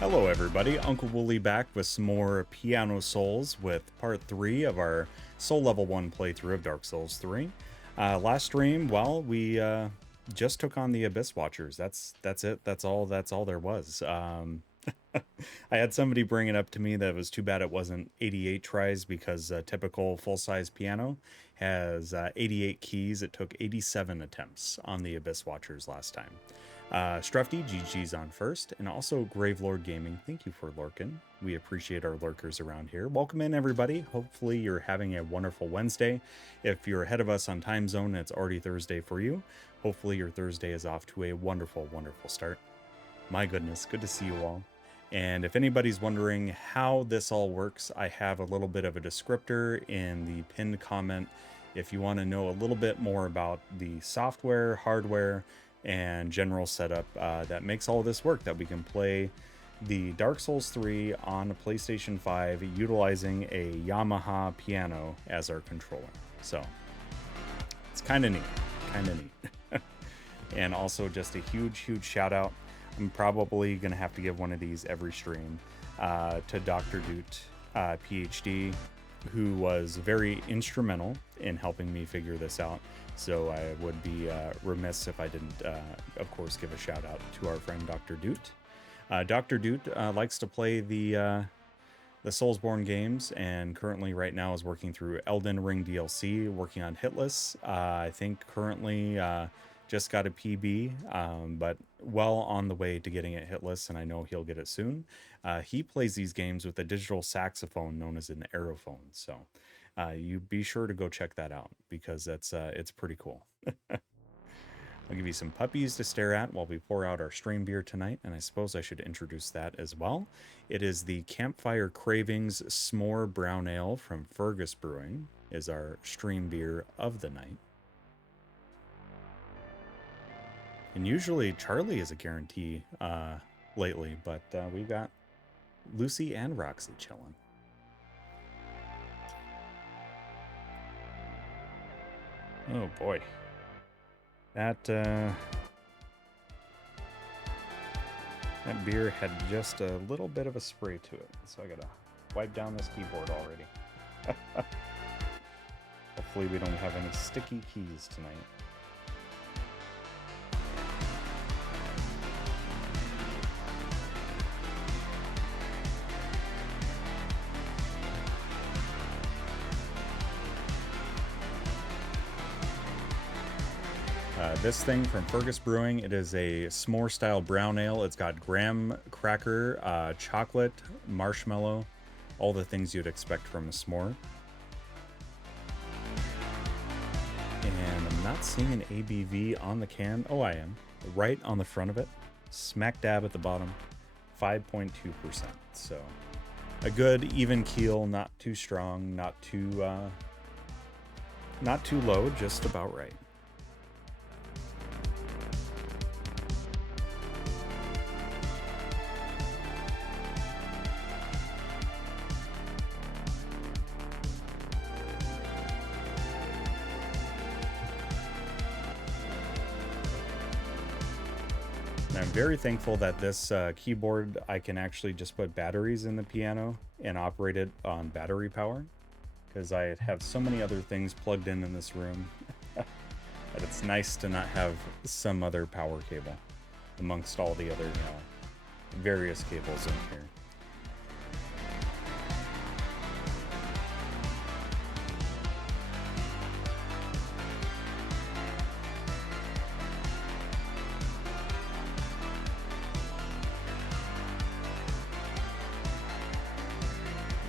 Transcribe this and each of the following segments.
Hello everybody, Uncle Wooly back with some more Piano Souls with part 3 of our Soul Level 1 playthrough of Dark Souls 3. Last stream, well, we just took on the Abyss Watchers. That's it. That's all there was. I had somebody bring it up to me that it was too bad it wasn't 88 tries because a typical full-size piano has 88 keys. It took 87 attempts on the Abyss Watchers last time. Strufty, GG's on first, and also Gravelord Gaming, thank you for lurking. We appreciate our lurkers around here. Welcome in, everybody. Hopefully you're having a wonderful Wednesday. If you're ahead of us on time zone and it's already Thursday for you, hopefully your Thursday is off to a wonderful, wonderful start. My goodness, good to see you all. And if anybody's wondering how this all works, I have a little bit of a descriptor in the pinned comment if you want to know a little bit more about the software, hardware, and general setup that makes all this work, that we can play the Dark Souls 3 on a PlayStation 5 utilizing a Yamaha piano as our controller. So it's kind of neat, And also just a huge shout out. I'm probably going to have to give one of these every stream to Dr. Doot, PhD, who was very instrumental in helping me figure this out. So I would be remiss if I didn't, of course, give a shout out to our friend Dr. Doot. Dr. Doot likes to play the Soulsborne games, and currently right now is working through Elden Ring DLC, working on Hitless. I think currently just got a PB, but well on the way to getting it hitless, and I know he'll get it soon. He plays these games with a digital saxophone known as an aerophone, so you be sure to go check that out because that's it's pretty cool. I'll give you some puppies to stare at while we pour out our stream beer tonight, and I suppose I should introduce that as well. It is the Campfire Cravings S'more Brown Ale from Fergus Brewing, is our stream beer of the night. And usually Charlie is a guarantee lately, but we got Lucy and Roxy chilling. Oh boy. That beer had just a little bit of a spray to it, so I gotta wipe down this keyboard already. Hopefully we don't have any sticky keys tonight. This thing from Fergus Brewing, it is a s'more style brown ale. It's got graham cracker, chocolate, marshmallow, all the things you'd expect from a s'more. And I'm not seeing an ABV on the can. Oh, I am. Right on the front of it. Smack dab at the bottom. 5.2%. So a good even keel, not too strong, not too low, just about right. I'm very thankful that this keyboard, I can actually just put batteries in the piano and operate it on battery power, because I have so many other things plugged in this room that it's nice to not have some other power cable amongst all the other various cables in here.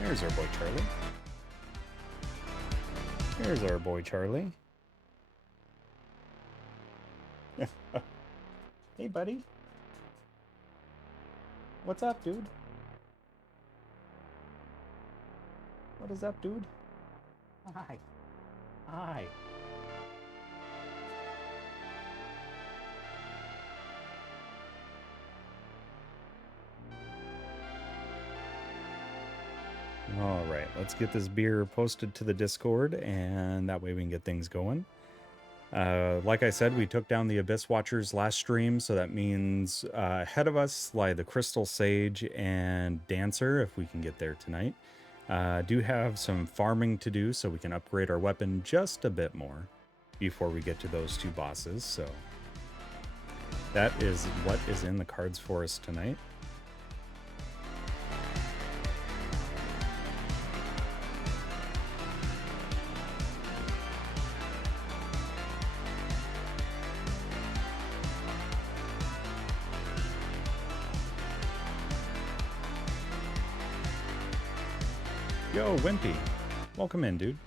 There's our boy Charlie. There's our boy Charlie. Hey, buddy. What's up, dude? What is up, dude? Hi. Hi. All right, let's get this beer posted to the Discord, and that way we can get things going. Like I said, we took down the Abyss Watchers last stream, so that means ahead of us lie the Crystal Sage and Dancer, if we can get there tonight. Do have some farming to do, so we can upgrade our weapon just a bit more before we get to those two bosses, so that is what is in the cards for us tonight. Yo, Wimpy. Welcome in, dude.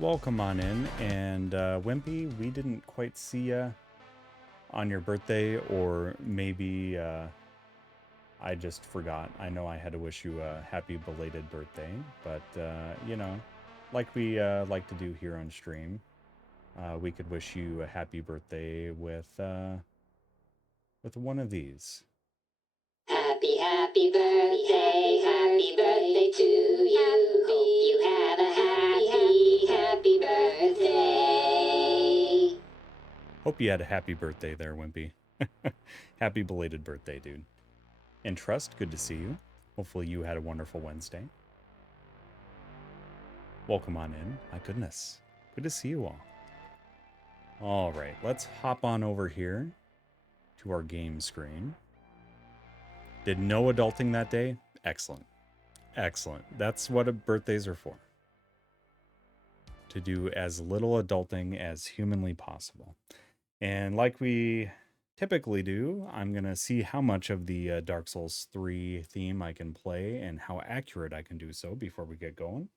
Welcome on in. And Wimpy, we didn't quite see you on your birthday, or maybe I just forgot. I know I had to wish you a happy belated birthday, but you know, like we like to do here on stream, we could wish you a happy birthday with one of these. Happy birthday to you. Hope you have a happy birthday. Hope you had a happy birthday there, Wimpy. Happy belated birthday, dude. And Trust, good to see you. Hopefully you had a wonderful Wednesday. Welcome on in. My goodness. Good to see you all. All right, let's hop on over here to our game screen. Did no adulting that day? Excellent. Excellent. That's what birthdays are for. To do as little adulting as humanly possible. And like we typically do, I'm going to see how much of the Dark Souls 3 theme I can play and how accurate I can do so before we get going.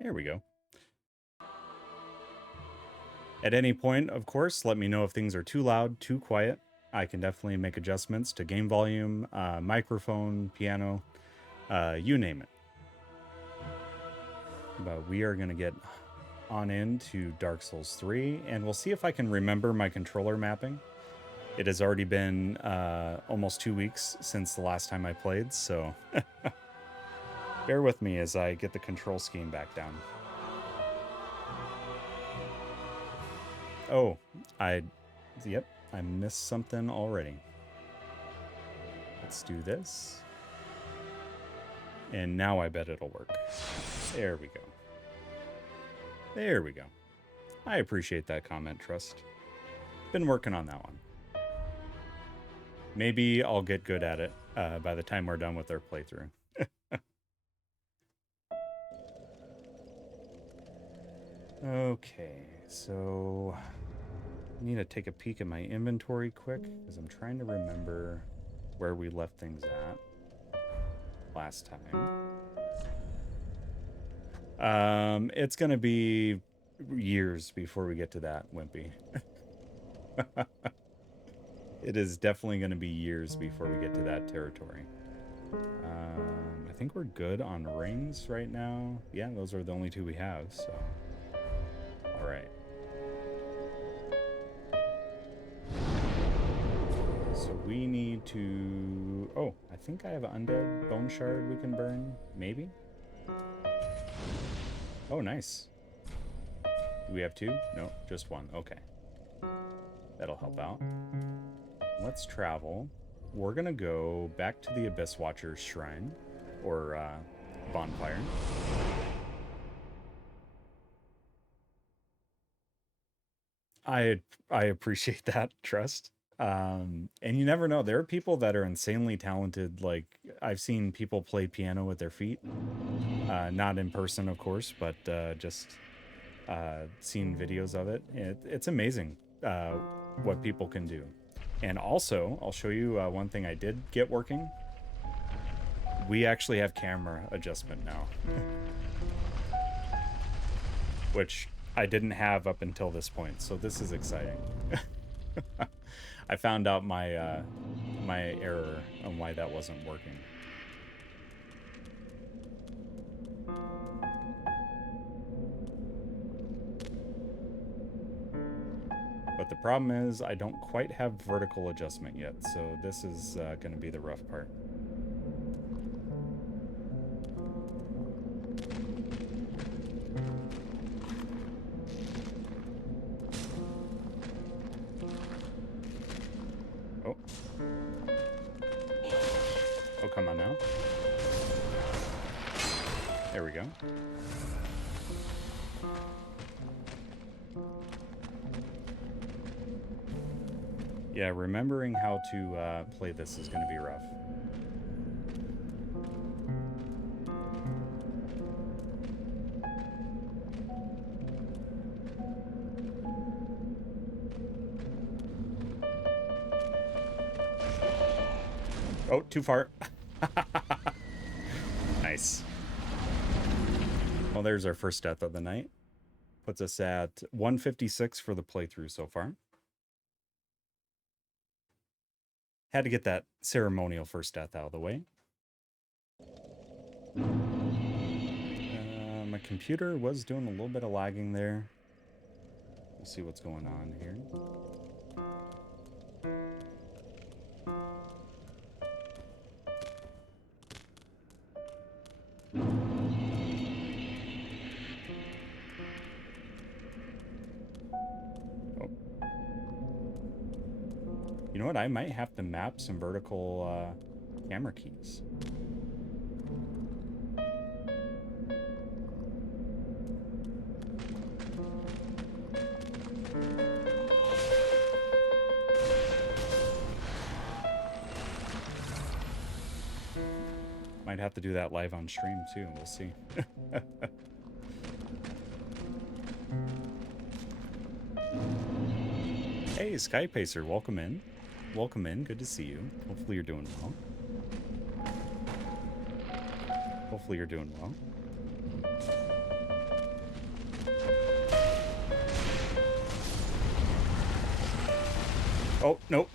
There we go. At any point, of course, let me know if things are too loud, too quiet. I can definitely make adjustments to game volume, microphone, piano, you name it. But we are going to get on into Dark Souls 3, and we'll see if I can remember my controller mapping. It has already been almost 2 weeks since the last time I played, so bear with me as I get the control scheme back down. Oh, yep, I missed something already. Let's do this. And now I bet it'll work. There we go. There we go. I appreciate that comment, Trust. Been working on that one. Maybe I'll get good at it by the time we're done with our playthrough. Okay, so I need to take a peek at my inventory quick because I'm trying to remember where we left things at last time. It's gonna be years before we get to that, Wimpy. It is definitely gonna be years before we get to that territory. I think we're good on rings right now. Yeah, those are the only two we have, so. All right. So we need to... Oh, I think I have an undead bone shard we can burn. Maybe? Oh, nice. Do we have two? No, just one. Okay. That'll help out. Let's travel. We're going to go back to the Abyss Watcher's Shrine. Or bonfire. I appreciate that, Trust. And you never know. There are people that are insanely talented. Like, I've seen people play piano with their feet. Not in person, of course, but just seen videos of it. It's amazing what people can do. And also, I'll show you one thing I did get working. We actually have camera adjustment now, which I didn't have up until this point, so this is exciting. I found out my my error on why that wasn't working. But the problem is I don't quite have vertical adjustment yet, so this is going to be the rough part. Oh. Oh, come on now. There we go. Yeah, remembering how to play this is going to be rough. Oh, too far. Nice. Well, there's our first death of the night. Puts us at 156 for the playthrough so far. Had to get that ceremonial first death out of the way. My computer was doing a little bit of lagging there. We'll see what's going on here. You know what? I might have to map some vertical camera keys. Might have to do that live on stream too. We'll see. Hey, Sky Pacer, welcome in. Welcome in. Good to see you. Hopefully you're doing well. Hopefully you're doing well. Oh, nope.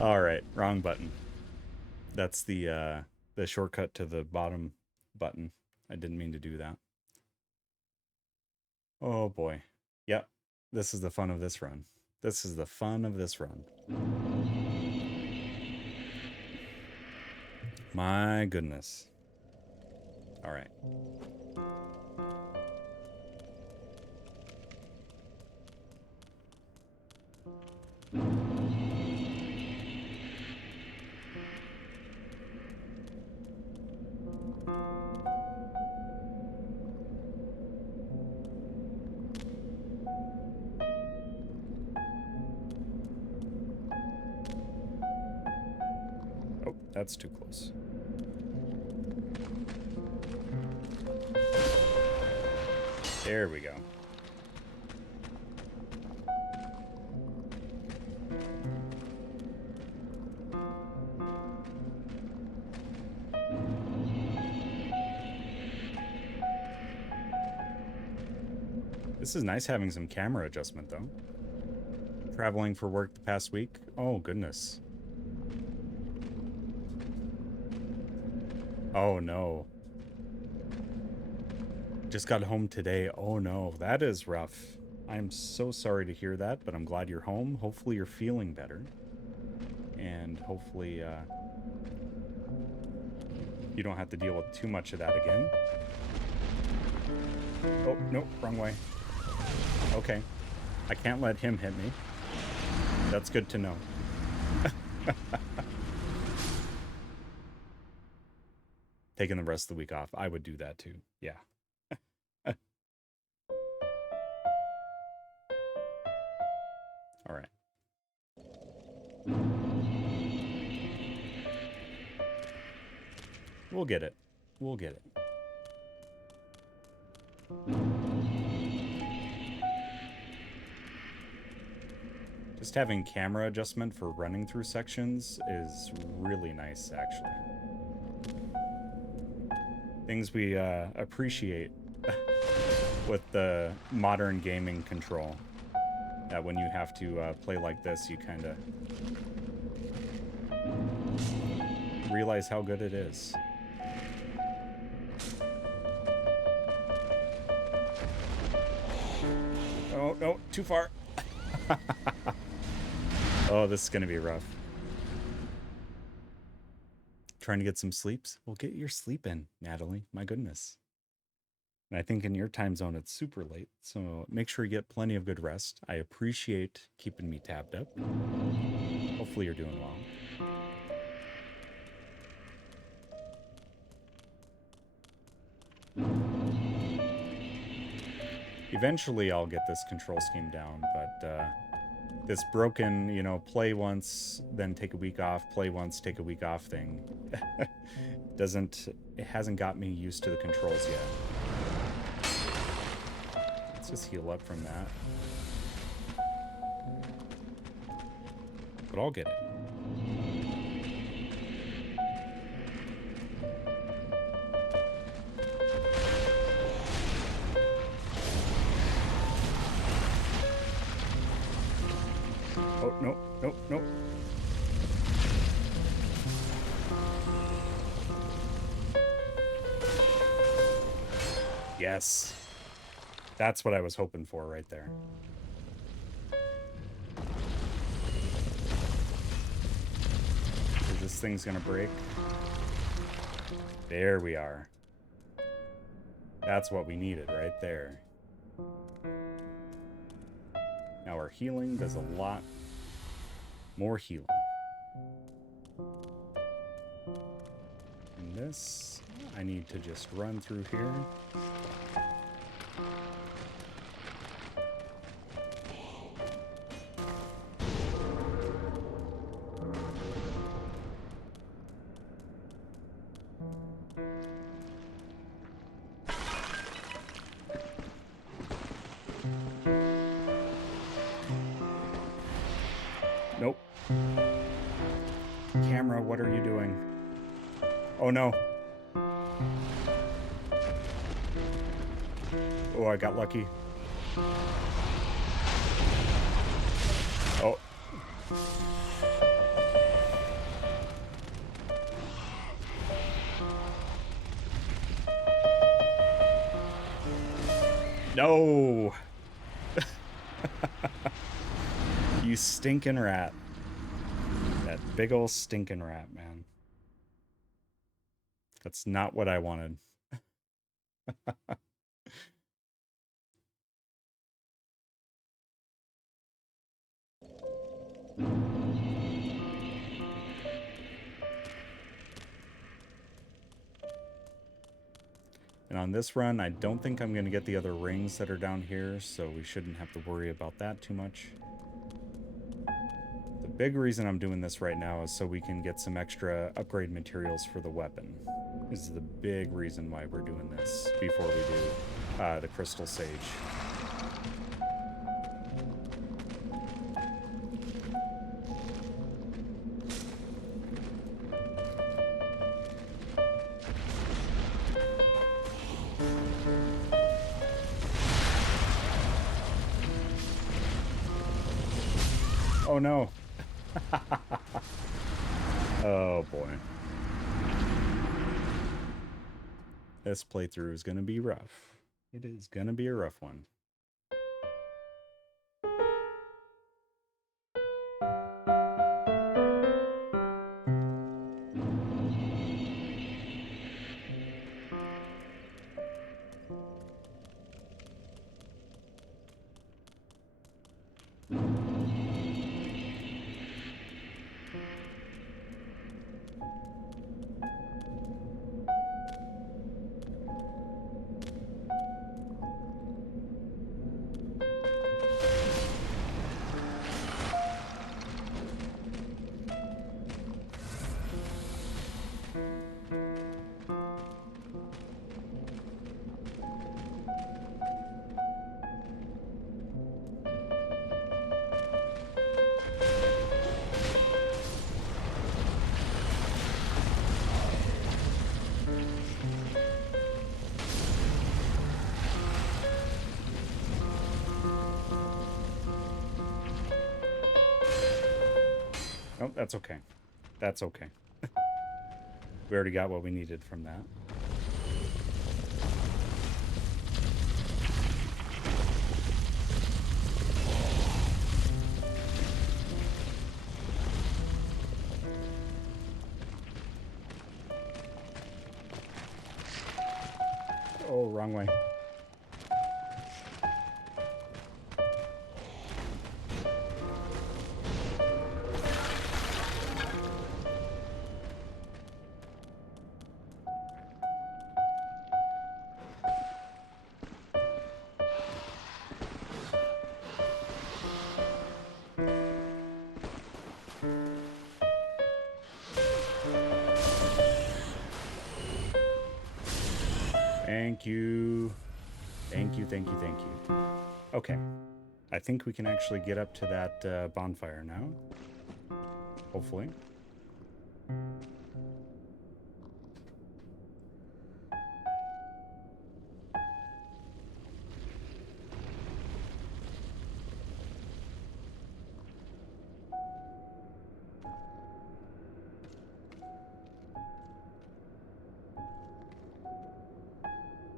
All right, wrong button. That's the shortcut to the bottom button. I didn't mean to do that. Oh boy. Yep. This is the fun of this run. This is the fun of this run. My goodness. All right. Oh, that's too close. There we go. This is nice having some camera adjustment, though. Traveling for work the past week. Oh, goodness. Oh, no. Just got home today. Oh, no. That is rough. I'm so sorry to hear that, but I'm glad you're home. Hopefully you're feeling better. And hopefully you don't have to deal with too much of that again. Oh, nope. Wrong way. Okay. I can't let him hit me. That's good to know. Taking the rest of the week off. I would do that too. Yeah. All right. We'll get it. We'll get it. Just having camera adjustment for running through sections is really nice, actually. Things we appreciate with the modern gaming control. That when you have to play like this, you kind of realize how good it is. Oh, no, too far. Oh, this is going to be rough. Trying to get some sleeps? Well, get your sleep in, Natalie. My goodness. And I think in your time zone, it's super late. So make sure you get plenty of good rest. I appreciate keeping me tabbed up. Hopefully you're doing well. Eventually, I'll get this control scheme down, but this broken, you know, play once, then take a week off, play once, take a week off thing it hasn't got me used to the controls yet. Let's just heal up from that. But I'll get it. Oh, no, no, no. Yes. That's what I was hoping for right there. Is this thing's gonna break? There we are. That's what we needed right there. Now our healing does a lot more healing. And this, I need to just run through here. Nope. Camera, what are you doing? Oh no. Oh, I got lucky. Oh. No. You stinking rat. That big ol' stinking rat, man. That's not what I wanted. And on this run, I don't think I'm going to get the other rings that are down here, so we shouldn't have to worry about that too much. The big reason I'm doing this right now is so we can get some extra upgrade materials for the weapon. This is the big reason why we're doing this before we do the Crystal Sage. Oh no. Oh boy. This playthrough is going to be rough. It is going to be a rough one. Oh, that's okay. That's okay. We already got what we needed from that. Oh, wrong way. Thank you. Thank you, thank you, thank you. Okay. I think we can actually get up to that bonfire now. Hopefully.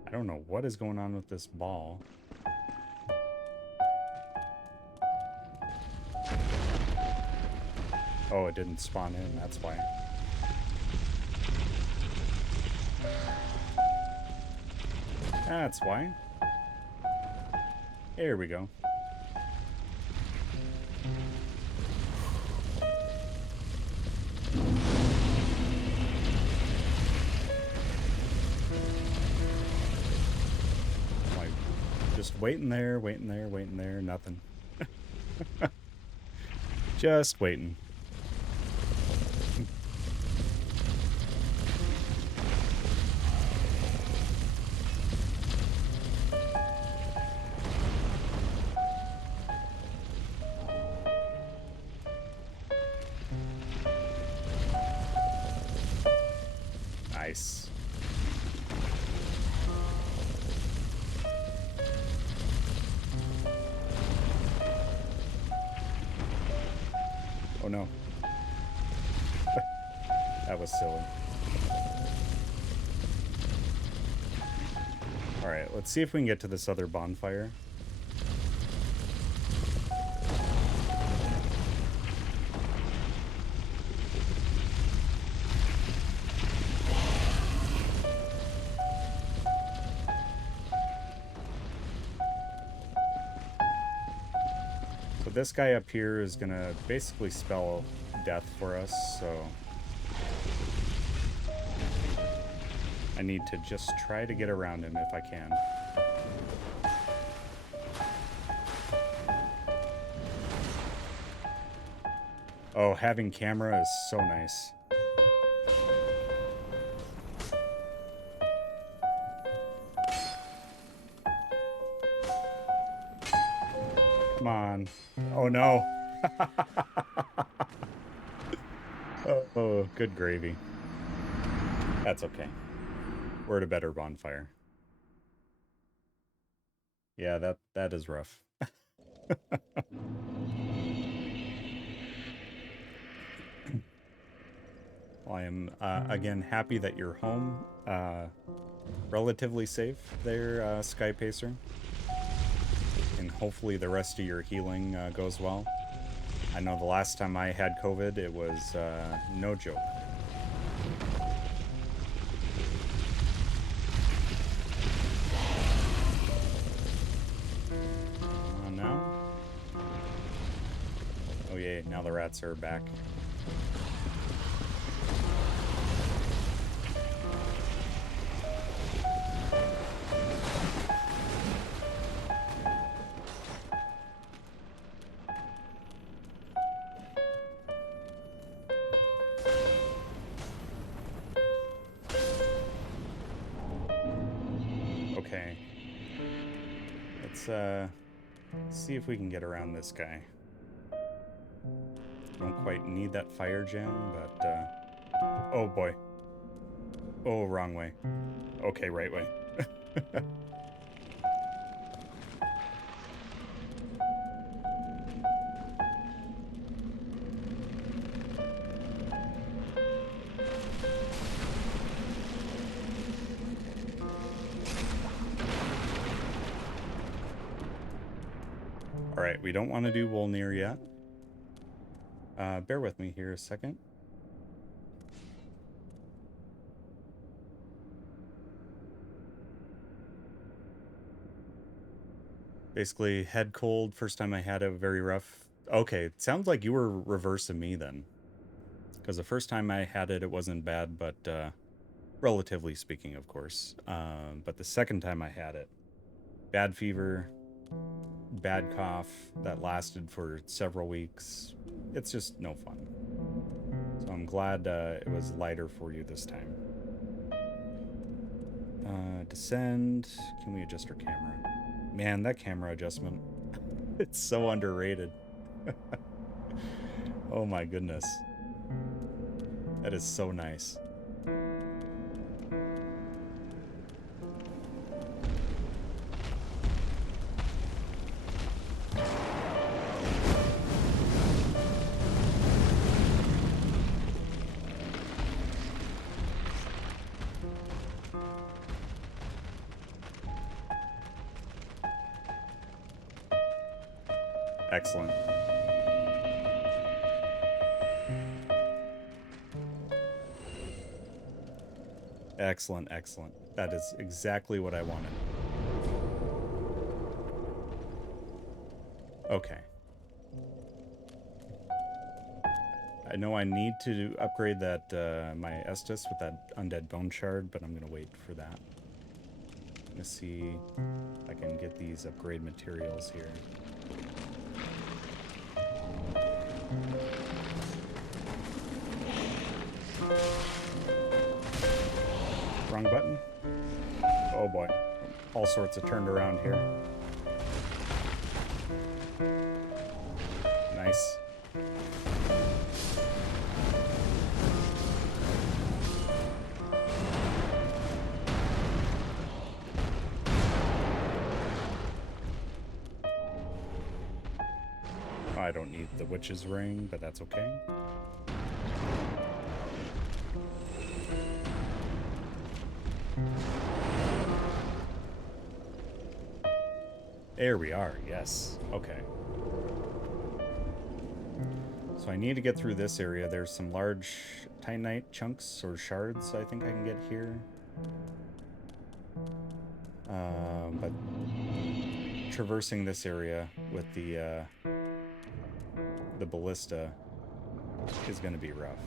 I don't know what is going on with this ball. Oh, it didn't spawn in, that's why. That's why. There we go. Like, just waiting there, waiting there, waiting there, nothing. Just waiting. Nice. Oh no. That was silly. Alright, let's see if we can get to this other bonfire. So this guy up here is gonna basically spell death for us, so I need to just try to get around him if I can. Oh, having camera is so nice. Come on. Oh no. Oh, good gravy. That's okay. We're at a better bonfire. Yeah, that is rough. Well, I am, again, happy that you're home. Relatively safe there, Sky Pacer. And hopefully the rest of your healing goes well. I know the last time I had COVID, it was no joke. Come on now. Oh yeah, now the rats are back. Okay. Let's see if we can get around this guy. Don't quite need that fire gem, but oh boy. Oh, wrong way. Okay, right way. Alright, we don't want to do Wolnir yet. Bear with me here a second. Basically, head cold. First time I had it, very rough. Okay, it sounds like you were reversing me then. Because the first time I had it, it wasn't bad, but relatively speaking, of course. But the second time I had it, bad fever, bad cough that lasted for several weeks. It's just no fun. So I'm glad it was lighter for you this time. Descend. Can we adjust our camera? Man, that camera adjustment, it's so underrated. Oh my goodness. That is so nice. Excellent. Excellent, excellent. That is exactly what I wanted. Okay. I know I need to upgrade that my Estus with that undead bone shard, but I'm gonna wait for that. Let's see if I can get these upgrade materials here. Wrong button. Oh boy. All sorts of turned around here. Nice. I don't need the witch's ring, but that's okay. There we are, yes. Okay. So I need to get through this area. There's some large titanite chunks or shards I think I can get here. But traversing this area with the ballista is going to be rough.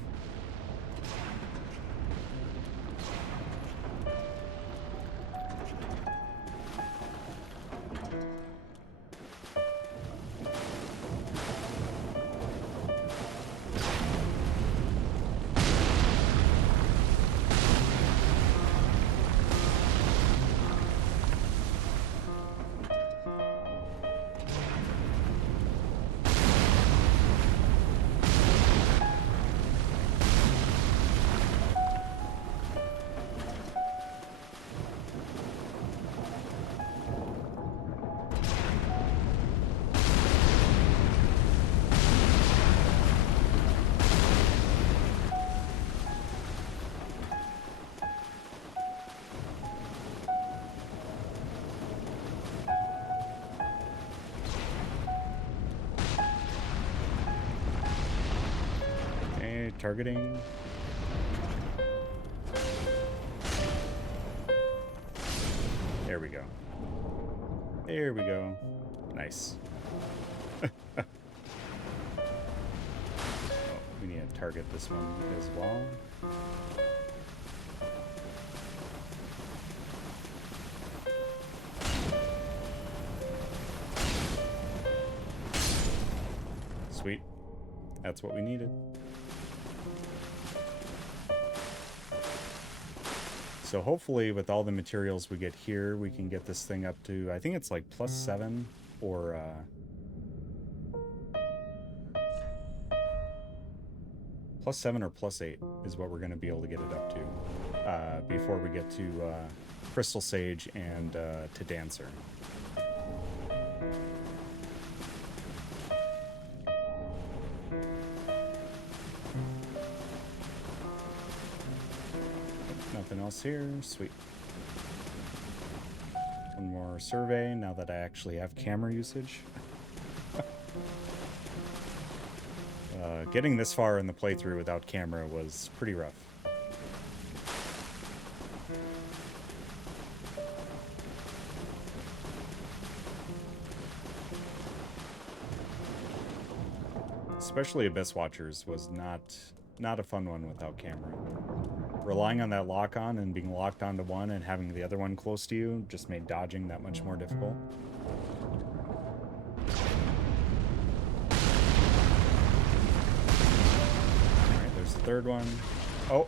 Targeting. There we go. There we go. Nice. Oh, we need to target this one as well. Sweet. That's what we needed. So hopefully with all the materials we get here, we can get this thing up to, I think it's like +7 or +7 or +8 is what we're going to be able to get it up to before we get to Crystal Sage and to Dancer. Nothing else here. Sweet. One more survey now that I actually have camera usage. getting this far in the playthrough without camera was pretty rough. Especially Abyss Watchers was not a fun one without camera. Relying on that lock-on and being locked onto one and having the other one close to you just made dodging that much more difficult. Alright, there's the third one. Oh!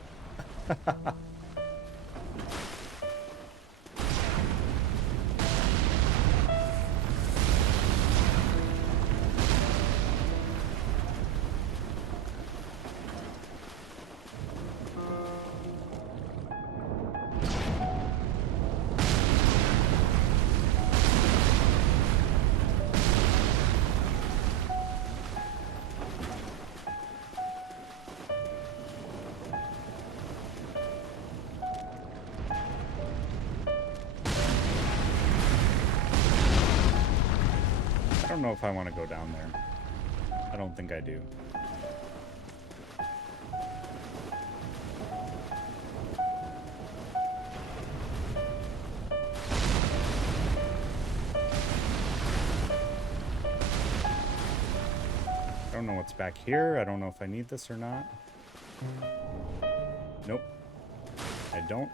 I don't know if I want to go down there. I don't think I do. I don't know what's back here. I don't know if I need this or not. Nope. I don't.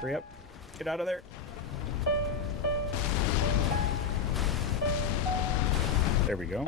Hurry up. Get out of there. There we go.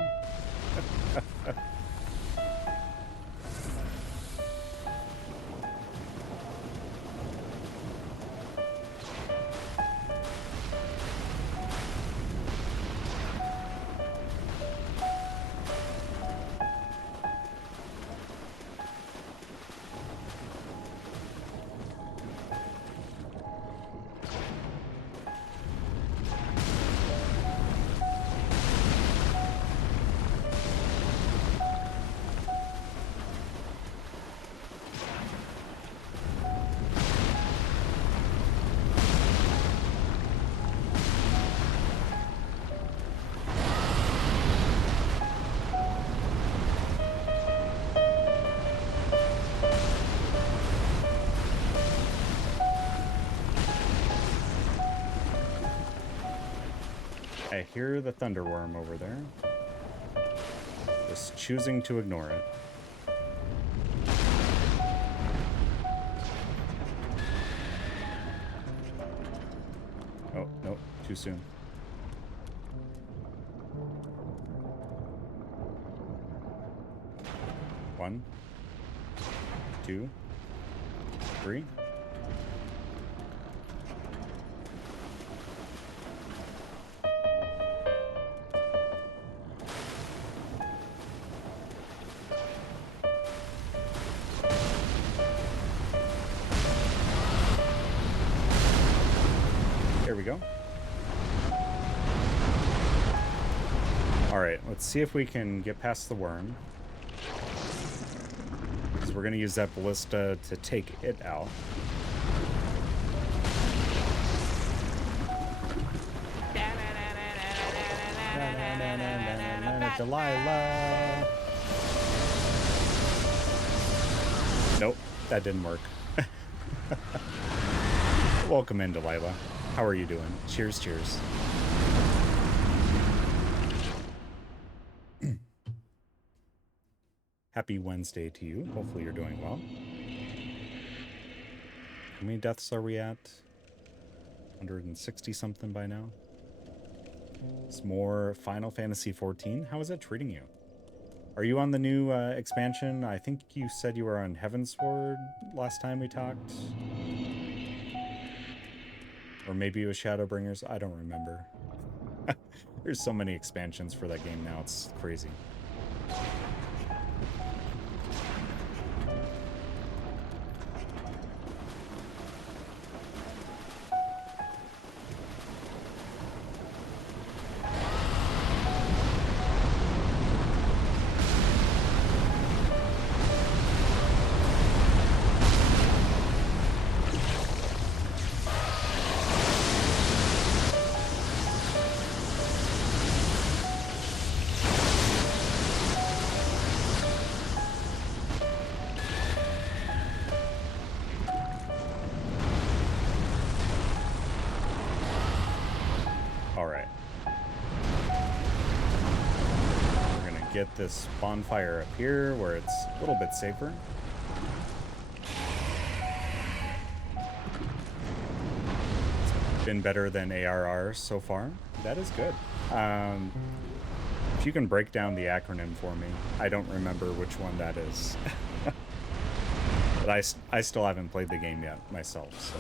I hear the thunderworm over there. Just choosing to ignore it. Oh, nope, too soon. One, two, three. There we go. All right, let's see if we can get past the worm. Because we're going to use that ballista to take it out. Delilah. Nope, that didn't work. Welcome in, Delilah. How are you doing? Cheers, cheers. Happy Wednesday to you. Hopefully you're doing well. How many deaths are we at? 160 something by now. It's more Final Fantasy 14. How is that treating you? Are you on the new expansion? I think you said you were on Heavensward last time we talked. Or maybe it was Shadowbringers. I don't remember. There's so many expansions for that game now. It's crazy. get this bonfire up here where it's a little bit safer. It's been better than ARR so far. That is good. If you can break down the acronym for me, I don't remember which one that is. But I still haven't played the game yet myself, so.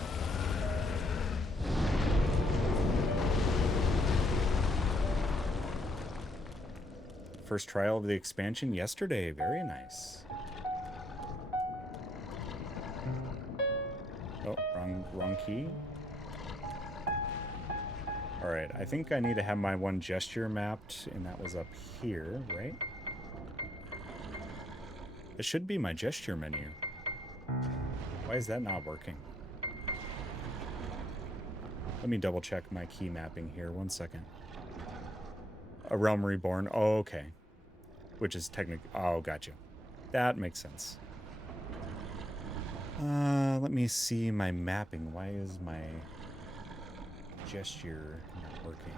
First trial of the expansion yesterday. Very nice. Oh, wrong key. Alright, I think I need to have my one gesture mapped, and that was up here, right? It should be my gesture menu. Why is that not working? Let me double check my key mapping here. 1 second. A Realm Reborn. Oh, okay. Which is technically... Oh, gotcha. That makes sense. Let me see my mapping. Why is my gesture not working?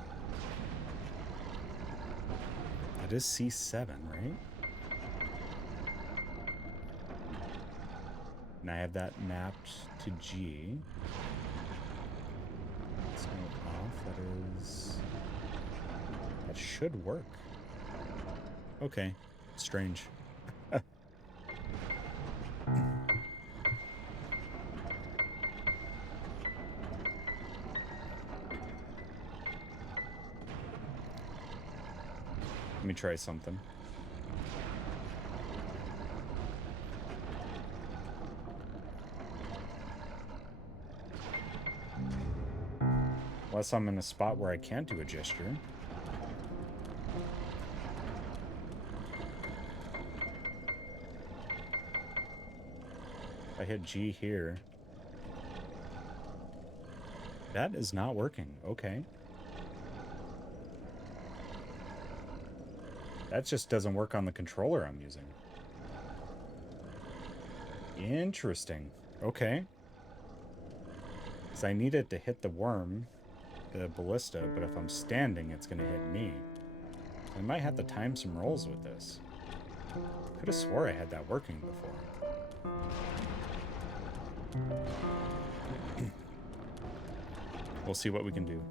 That is C7, right? And I have that mapped to G. Let's go off. That is... That should work. Okay. Strange. Let me try something. Unless I'm in a spot where I can't do a gesture. If I hit G here. That is not working. Okay. That just doesn't work on the controller I'm using. Interesting. Okay. Because I need it to hit the worm, the ballista, but if I'm standing, it's going to hit me. I might have to time some rolls with this. Could have swore I had that working before. We'll see what we can do.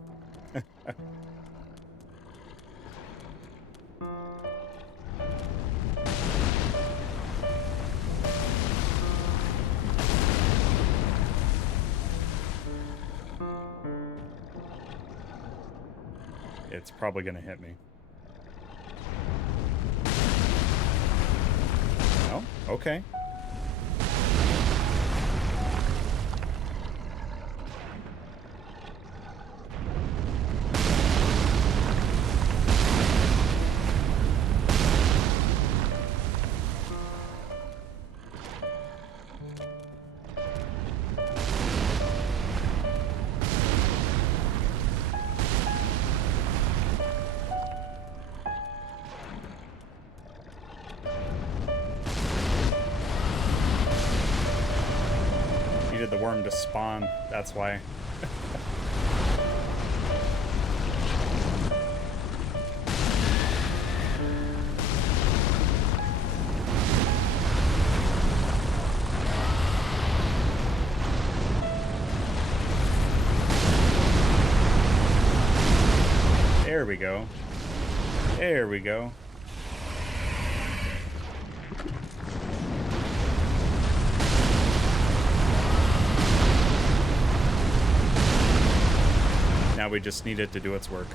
It's probably going to hit me. No? Okay. Needed the worm to spawn, that's why. There we go. There we go. Now we just need it to do its work.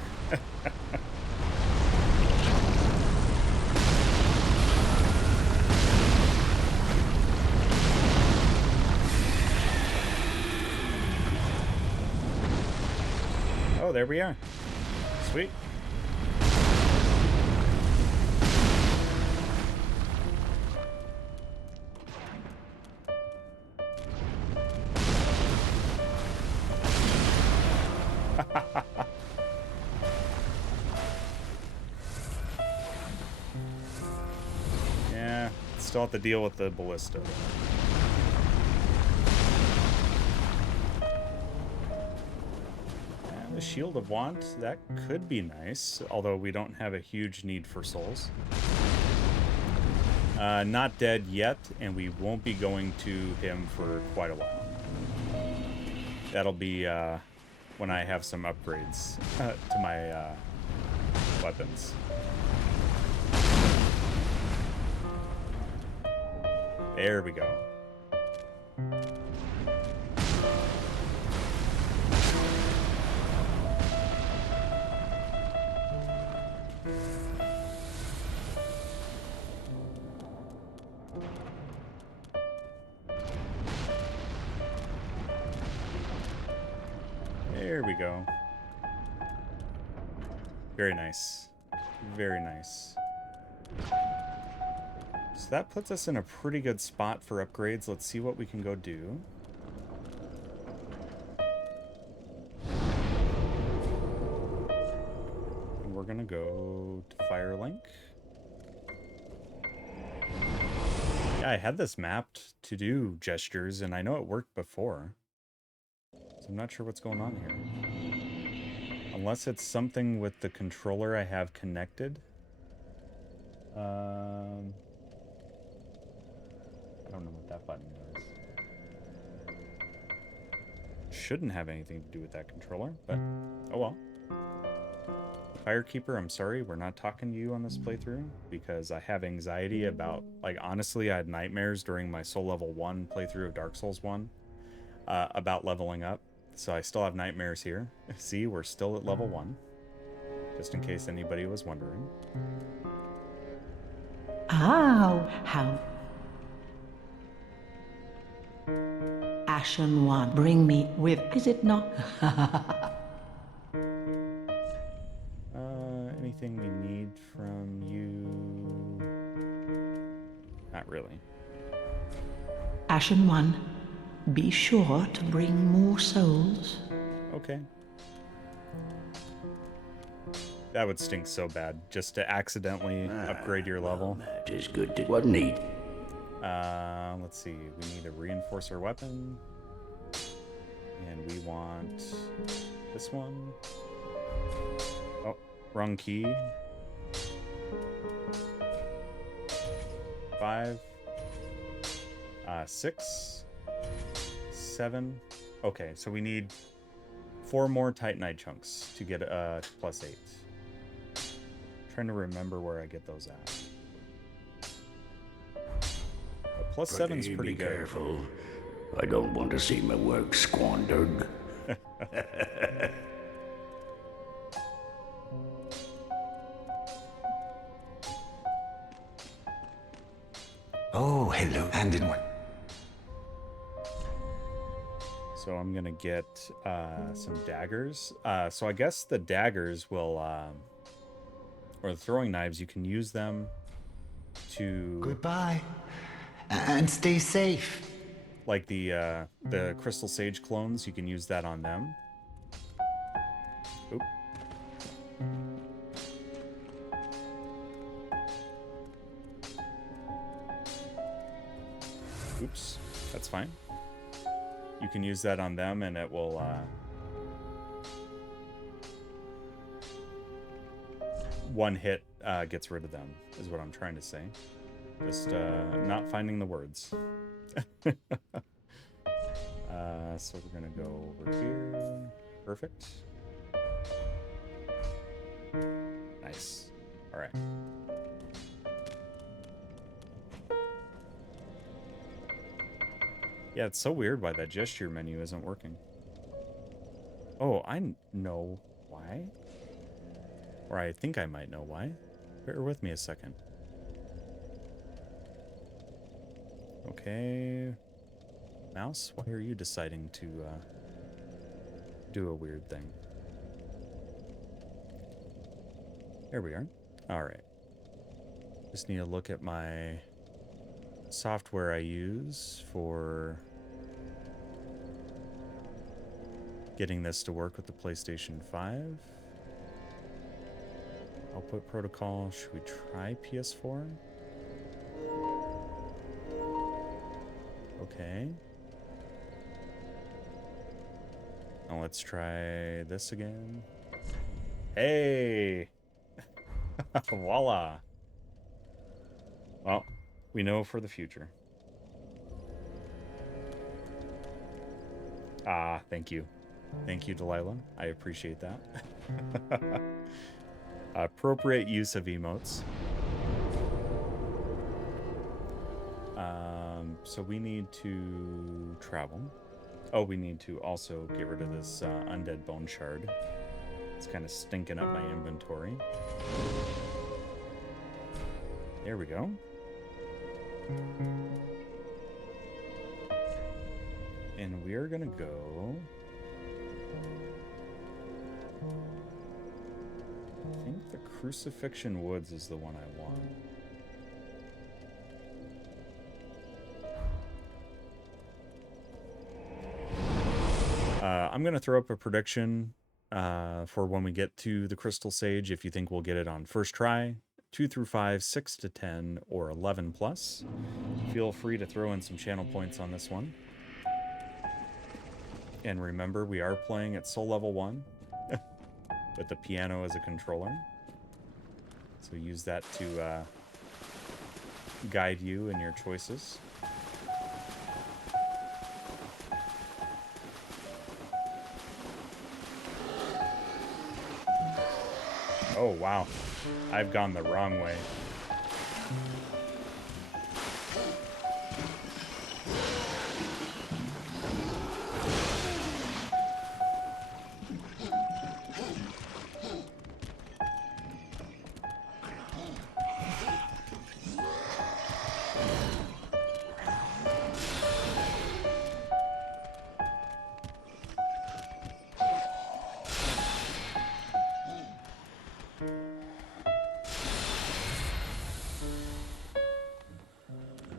Oh, there we are. Sweet. Yeah, still have to deal with the ballista. And the Shield of Want, that could be nice, although we don't have a huge need for souls. Not dead yet, and we won't be going to him for quite a while. That'll be when I have some upgrades to my weapons. There we go. There we go. Very nice. Very nice. So that puts us in a pretty good spot for upgrades. Let's see what we can go do. And we're gonna go to Firelink. Yeah, I had this mapped to do gestures, and I know it worked before. So I'm not sure what's going on here. Unless it's something with the controller I have connected. I don't know what that button does. Shouldn't have anything to do with that controller, but oh well. Firekeeper, I'm sorry, we're not talking to you on this playthrough because I have anxiety about, like, honestly, I had nightmares during my Soul Level 1 playthrough of Dark Souls 1 about leveling up. So I still have nightmares here. See, we're still at level 1, just in case anybody was wondering. Oh, how Ashen One, bring me with, is it not? Anything we need from you? Not really. Ashen One, be sure to bring more souls. Okay. That would stink so bad, just to accidentally upgrade your level. That is good to what need. Let's see. We need to reinforce our weapon. And we want this one. Oh, wrong key. 5. 6. 7. Okay, so we need 4 more Titanite chunks to get +8. Trying to remember where I get those at. But +7's pretty Be good. careful. I don't want to see my work squandered. Oh, hello, and in what? So I'm gonna get some daggers. So I guess the daggers will, or the throwing knives, you can use them to, Goodbye, and stay safe. like the Crystal Sage clones, you can use that on them. Oop. Oops, that's fine. You can use that on them and it will one hit gets rid of them, is what I'm trying to say. Just not finding the words. So we're gonna go over here. Perfect. Nice. All right. Yeah, it's so weird why that gesture menu isn't working. Oh, I know why. Or I think I might know why. Bear with me a second. Okay. Mouse, why are you deciding to do a weird thing? There we are. All right. Just need to look at my software I use for getting this to work with the PlayStation 5. Output protocol. Should we try PS4? Okay. Now let's try this again. Hey! Voila! Well, We know for the future. Ah, thank you. Thank you, Delilah. I appreciate that. Appropriate use of emotes. So we need to travel. Oh, we need to also get rid of this undead bone shard. It's kind of stinking up my inventory. There we go. And we are gonna go... I think the Crucifixion Woods is the one I want. I'm going to throw up a prediction for when we get to the Crystal Sage, if you think we'll get it on first try, 2 through 5, 6 to 10, or 11 plus. Feel free to throw in some channel points on this one. And remember, we are playing at Soul Level 1 with the piano as a controller. So use that to guide you in your choices. Oh, wow. I've gone the wrong way.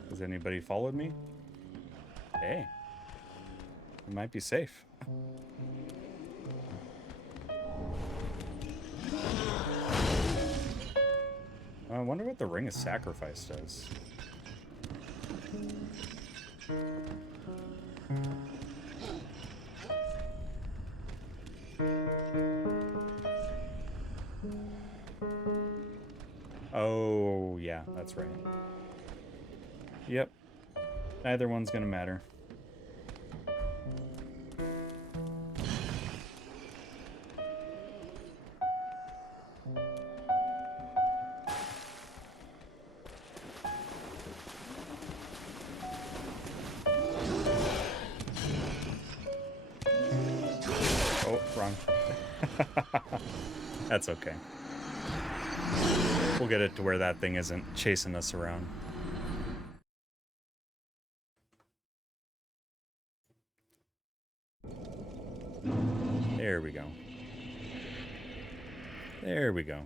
Has anybody followed me? Hey. I might be safe. I wonder what the Ring of Sacrifice does. Oh, yeah, that's right. Yep. Neither one's gonna matter. Oh, wrong. That's okay. We'll get it to where that thing isn't chasing us around. There we go. There we go.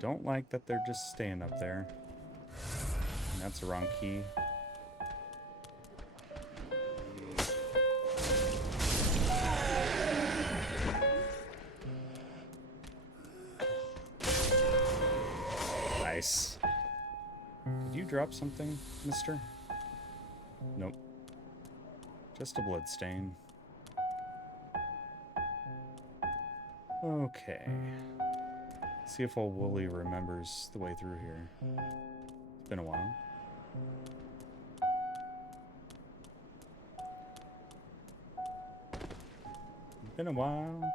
Don't like that they're just staying up there. And that's the wrong key. Nice. Did you drop something, mister? Nope. Just a blood stain. Okay. See if old Wooly remembers the way through here. It's been a while. Been a while.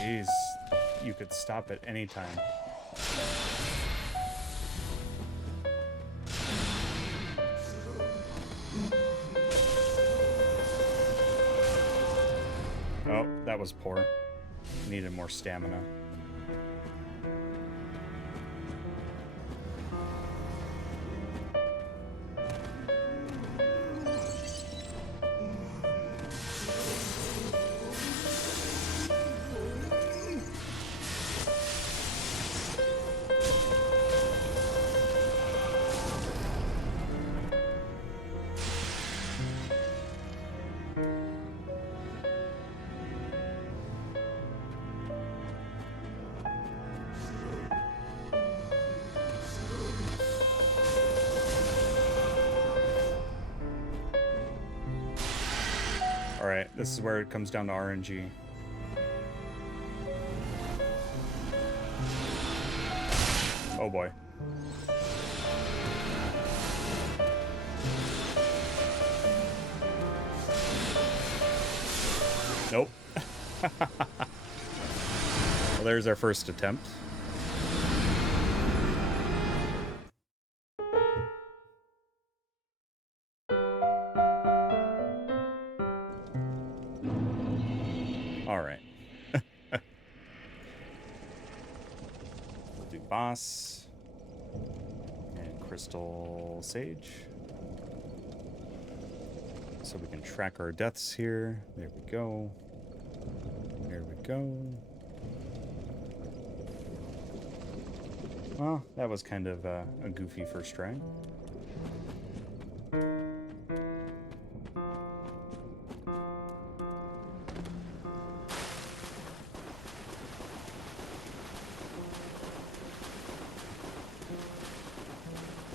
Jeez, you could stop at any time. Oh, that was poor. Needed more stamina. Alright, this is where it comes down to RNG. Oh boy. Nope. Well, there's our first attempt. Alright. We'll do boss. And crystal sage. So we can track our deaths here. There we go. There we go. Well, that was kind of a goofy first try.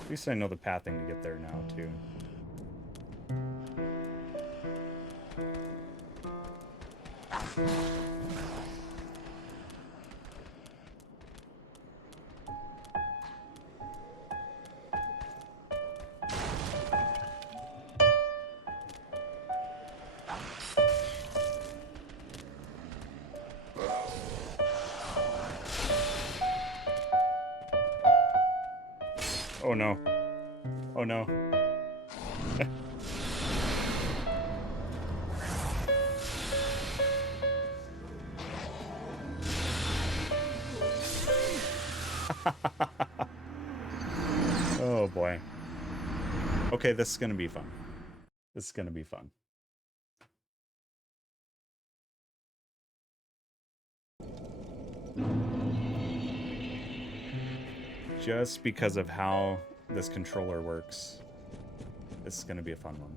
At least I know the pathing to get there now, too. Oh no. Oh no. Oh boy. Okay, this is gonna be fun. This is gonna be fun. Just because of how this controller works, this is gonna be a fun one.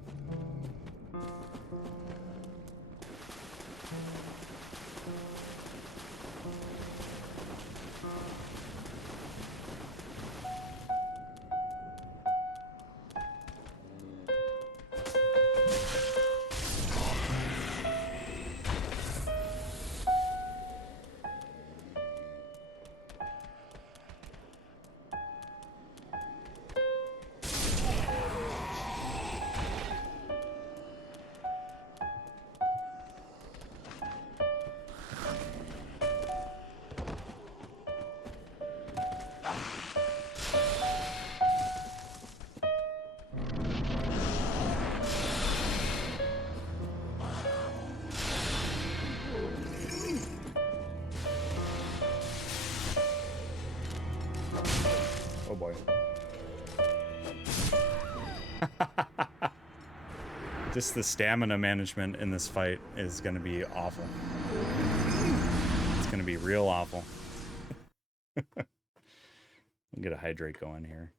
Oh boy. Just the stamina management in this fight is going to be awful. It's going to be real awful. I'll get a hydrate going here.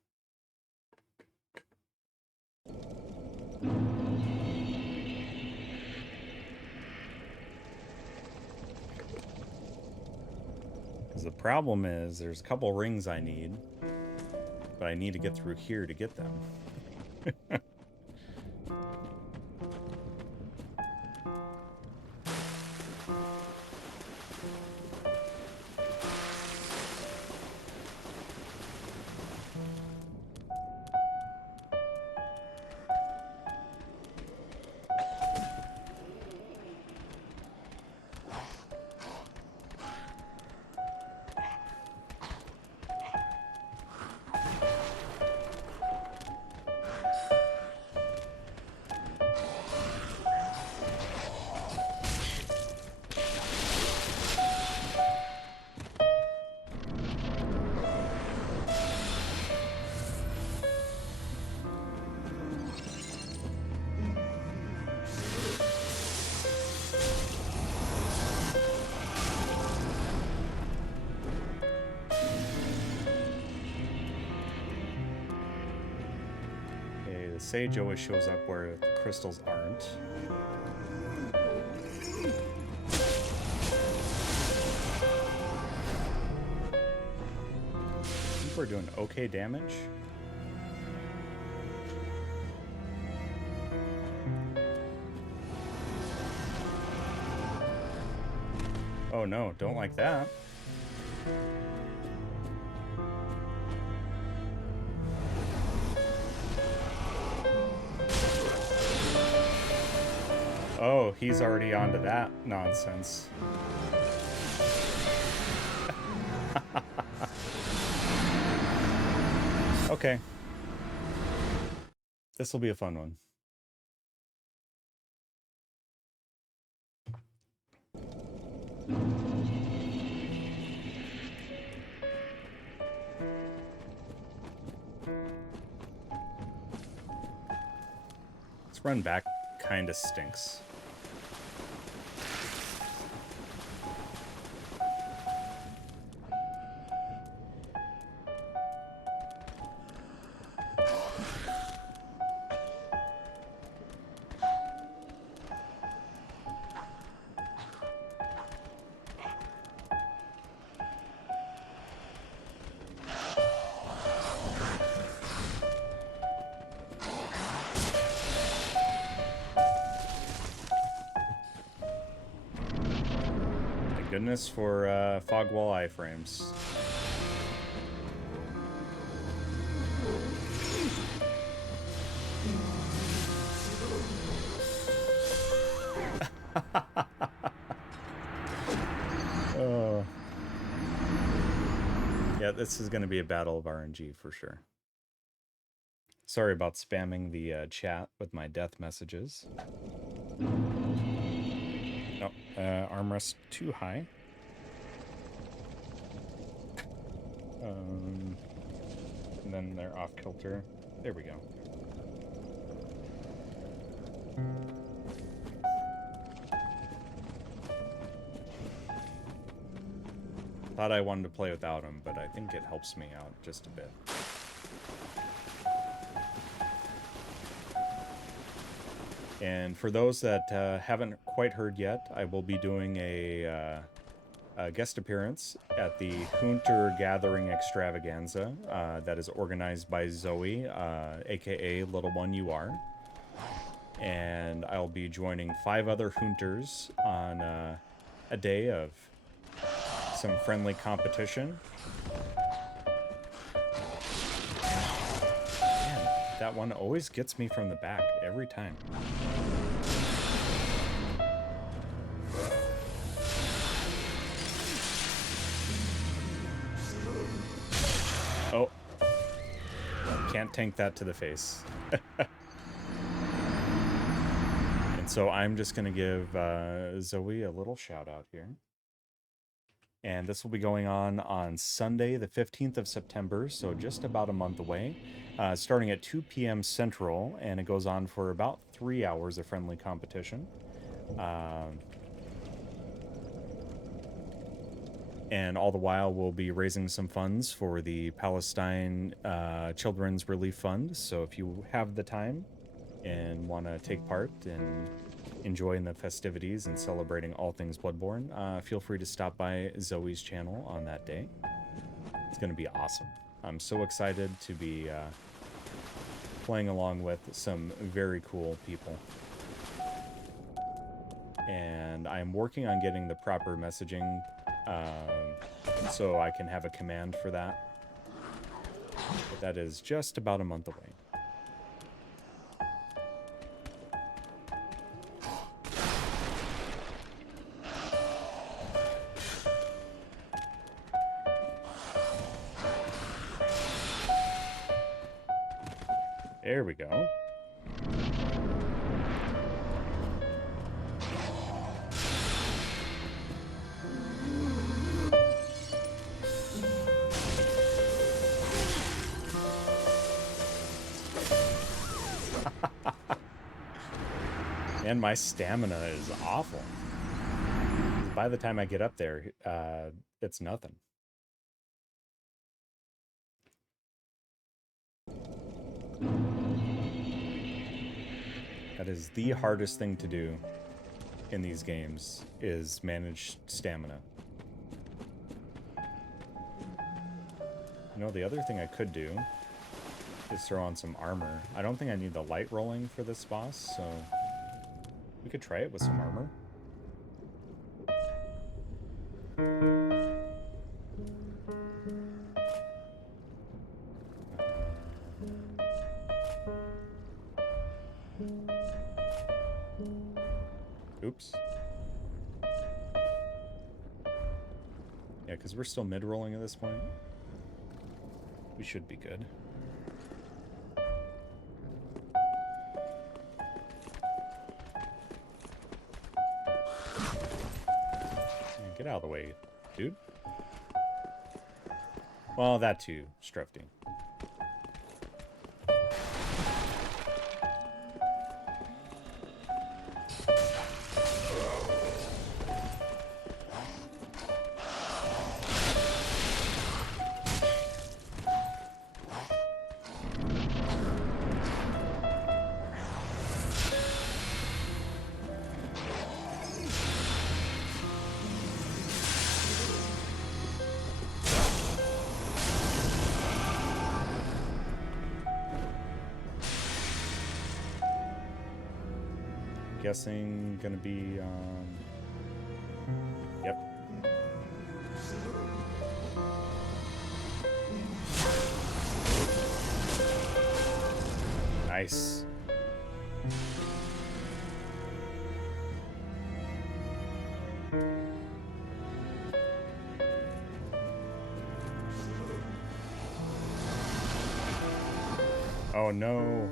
Because the problem is there's a couple rings I need, but I need to get through here to get them. sage always shows up where the crystals aren't. I think we're doing okay damage. Oh no, don't like that. Oh, he's already onto that nonsense. Okay. This will be a fun one. This run back kind of stinks. Goodness for fog wall iframes. Oh. Yeah, this is going to be a battle of RNG for sure. Sorry about spamming the chat with my death messages. Oh, armrest too high. And then they're off kilter. There we go. Thought I wanted to play without them, but I think it helps me out just a bit. And for those that haven't quite heard yet, I will be doing a guest appearance at the Hunter Gathering Extravaganza that is organized by Zoe, aka Little One You Are. And I'll be joining 5 other Hunters on a day of some friendly competition. Man, that one always gets me from the back every time. Oh, can't tank that to the face. And so I'm just going to give Zoe a little shout out here. And this will be going on Sunday, the 15th of September, so just about a month away, starting at 2 p.m. Central, and it goes on for about 3 hours of friendly competition. And all the while, we'll be raising some funds for the Palestine Children's Relief Fund. So if you have the time and want to take part in enjoying the festivities and celebrating all things Bloodborne, feel free to stop by Zoe's channel on that day. It's going to be awesome. I'm so excited to be playing along with some very cool people. And I'm working on getting the proper messaging so I can have a command for that. But that is just about a month away. There we go. And my stamina is awful. By the time I get up there, it's nothing. That is the hardest thing to do in these games, is manage stamina. You know, the other thing I could do is throw on some armor. I don't think I need the light rolling for this boss, so we could try it with some armor. Oops. Yeah, because we're still mid-rolling at this point. We should be good. Yeah, get out of the way, dude. Well, that too, Strefty. Guessing gonna be yep. Nice. Oh no.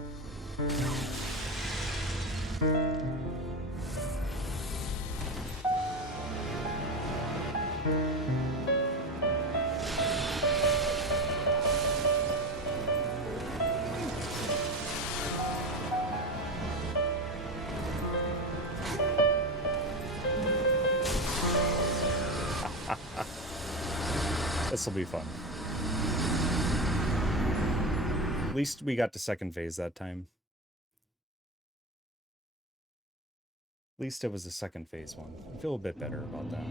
This will be fun. At least we got to second phase that time. At least it was a second phase one. I feel a bit better about that.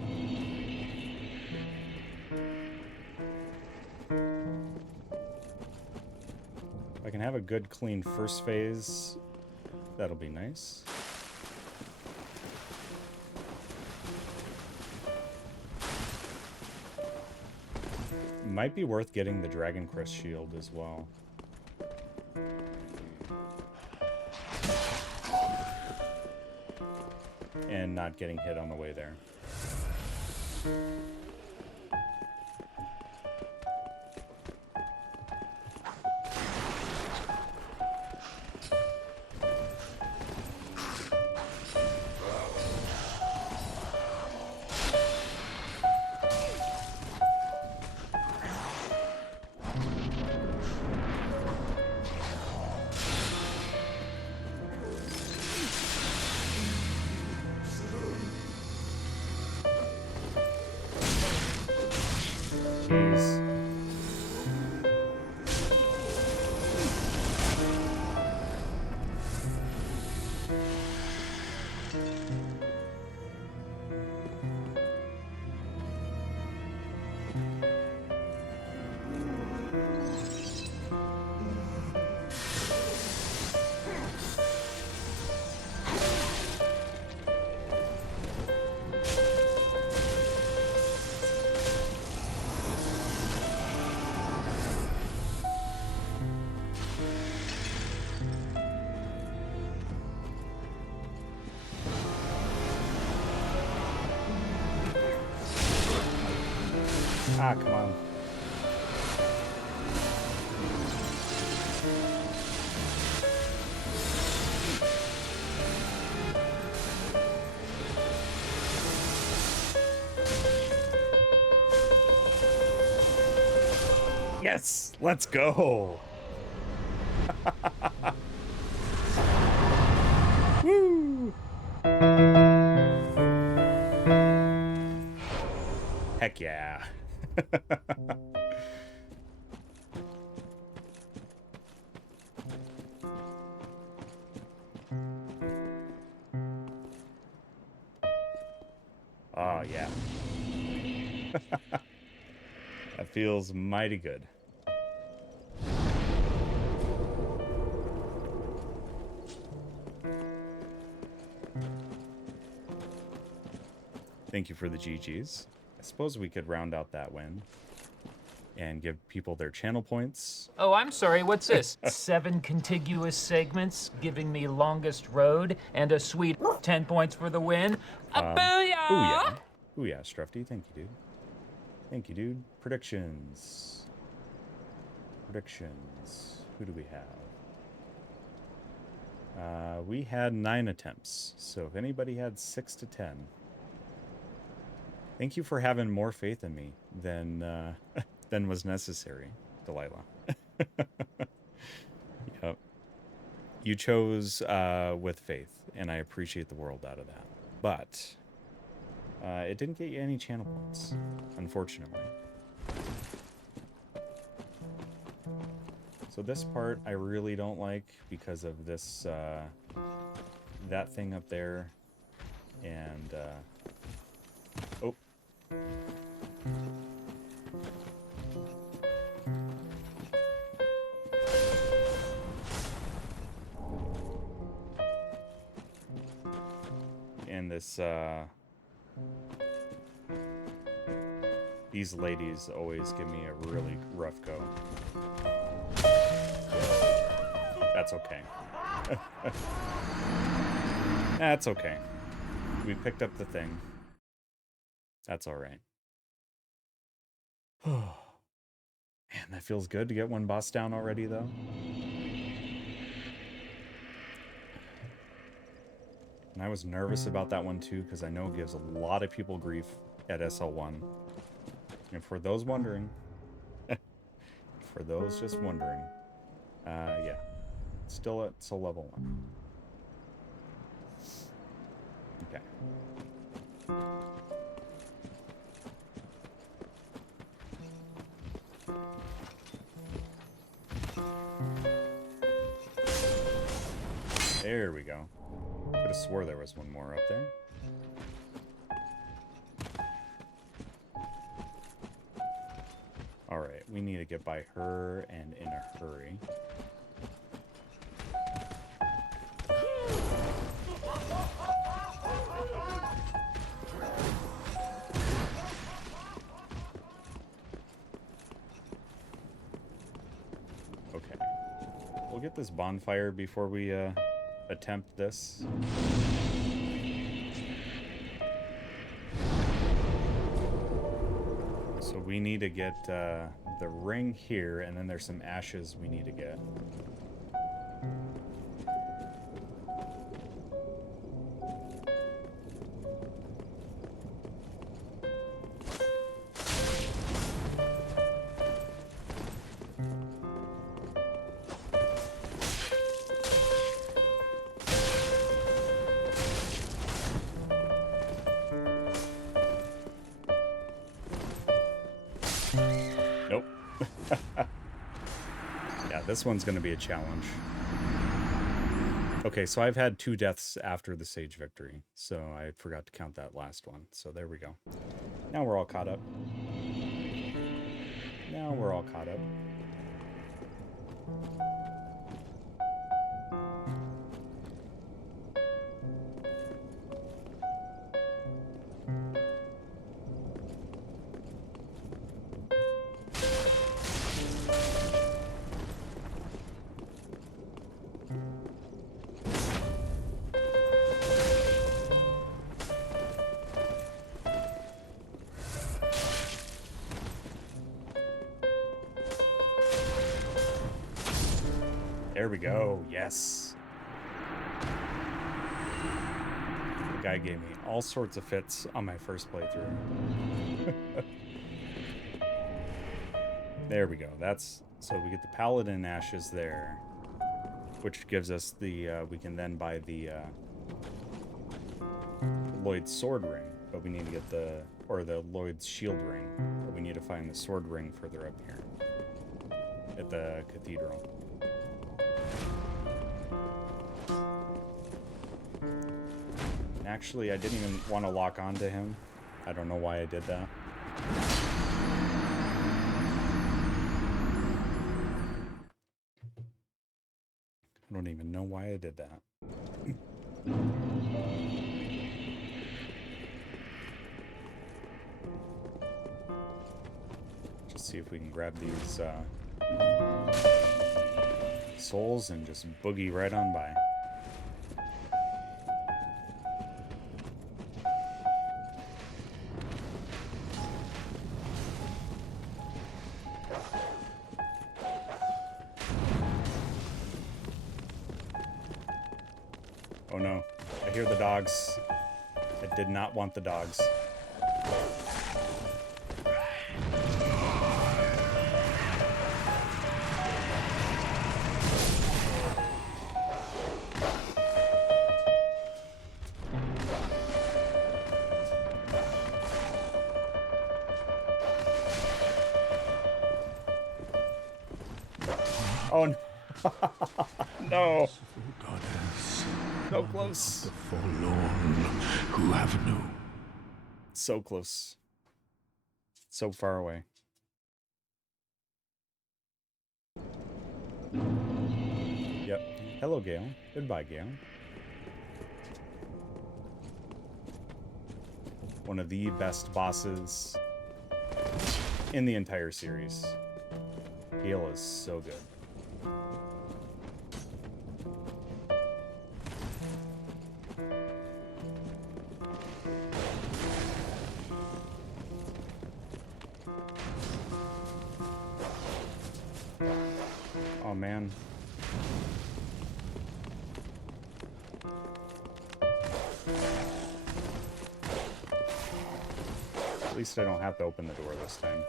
If I can have a good, clean first phase, that'll be nice. Might be worth getting the Dragon Crest shield as well. And not getting hit on the way there. Jeez. Ah, come on. Yes, let's go. Woo! Heck yeah. Oh, yeah. That feels mighty good. Thank you for the GGs. I suppose we could round out that win and give people their channel points. Oh, I'm sorry, what's this? 7 contiguous segments giving me longest road and a sweet 10 points for the win. Booyah! Ooh, yeah. Ooh, yeah, Strufty. Thank you, dude. Thank you, dude. Predictions. Predictions. Who do we have? We had 9 attempts. So if anybody had 6 to 10... Thank you for having more faith in me than was necessary, Delilah. Yep. You chose with faith, and I appreciate the world out of that. But it didn't get you any channel points, unfortunately. So this part I really don't like because of this, that thing up there, and oh. And this, these ladies always give me a really rough go. That's okay. That's okay. We picked up the thing. That's all right. Man, that feels good to get one boss down already, though. And I was nervous about that one, too, because I know it gives a lot of people grief at SL1. And for those wondering, for those just wondering, yeah, still at soul level 1. Okay. There we go. Could have swore there was one more up there. Alright, we need to get by her and in a hurry. Okay. We'll get this bonfire before we attempt this. So we need to get the ring here, and then there's some ashes we need to get. This one's going to be a challenge. Okay, so I've had 2 deaths after the Sage victory, so I forgot to count that last one. So there we go. Now we're all caught up. Now we're all caught up. There we go. Yes. The guy gave me all sorts of fits on my first playthrough. There we go. That's so we get the Paladin ashes there, which gives us the we can then buy the Lloyd's sword ring, but we need to get the Lloyd's shield ring, but we need to find the sword ring further up here at the Cathedral. Actually, I didn't even want to lock onto him. I don't know why I did that. I don't even know why I did that. Just see if we can grab these souls and just boogie right on by. Oh no, I hear the dogs. I did not want the dogs. Oh no. No. Goddess, So close. the forlorn who have no. So close. So far away. Yep. Hello, Gale. Goodbye, Gale. One of the best bosses in the entire series. Gale is so good. Oh man. At least I don't have to open the door this time.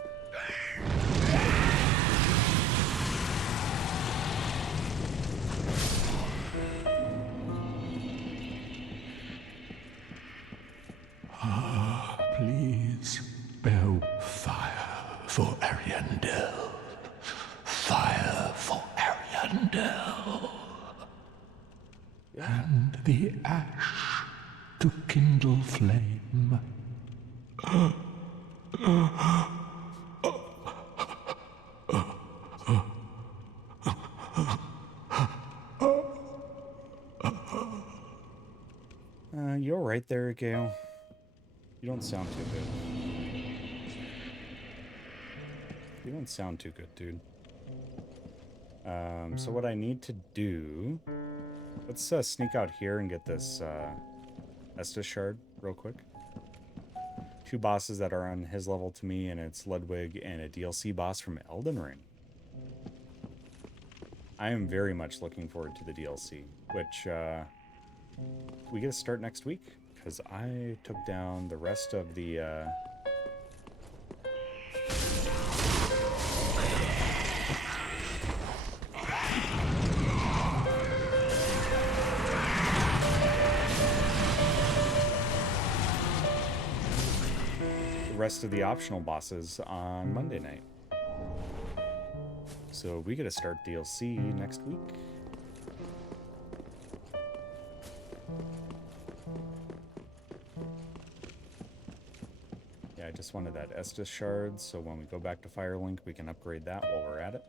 Please bear fire for Ariandel. Fire for Ariandel. And the ash to kindle flame. You're right there, Gale. You don't sound too good. You don't sound too good, dude. So what I need to do... Let's sneak out here and get this Estus shard real quick. 2 bosses that are on his level to me, and it's Ludwig and a DLC boss from Elden Ring. I am very much looking forward to the DLC, which we get to start next week, because I took down the rest of the... rest of the optional bosses on Monday night. So we get to start DLC next week. Yeah, I just wanted that Estus shard, so when we go back to Firelink, we can upgrade that while we're at it.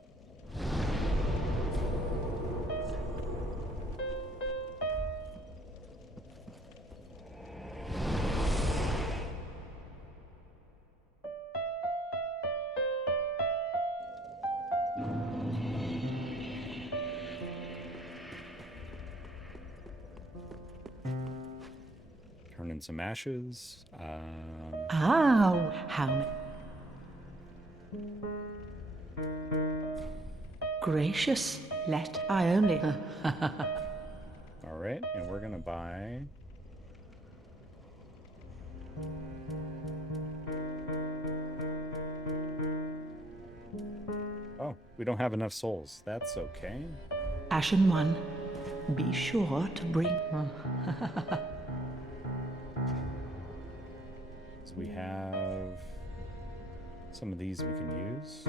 Some ashes. Ow, how gracious, let I only. All right, and we're gonna buy. Oh, we don't have enough souls. That's okay. Ashen one, be sure to bring. So we have some of these we can use.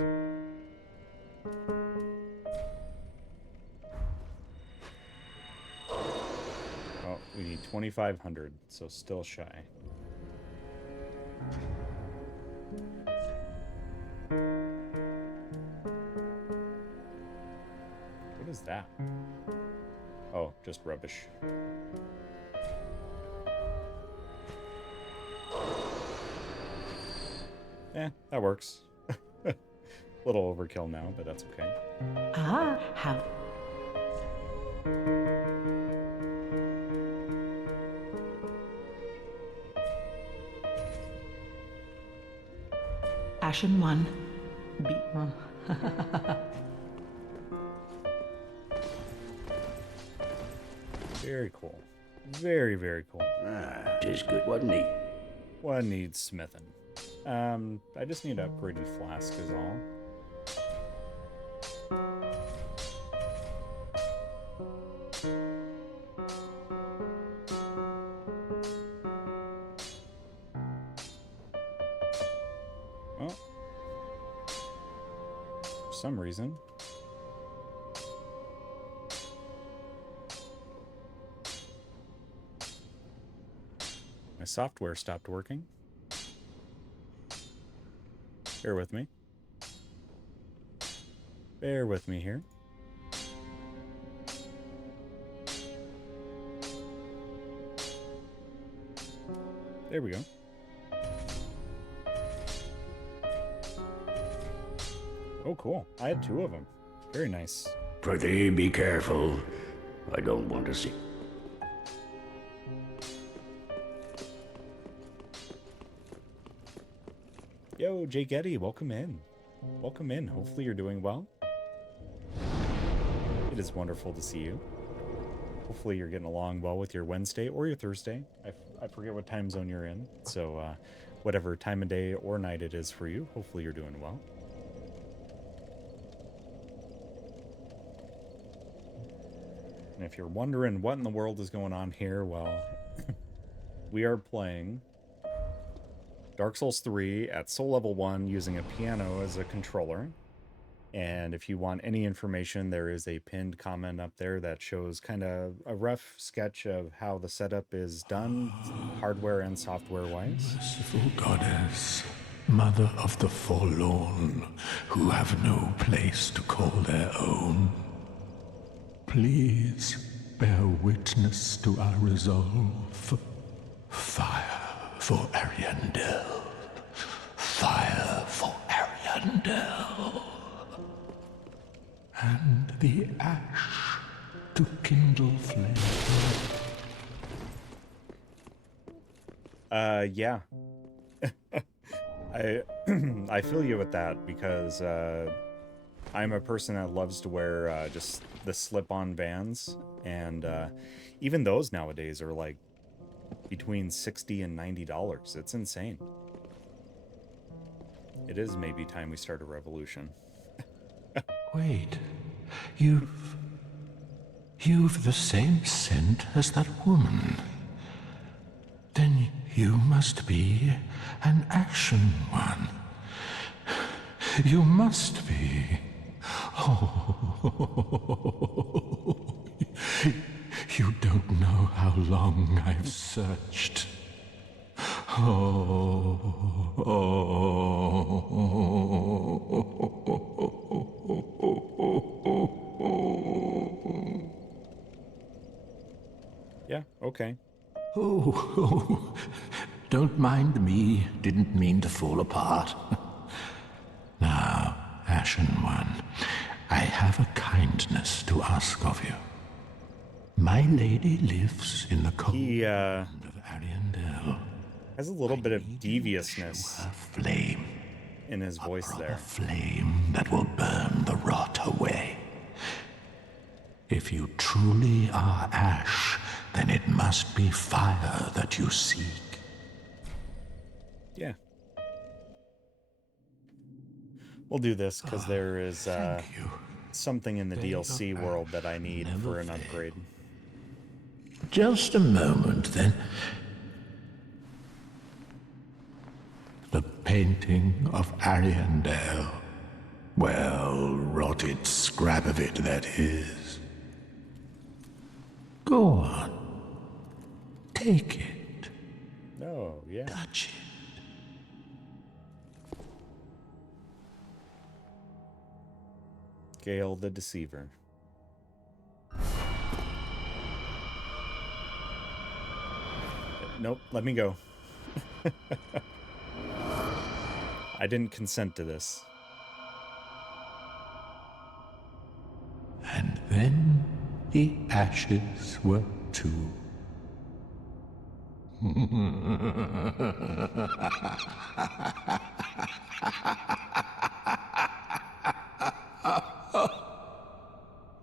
Oh, we need 2,500, so still shy. What is that? Oh, just rubbish. That works. A little overkill now, but that's okay. Ah, have Ashen one. Be Very cool. Very, very cool. Ah, 'tis good, wasn't he? One needs smithing. I just need an upgraded flask is all. Well, for some reason. My software stopped working. Bear with me. Bear with me here. There we go. Oh, cool. I had two of them. Very nice. Prithee, be careful. I don't want to see. Yo, Jake Eddy, welcome in. Welcome in. Hopefully you're doing well. It is wonderful to see you. Hopefully you're getting along well with your Wednesday or your Thursday. I forget what time zone you're in. So whatever time of day or night it is for you, hopefully you're doing well. And if you're wondering what in the world is going on here, well, we are playing Dark Souls 3 at Soul Level 1 using a piano as a controller. And if you want any information, there is a pinned comment up there that shows kind of a rough sketch of how the setup is done, hardware and software-wise. Merciful goddess, mother of the forlorn, who have no place to call their own, please bear witness to our resolve. Fire for Ariandel. Fire for Ariandel. And the ash to kindle flame. Yeah. I feel you with that because I'm a person that loves to wear just the slip-on Vans, and even those nowadays are like between $60 and $90. It's insane. It is maybe time we start a revolution. Wait, you've the same scent as that woman. Then you must be an Ashen One. You must be. Oh, you don't know how long I've searched. Yeah, okay. Oh, don't mind me. Didn't mean to fall apart. Now, Ashen One, I have a kindness to ask of you. My lady lives in the cold land of Ariandel. Has a little bit of deviousness A flame. in his voice there. A flame that will burn the rot away. If you truly are ash, then it must be fire that you seek. Yeah. We'll do this because there is you. something in the Day of DLC world that I need never for an fail. upgrade. Just a moment, then. The painting of Ariandel. Well, rotted scrap of it, that is. Go on. Take it. Oh, yeah. Touch Gale the Deceiver. Nope, let me go. I didn't consent to this. And then the ashes were too.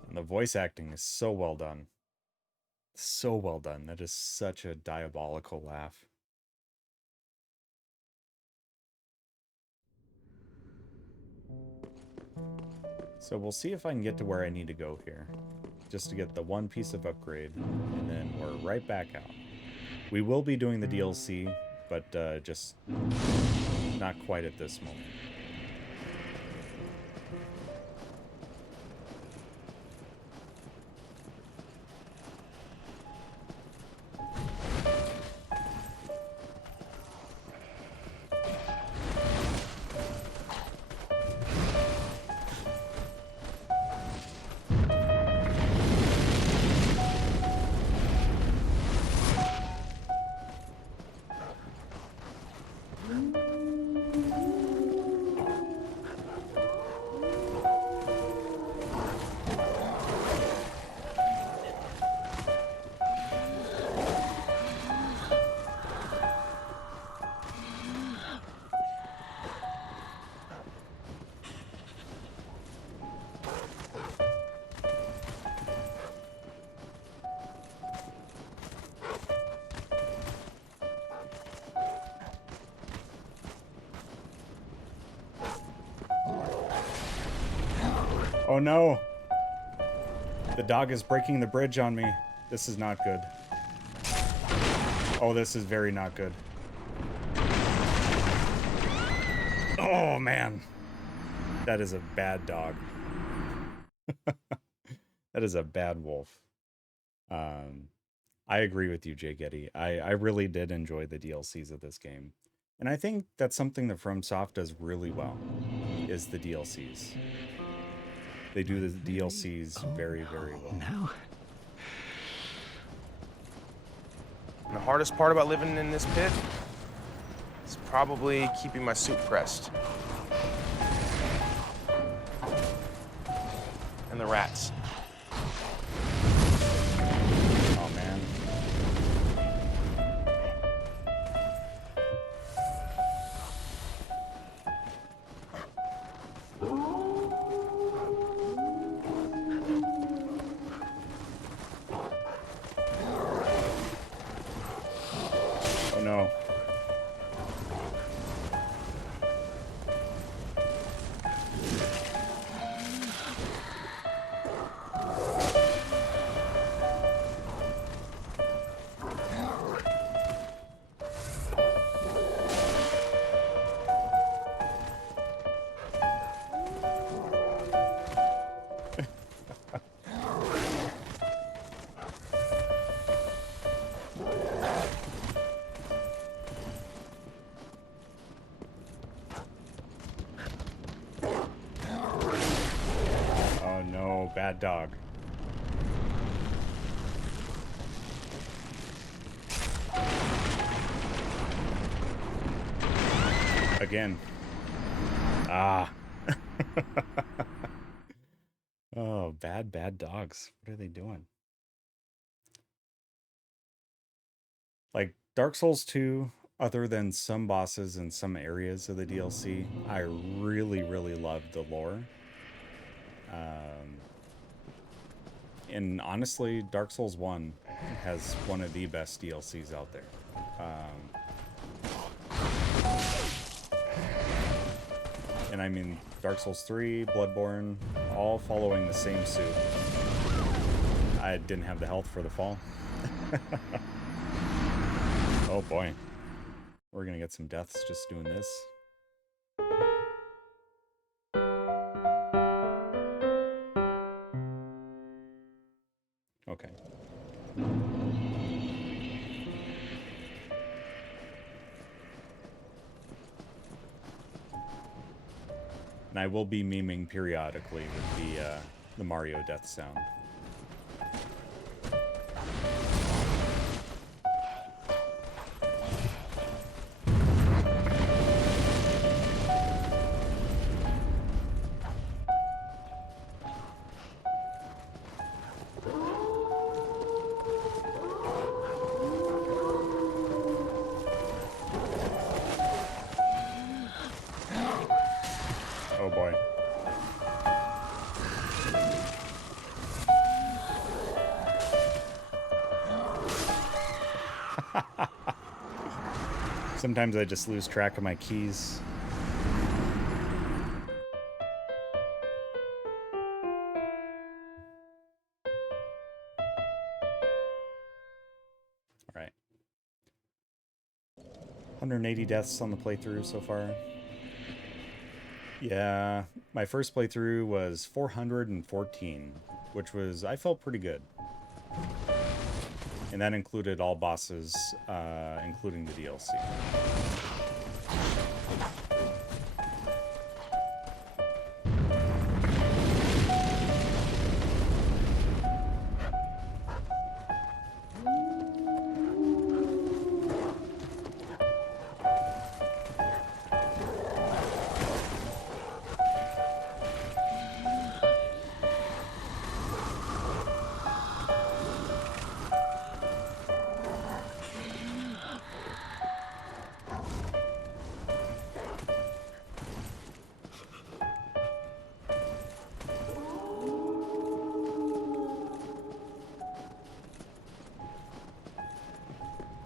And the voice acting is so well done. So well done. That is such a diabolical laugh. So we'll see if I can get to where I need to go here. Just to get the one piece of upgrade. And then we're right back out. We will be doing the DLC, but just not quite at this moment. Oh no! The dog is breaking the bridge on me. This is not good. Oh, this is very not good. Oh man! That is a bad dog. That is a bad wolf. I agree with you, Jay Getty. I really did enjoy the DLCs of this game. And I think that's something that FromSoft does really well, is the DLCs. They do the DLCs very, very well. Now? And the hardest part about living in this pit is probably keeping my suit pressed. And the rats. Oh man. Oh no. Oh no, bad dog. Again. Ah. Oh, bad dogs. What are they doing? Like Dark Souls 2, other than some bosses and some areas of the DLC, I really, really loved the lore. And honestly, Dark Souls 1 has one of the best DLCs out there. And I mean, Dark Souls 3, Bloodborne, all following the same suit. I didn't have the health for the fall. Oh boy. We're gonna get some deaths just doing this. Okay. And I will be memeing periodically with the Mario death sound. Oh boy. Sometimes I just lose track of my keys. All right. 180 deaths on the playthrough so far. Yeah, my first playthrough was 414, which was, I felt pretty good. And that included all bosses, including the DLC.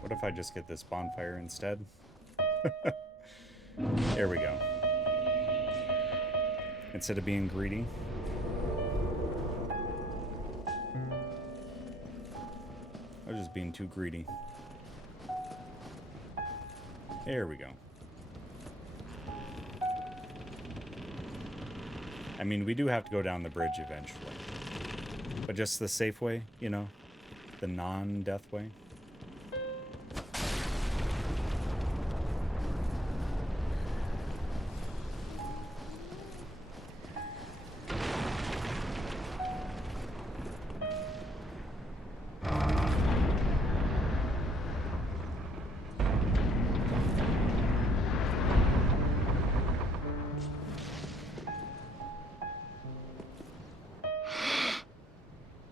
What if I just get this bonfire instead? There we go. Instead of being greedy. I was just being too greedy. There we go. I mean, we do have to go down the bridge eventually. But just the safe way, you know? The non-death way.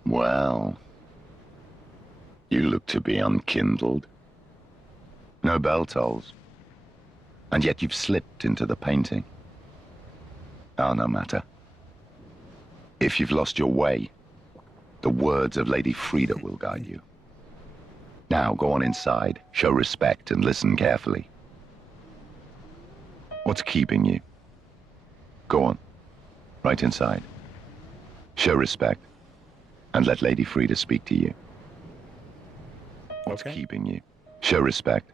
Well, you look to be unkindled. No bell tolls. And yet you've slipped into the painting. Oh, no matter. If you've lost your way, the words of Lady Frida will guide you. Now, go on inside, show respect, and listen carefully. What's keeping you? Go on, right inside. Show respect. And let Lady Frida speak to you. What's keeping you? Show respect.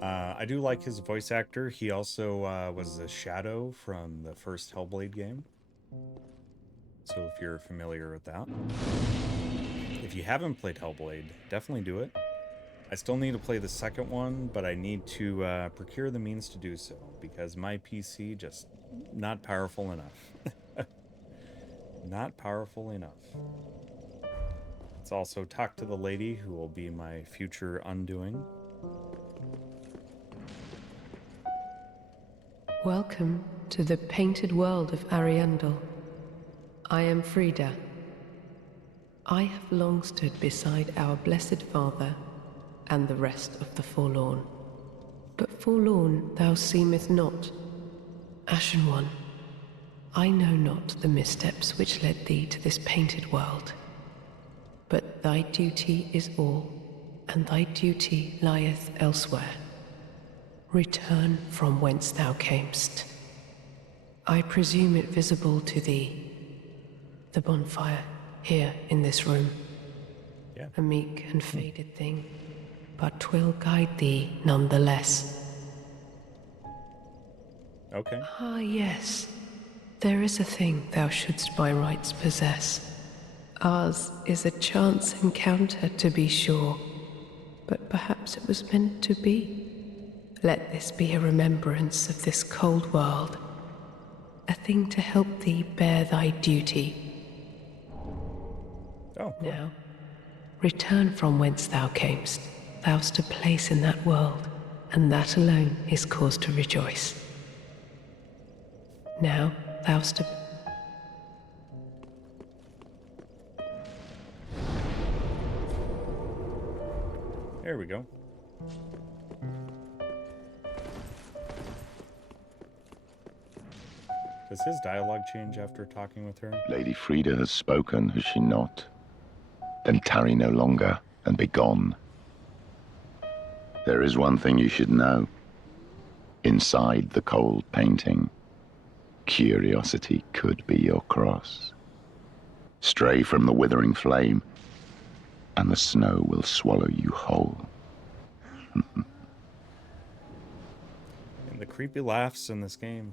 I do like his voice actor. He also was the Shadow from the first Hellblade game. So if you're familiar with that. If you haven't played Hellblade, definitely do it. I still need to play the second one, but I need to procure the means to do so, because my PC just not powerful enough. Not powerful enough. Let's also talk to the lady who will be my future undoing. Welcome to the painted world of Ariandel. I am Frida. I have long stood beside our blessed Father and the rest of the forlorn. But forlorn thou seemest not. Ashen One, I know not the missteps which led thee to this painted world. But thy duty is all, and thy duty lieth elsewhere. Return from whence thou camest. I presume it visible to thee, the bonfire here in this room. Yeah. A meek and faded thing, but 'twill guide thee nonetheless. Okay. Ah, yes. There is a thing thou shouldst by rights possess. Ours is a chance encounter, to be sure, but perhaps it was meant to be. let this be a remembrance of this cold world, a thing to help thee bear thy duty. Oh, cool. Now, return from whence thou camest. Thou'st a place in that world, and that alone is cause to rejoice. Now, thou'st a... There we go. Does his dialogue change after talking with her? Lady Frida has spoken, has she not? Then tarry no longer, and be gone. There is one thing you should know. Inside the cold painting, curiosity could be your cross. Stray from the withering flame, and the snow will swallow you whole. And the creepy laughs in this game.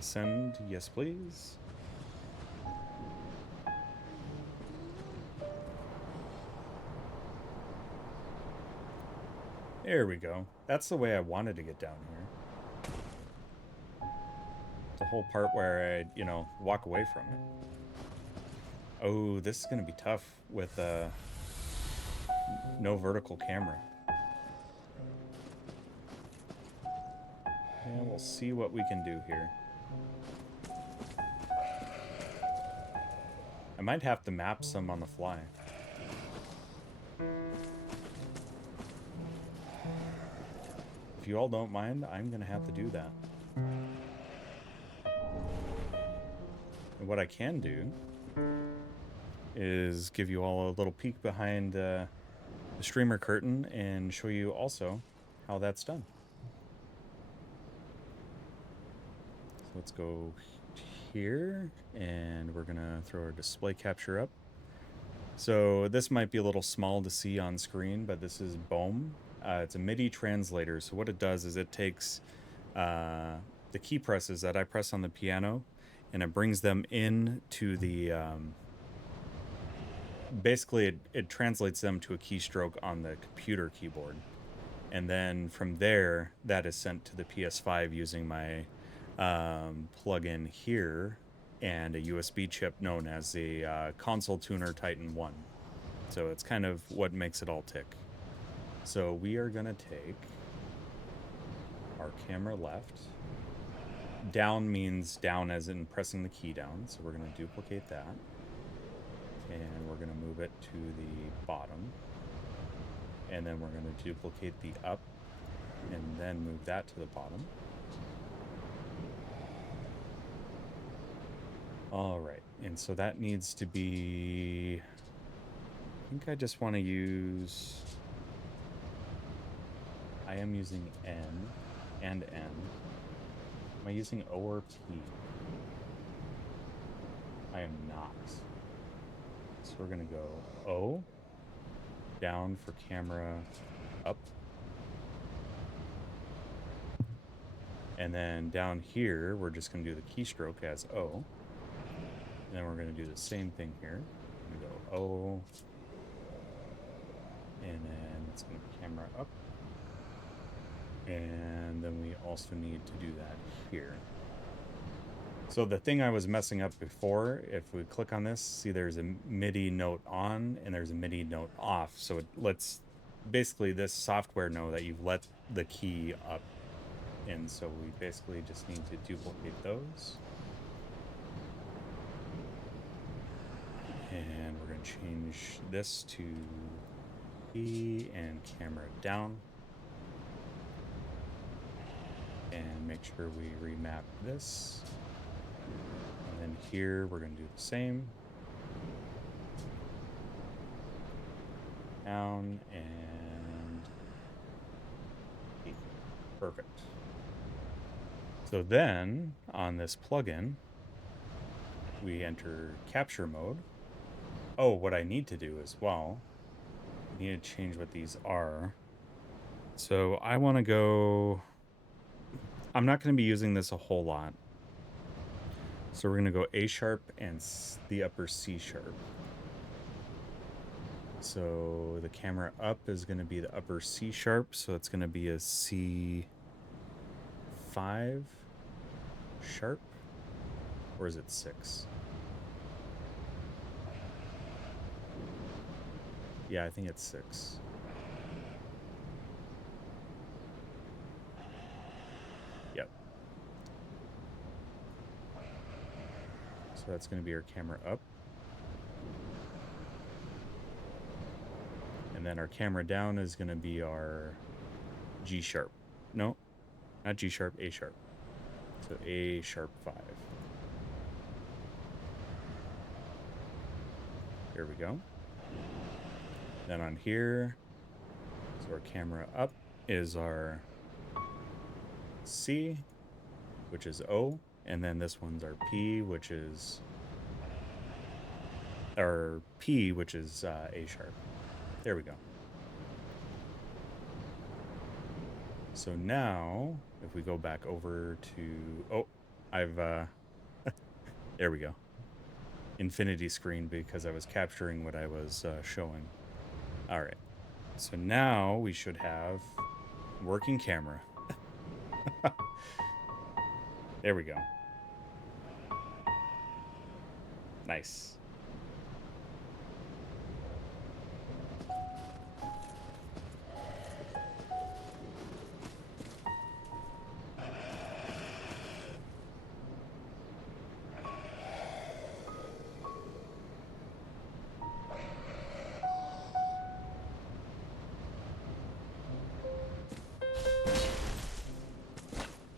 Send, yes please. There we go. That's the way I wanted to get down here. The whole part where I, you know, walk away from it. Oh, this is going to be tough with no vertical camera. Yeah, we'll see what we can do here. I might have to map some on the fly. If you all don't mind, I'm gonna have to do that. And what I can do is give you all a little peek behind the streamer curtain and show you also how that's done. So let's go here, and we're gonna throw our display capture up. So this might be a little small to see on screen, but this is BOEM. It's a MIDI translator. So what it does is it takes the key presses that I press on the piano, and it brings them in to the basically it translates them to a keystroke on the computer keyboard, and then from there that is sent to the PS5 using my plug-in here and a USB chip known as the Console Tuner Titan 1. So it's kind of what makes it all tick. So we are gonna take our camera left. Down means down as in pressing the key down, so we're gonna duplicate that. And we're gonna move it to the bottom. And then we're gonna duplicate the up and then move that to the bottom. All right, and so that needs to be, I think I just want to use, I am using N and N. Am I using O or P? I am not. So we're gonna go O, down for camera, up. And then down here, we're just gonna do the keystroke as O. And then we're going to do the same thing here. We go O, and then it's going to be camera up. And then we also need to do that here. So the thing I was messing up before, if we click on this, see there's a MIDI note on and there's a MIDI note off. So it lets, basically this software know that you've let the key up. And so we basically just need to duplicate those. And we're going to change this to E and camera down. And make sure we remap this. And then here we're going to do the same. Down and E. Perfect. So then on this plugin, we enter capture mode. Oh, what I need to do as well, I need to change what these are. So I want to go, I'm not going to be using this a whole lot. So we're going to go A sharp and the upper C sharp. So the camera up is going to be the upper C sharp, so it's going to be a C5 sharp, or is it 6? Yeah, I think it's 6. Yep. So that's going to be our camera up. And then our camera down is going to be our G sharp. No, not G sharp, A sharp. So A sharp 5. There we go. Then on here, so our camera up is our C, which is O, and then this one's our P, which is A sharp. There we go. So now, if we go back over to, there we go. Infinity screen, because I was capturing what I was showing. All right. So now we should have working camera. There we go. Nice.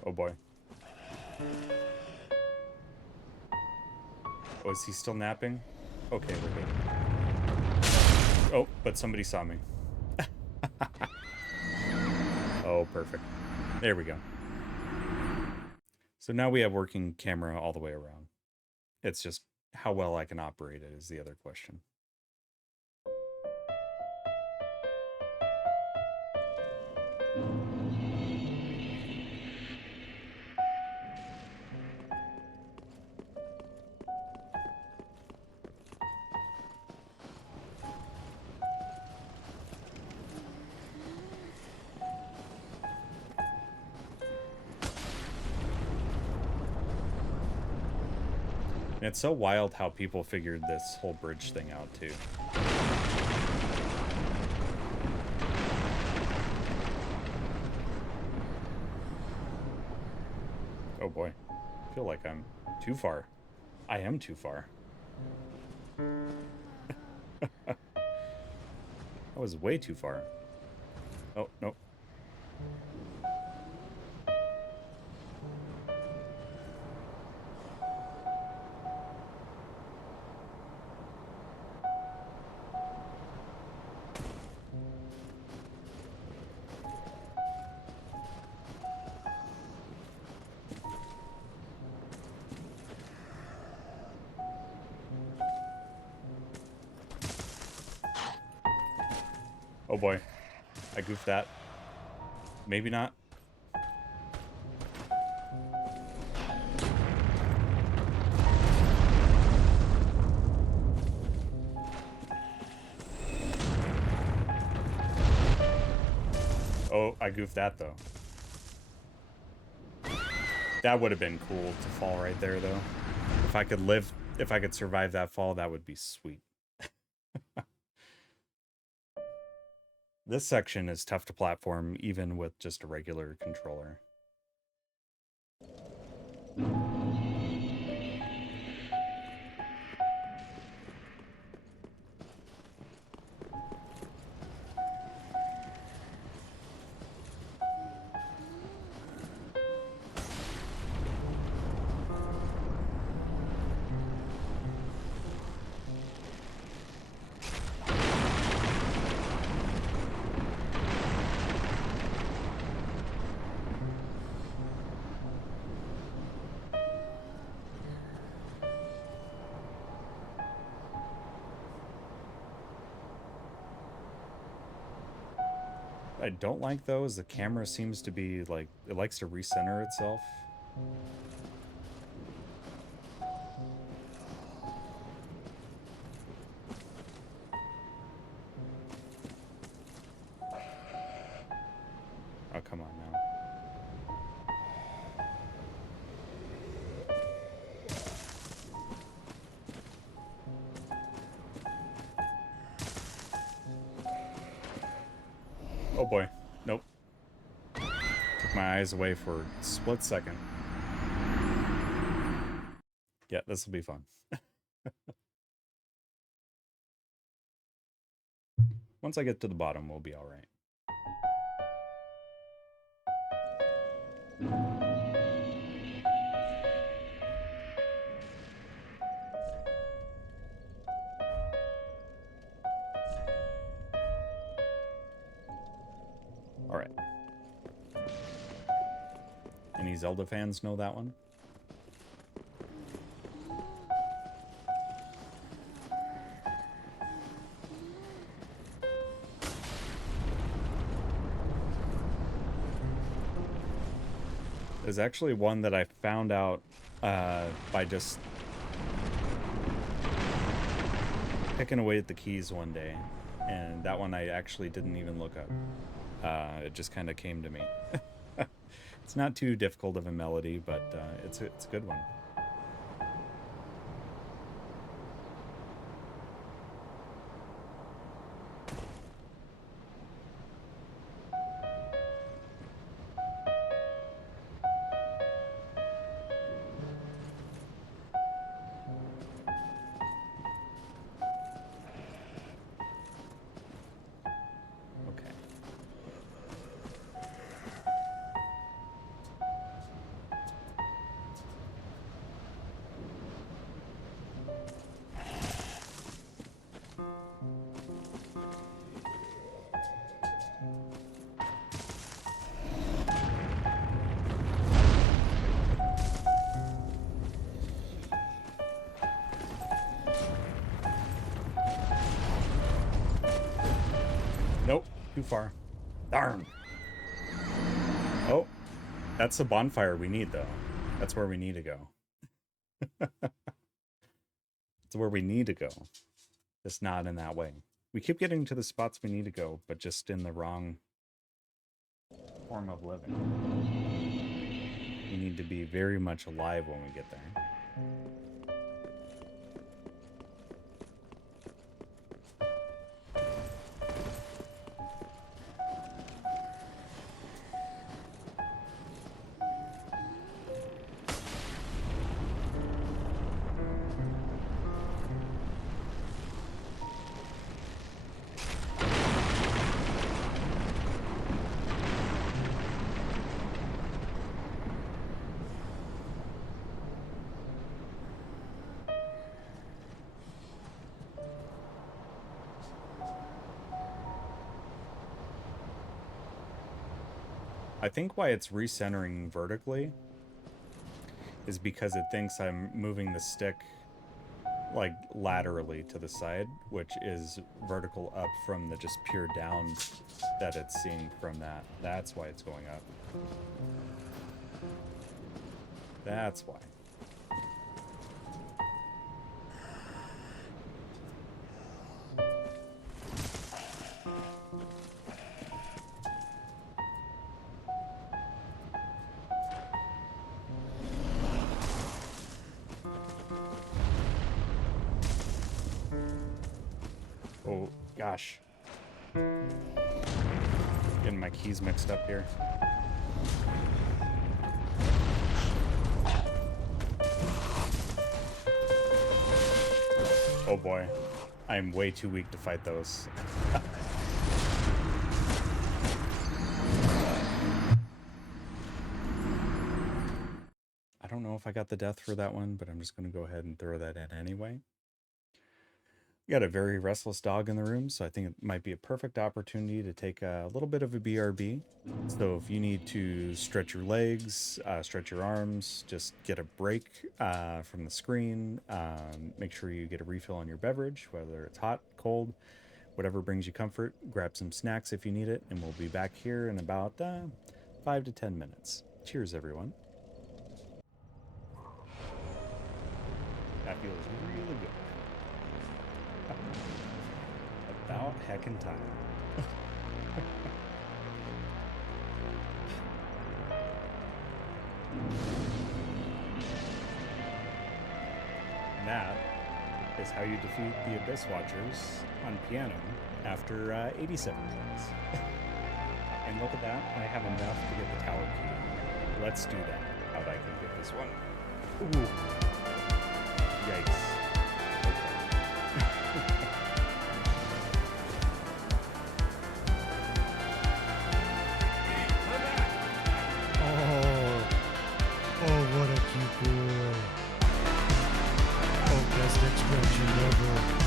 Oh boy. Oh, is he still napping? Okay, we're good. Oh, but somebody saw me. Oh, perfect. There we go. So now we have working camera all the way around. It's just how well I can operate it is the other question. And it's so wild how people figured this whole bridge thing out, too. Oh boy. I feel like I'm too far. I am too far. That was way too far. Oh, nope. Oh boy. I goofed that. Maybe not. Oh, I goofed that though. That would have been cool to fall right there though. If I could survive that fall, that would be sweet. This section is tough to platform even with just a regular controller. I don't like though is the camera seems to be like, it likes to recenter itself. my eyes away for a split second. Yeah, this will be fun. Once I get to the bottom, we'll be all right. All right. Any Zelda fans know that one? There's actually one that I found out by just picking away at the keys one day, and that one I actually didn't even look up. It just kind of came to me. It's not too difficult of a melody, but it's a good one. Nope, too far. Darn. Oh, that's the bonfire we need, though. That's where we need to go. That's where we need to go. Just not in that way. We keep getting to the spots we need to go, but just in the wrong form of living. We need to be very much alive when we get there. I think why it's recentering vertically is because it thinks I'm moving the stick like laterally to the side, which is vertical up from the just pure down that it's seeing from that. That's why it's going up. That's why. Oh, gosh. Getting my keys mixed up here. Oh boy. I'm way too weak to fight those. I don't know if I got the death for that one, but I'm just going to go ahead and throw that in anyway. We got a very restless dog in the room, so I think it might be a perfect opportunity to take a little bit of a BRB. So if you need to stretch your legs, stretch your arms, just get a break from the screen, make sure you get a refill on your beverage, whether it's hot, cold, whatever brings you comfort. Grab some snacks if you need it, and we'll be back here in about 5 to 10 minutes. Cheers, everyone. That feels really good. About heckin' time. And that is how you defeat the Abyss Watchers on piano after 87 plays. And And look at that. I have enough to get the tower key. Let's do that. How'd I can get this one? Ooh. Yikes. Oh, what a cute boy. Oh, best extraction ever.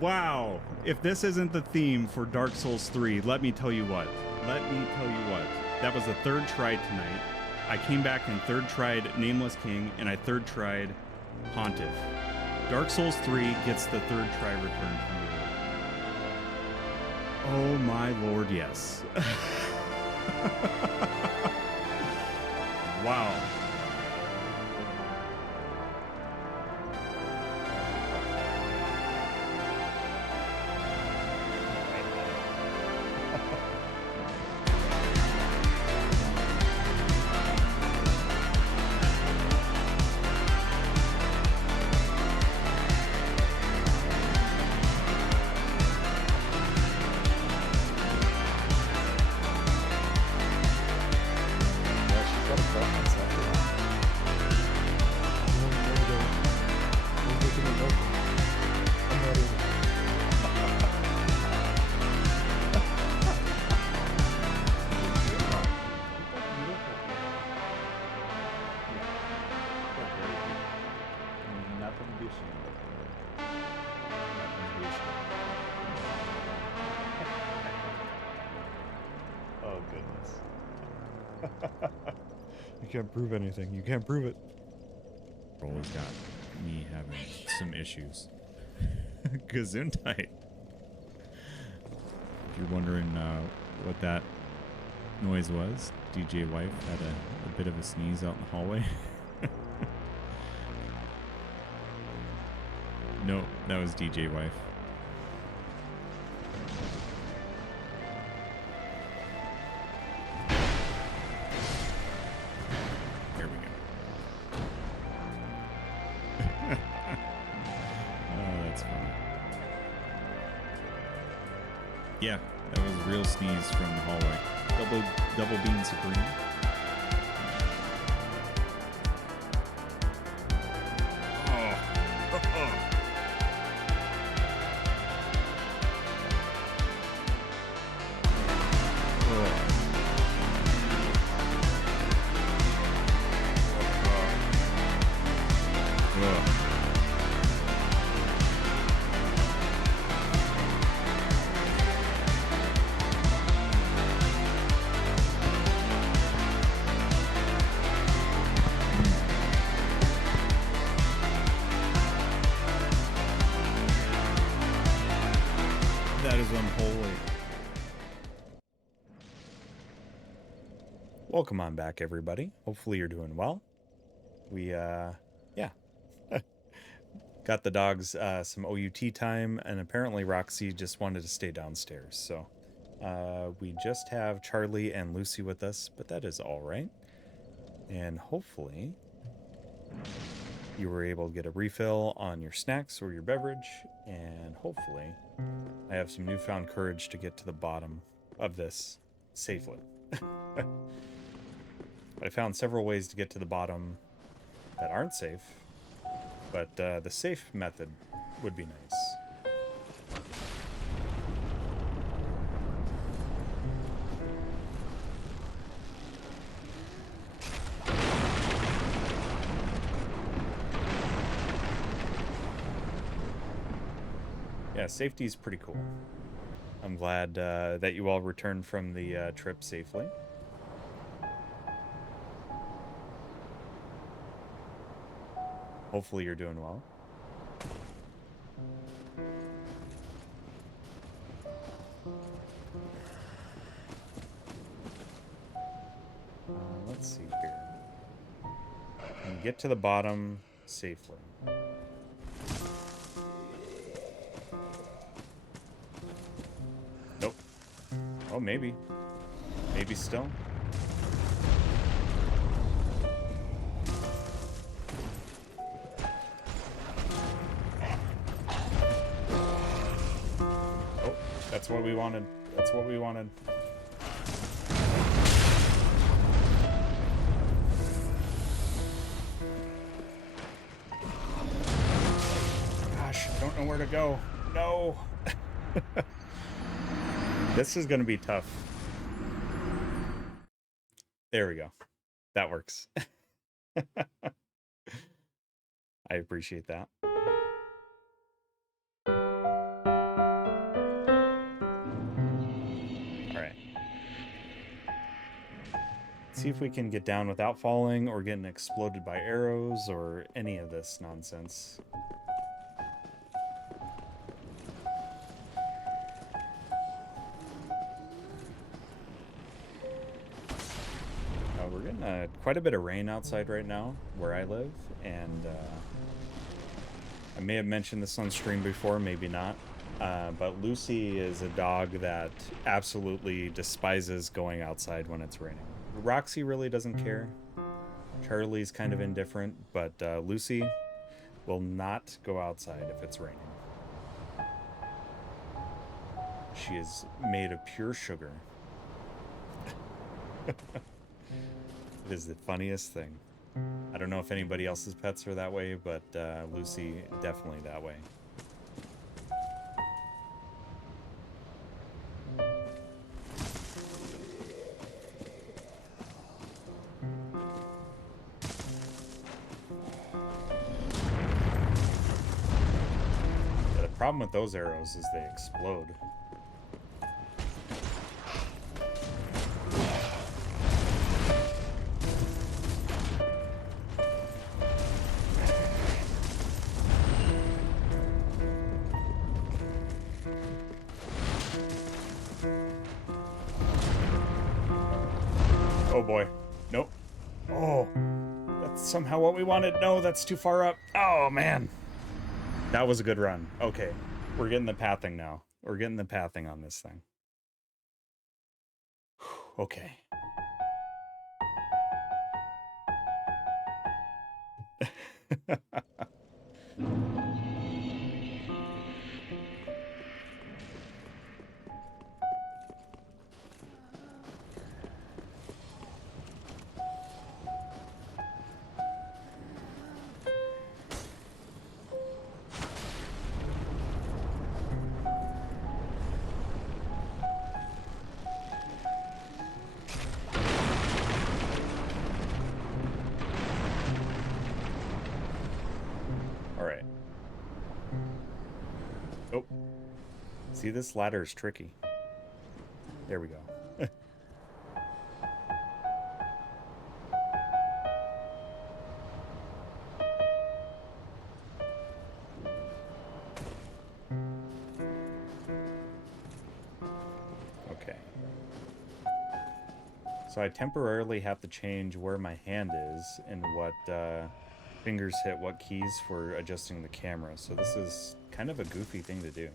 Wow, if this isn't the theme for Dark Souls 3, let me tell you what. That was the third try tonight. I came back and third tried Nameless King, and I third tried Pontiff. Dark Souls 3 gets the third try return from me. Oh my lord, yes. Wow. Can't prove anything. You can't prove it. Always got me having some issues. Gesundheit. If you're wondering what that noise was, DJ Wife had a bit of a sneeze out in the hallway. No, that was DJ Wife. Yeah, that was a real sneeze from the hallway. Double bean supreme. Welcome on back, everybody. Hopefully you're doing well. We, yeah. Got the dogs some OUT time, and apparently Roxy just wanted to stay downstairs. So we just have Charlie and Lucy with us, but that is all right. And hopefully you were able to get a refill on your snacks or your beverage, and hopefully I have some newfound courage to get to the bottom of this safely. I found several ways to get to the bottom that aren't safe, but the safe method would be nice. Yeah, safety is pretty cool. I'm glad that you all returned from the trip safely. Hopefully you're doing well. Let's see here. Can get to the bottom safely. Nope. Oh, maybe. Maybe still. Oh, that's what we wanted. That's what we wanted. Gosh, I don't know where to go. No. This is going to be tough. There we go. That works. I appreciate that. All right. See if we can get down without falling or getting exploded by arrows or any of this nonsense. We're getting quite a bit of rain outside right now where I live, and I may have mentioned this on stream before, maybe not, but Lucy is a dog that absolutely despises going outside when it's raining. Roxy really doesn't care. Charlie's kind of indifferent, but Lucy will not go outside if it's raining. She is made of pure sugar. It is the funniest thing. I don't know if anybody else's pets are that way, but Lucy, definitely that way. Yeah, the problem with those arrows is they explode. Oh boy. Nope. Oh, that's somehow what we wanted. No, that's too far up. Oh man. That was a good run. Okay. We're getting the pathing now. We're getting the pathing on this thing. Okay. See, this ladder is tricky. There we go. Okay. So I temporarily have to change where my hand is and what fingers hit what keys for adjusting the camera. So this is kind of a goofy thing to do.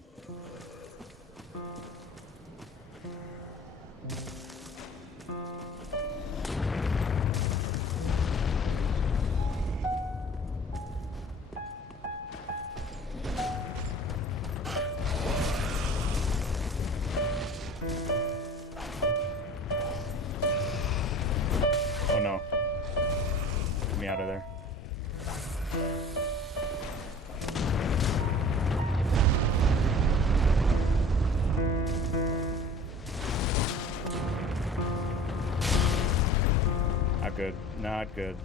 Oh no. Get me out of there. Not good. Not good.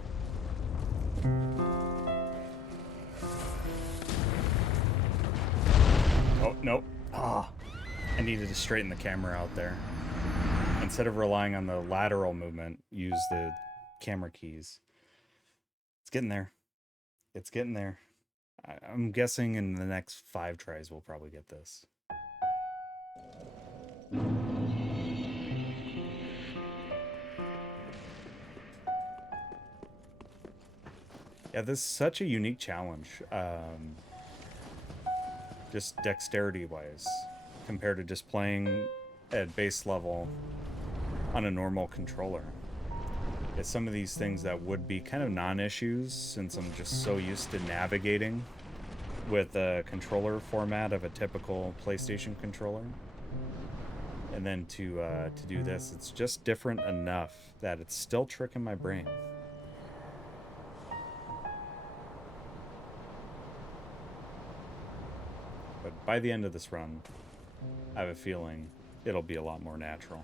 Oh, nope. Ah. I needed to straighten the camera out there. Instead of relying on the lateral movement, use the camera keys. It's getting there. It's getting there. I'm guessing in the next 5 tries we'll probably get this. Yeah, this is such a unique challenge. Just dexterity-wise, compared to just playing at base level on a normal controller. It's some of these things that would be kind of non-issues since I'm just so used to navigating with a controller format of a typical PlayStation controller. And then to do this, it's just different enough that it's still tricking my brain. But by the end of this run, I have a feeling it'll be a lot more natural.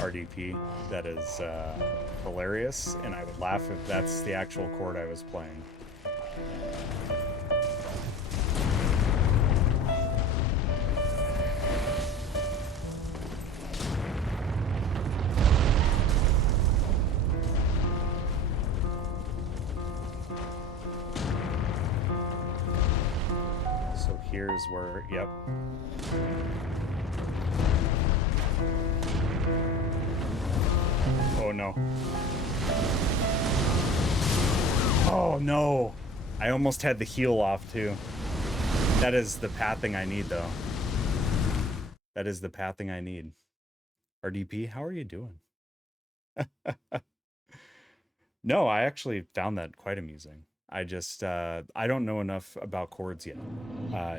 RDP, that is hilarious, and I would laugh if that's the actual chord I was playing. So here's where, yep. Oh no. Oh no. I almost had the heel off too. That is the pathing I need though. That is the pathing I need. RDP, how are you doing? No, I actually found that quite amusing. I just, I don't know enough about chords yet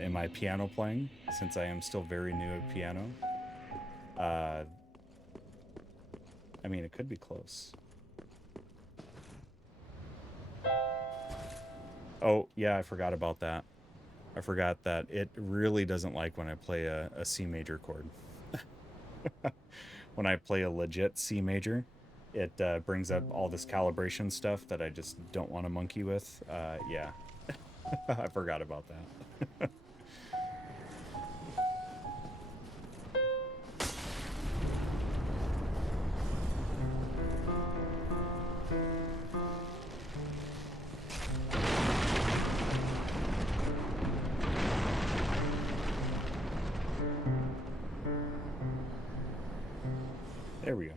in my piano playing, since I am still very new at piano. I mean, it could be close. Oh, yeah, I forgot about that. I forgot that it really doesn't like when I play a C major chord. When I play a legit C major, it brings up all this calibration stuff that I just don't want to monkey with. Yeah, I forgot about that. There we go.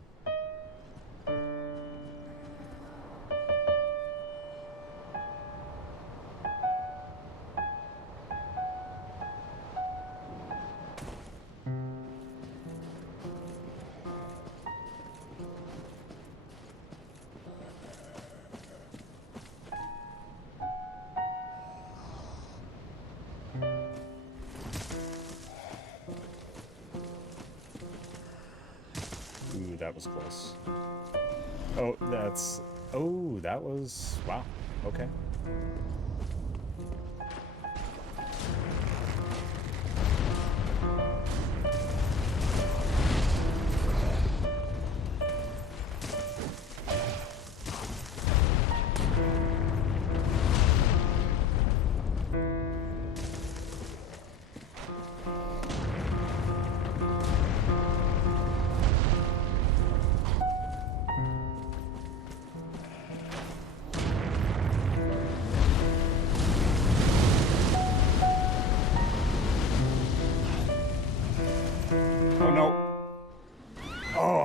Ooh, that was close. Oh, that's... Oh, that was... Wow. Okay.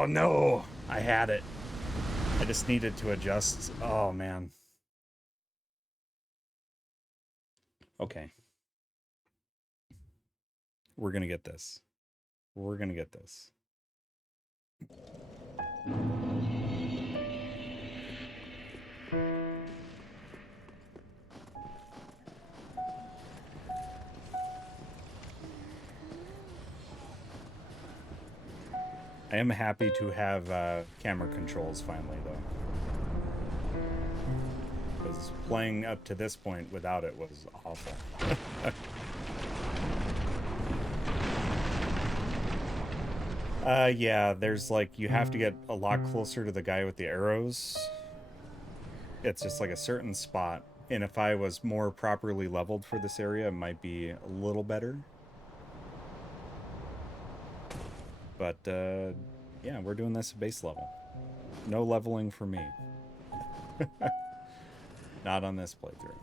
no! I had it. I just needed to adjust. Oh man. Okay. We're gonna get this. We're gonna get this. I am happy to have camera controls finally, though. Because playing up to this point without it was awful. Yeah, there's like, you have to get a lot closer to the guy with the arrows. It's just like a certain spot. And if I was more properly leveled for this area, it might be a little better. But, yeah, we're doing this at base level. No leveling for me. Not on this playthrough.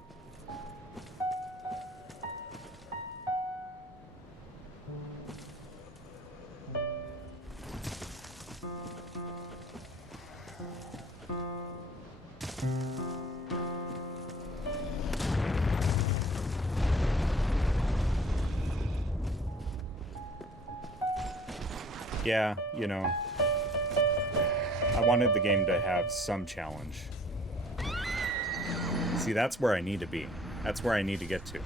Yeah, you know, I wanted the game to have some challenge. See, that's where I need to be. That's where I need to get to.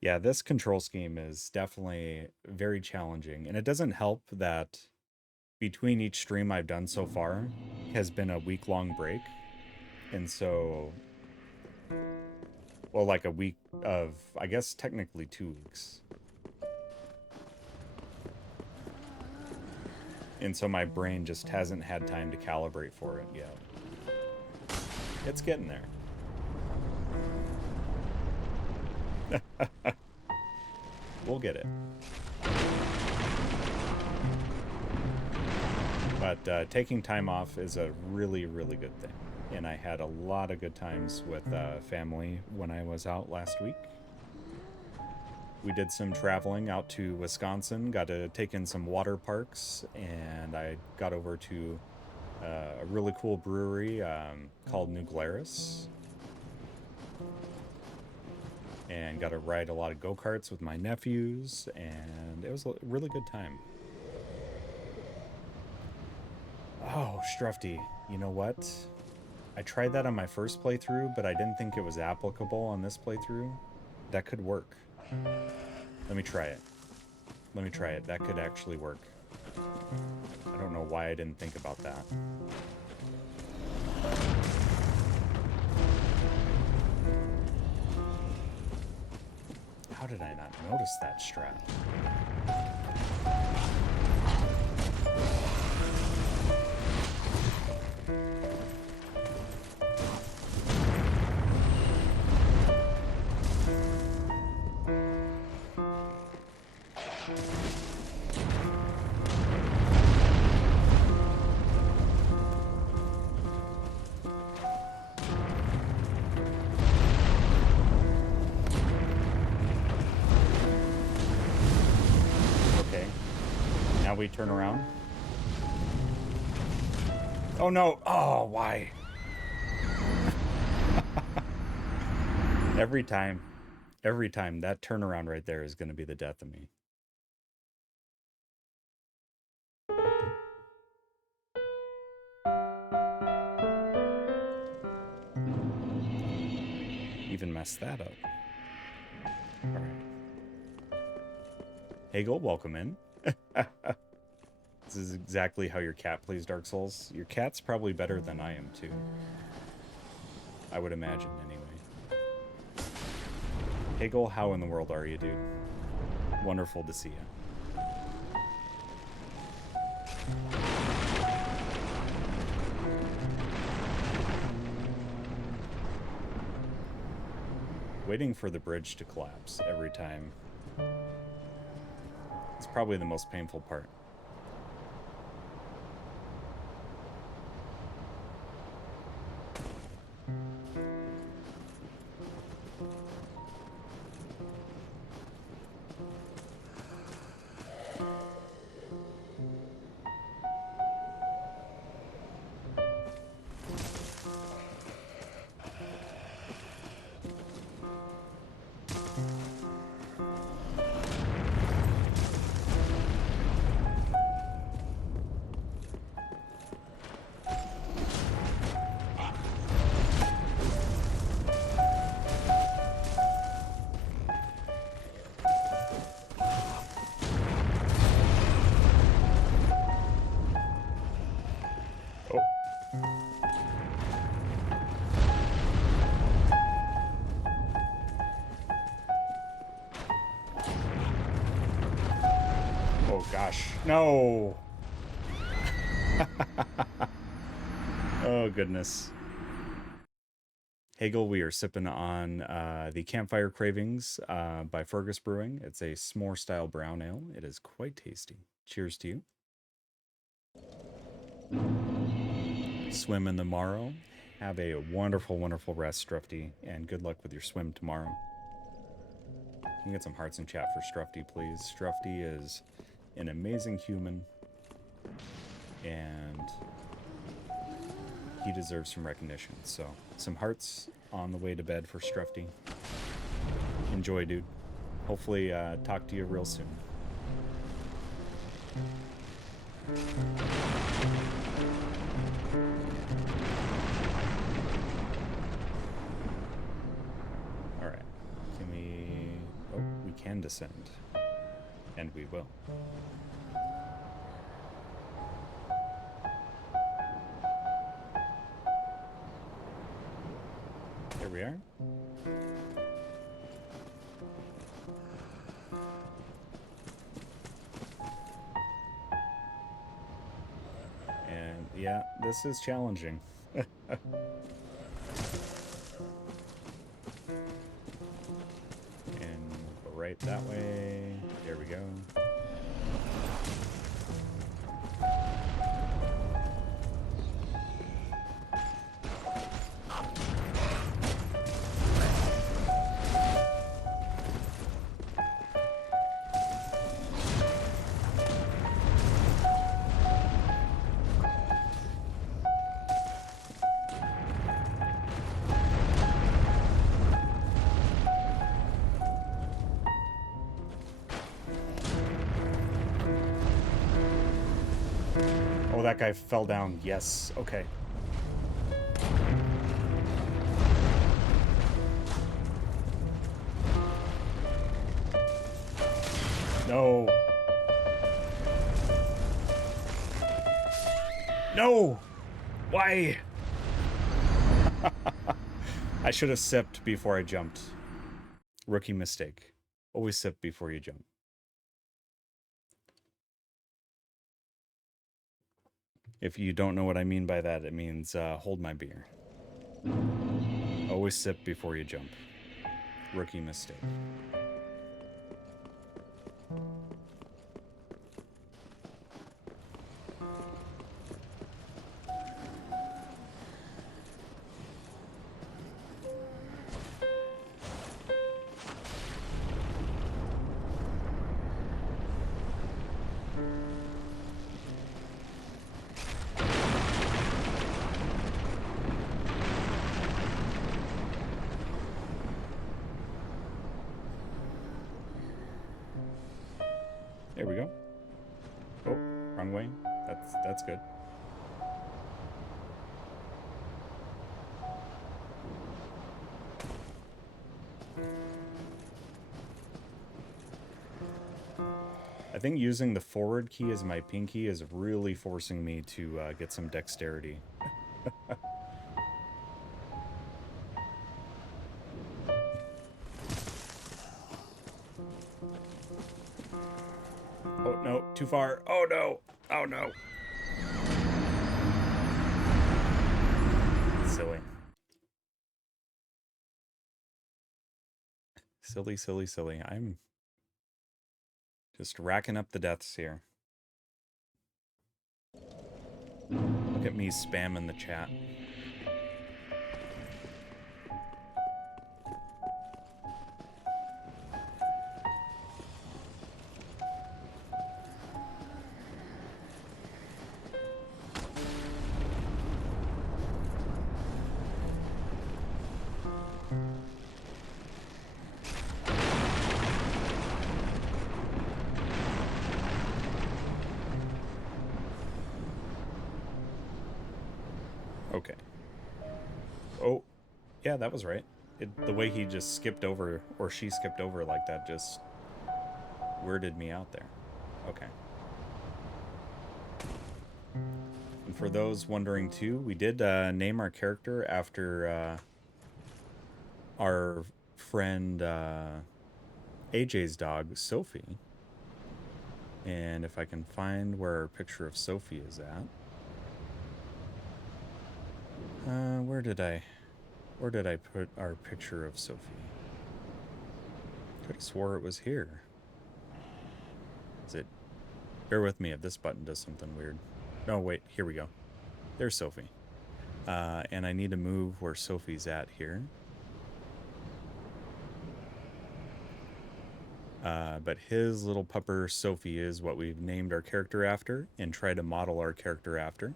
Yeah, this control scheme is definitely very challenging, and it doesn't help that between each stream I've done so far has been a week-long break. And so, well, like a week of, I guess technically 2 weeks. And so my brain just hasn't had time to calibrate for it yet. It's getting there. We'll get it. But taking time off is a really, really good thing. And I had a lot of good times with family when I was out last week. We did some traveling out to Wisconsin, got to take in some water parks, and I got over to a really cool brewery called New Glarus. And got to ride a lot of go-karts with my nephews, and it was a really good time. Oh, Strufty, you know what? I tried that on my first playthrough, but I didn't think it was applicable on this playthrough. That could work. Let me try it. Let me try it. That could actually work. I don't know why I didn't think about that. How did I not notice that strat? We turn around. Oh no! Oh, why? Every time that turnaround right there is going to be the death of me. Even messed that up. All right. Hagel, welcome in. This is exactly how your cat plays Dark Souls. Your cat's probably better than I am, too. I would imagine, anyway. Hagel, how in the world are you, dude? Wonderful to see you. Waiting for the bridge to collapse every time. It's probably the most painful part. gosh. No! Oh, goodness. Hegel, we are sipping on the Campfire Cravings by Fergus Brewing. It's a s'more-style brown ale. It is quite tasty. Cheers to you. Swim in the morrow. Have a wonderful, wonderful rest, Strufty, and good luck with your swim tomorrow. Can we get some hearts in chat for Strufty, please? Strufty is an amazing human, and he deserves some recognition. So, some hearts on the way to bed for Strufty. Enjoy, dude. Hopefully, talk to you real soon. Alright. Can we... Oh, we can descend. And we will. There we are. And yeah, this is challenging. And go right that way. There we go. Oh, that guy fell down. Yes. Okay. No. No! Why? I should have sipped before I jumped. Rookie mistake. Always sip before you jump. If you don't know what I mean by that, it means hold my beer. Always sip before you jump. Rookie mistake. There we go. Oh, wrong way. That's good. I think using the forward key as my pinky is really forcing me to get some dexterity. Oh, no, too far. Oh, no. Oh, no. Silly. Silly, silly, silly. I'm just racking up the deaths here. Look at me spamming the chat. Okay. Oh, yeah, that was right. The way he just skipped over, or she skipped over like that, just weirded me out there. Okay. And for those wondering too, we did name our character after our friend AJ's dog, Sophie. And if I can find where our picture of Sophie is at. Where did I put our picture of Sophie? Could have swore it was here. Is it? Bear with me if this button does something weird. No, wait, here we go. There's Sophie. And I need to move where Sophie's at here. But his little pupper Sophie is what we've named our character after and try to model our character after.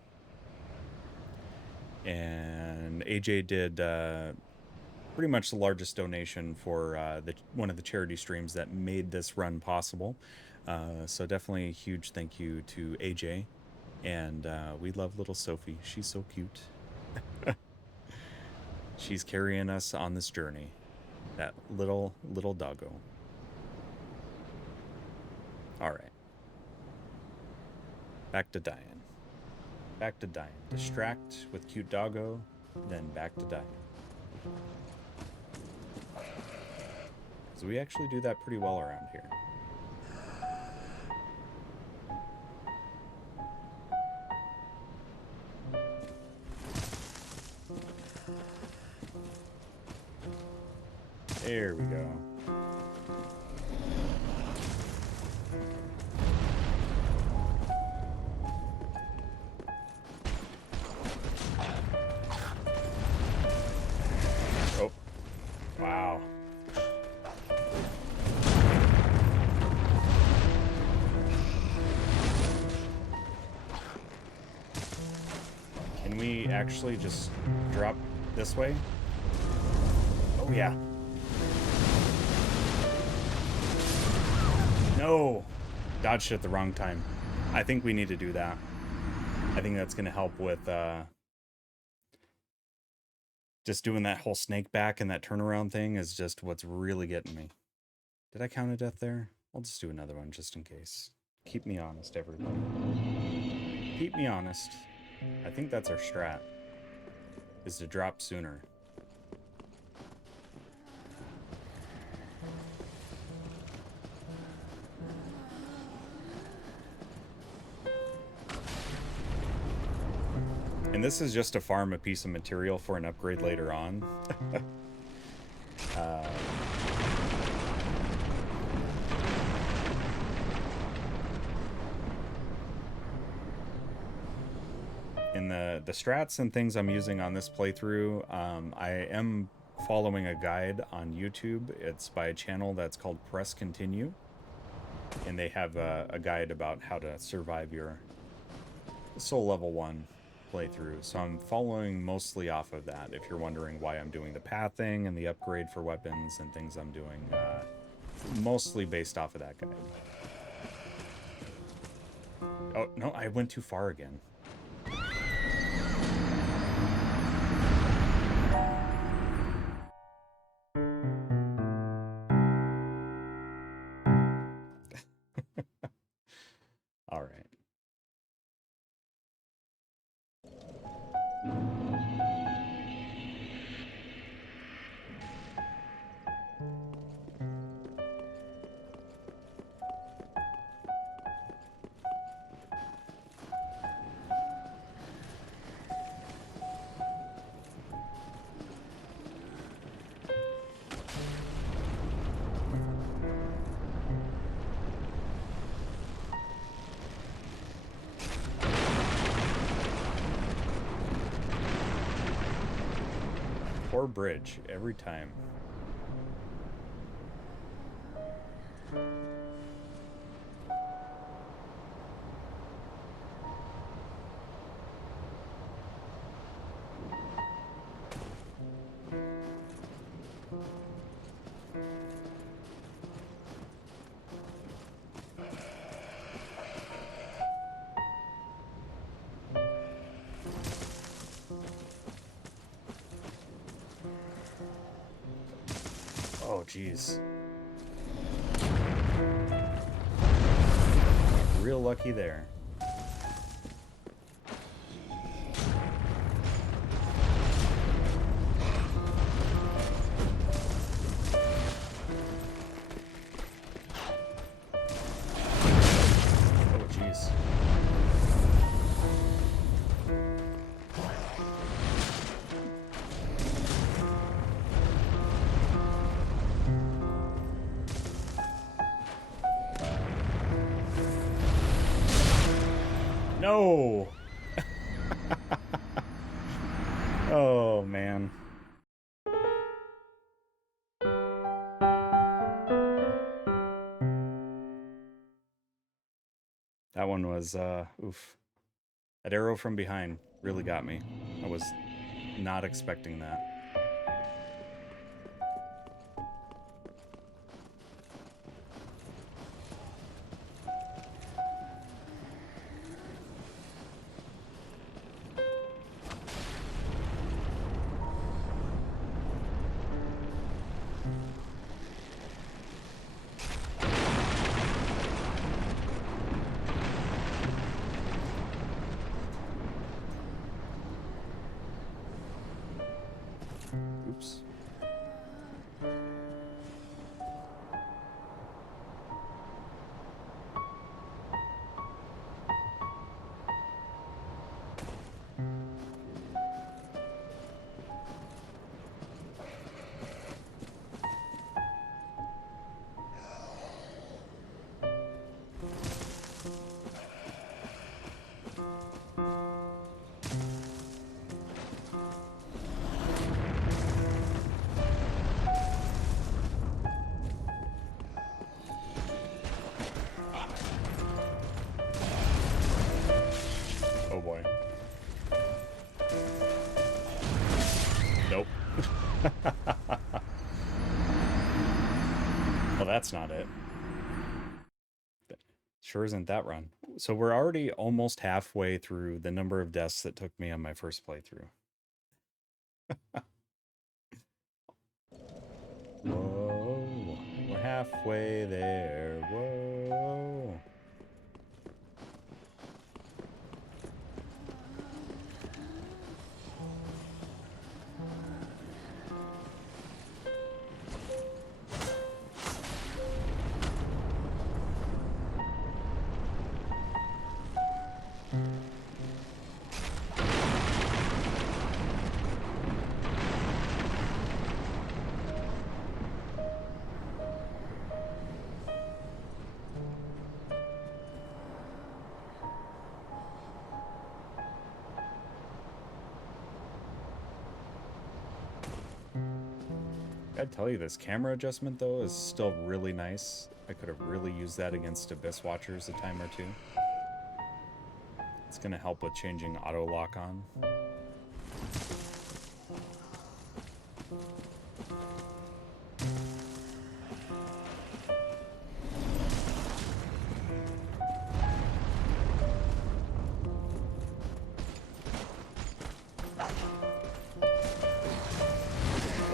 And AJ did pretty much the largest donation for one of the charity streams that made this run possible. So definitely a huge thank you to AJ. And we love little Sophie. She's so cute. She's carrying us on this journey. That little doggo. All right. Back to dying. Back to dying. Distract with cute doggo, then back to dying. So we actually do that pretty well around here. There we go. Oh. Wow. Can we actually just drop this way? Oh, yeah. No! Dodged at the wrong time. I think we need to do that. I think that's going to help with just doing that whole snake back and that turnaround thing is just what's really getting me. Did I count a death there? I'll just do another one just in case. Keep me honest, everybody. Keep me honest. I think that's our strat, is to drop sooner. And this is just to farm a piece of material for an upgrade later on. In the strats and things I'm using on this playthrough, I am following a guide on YouTube. It's by a channel that's called Press Continue. And they have a guide about how to survive your Soul Level 1 playthrough, so I'm following mostly off of that. If you're wondering why I'm doing the pathing and the upgrade for weapons and things I'm doing, mostly based off of that guide. Oh, no, I went too far again. All right. Poor bridge every time. Oh, jeez. Real lucky there. No! Oh, man. That one was, oof. That arrow from behind really got me. I was not expecting that. Oops. Oh boy. Nope. Well, that's not it. Sure isn't that run. So we're already almost halfway through the number of deaths that took me on my first playthrough. Whoa. We're halfway there. Whoa. I'd tell you, this camera adjustment, though, is still really nice. I could have really used that against Abyss Watchers a time or two. It's going to help with changing auto lock on.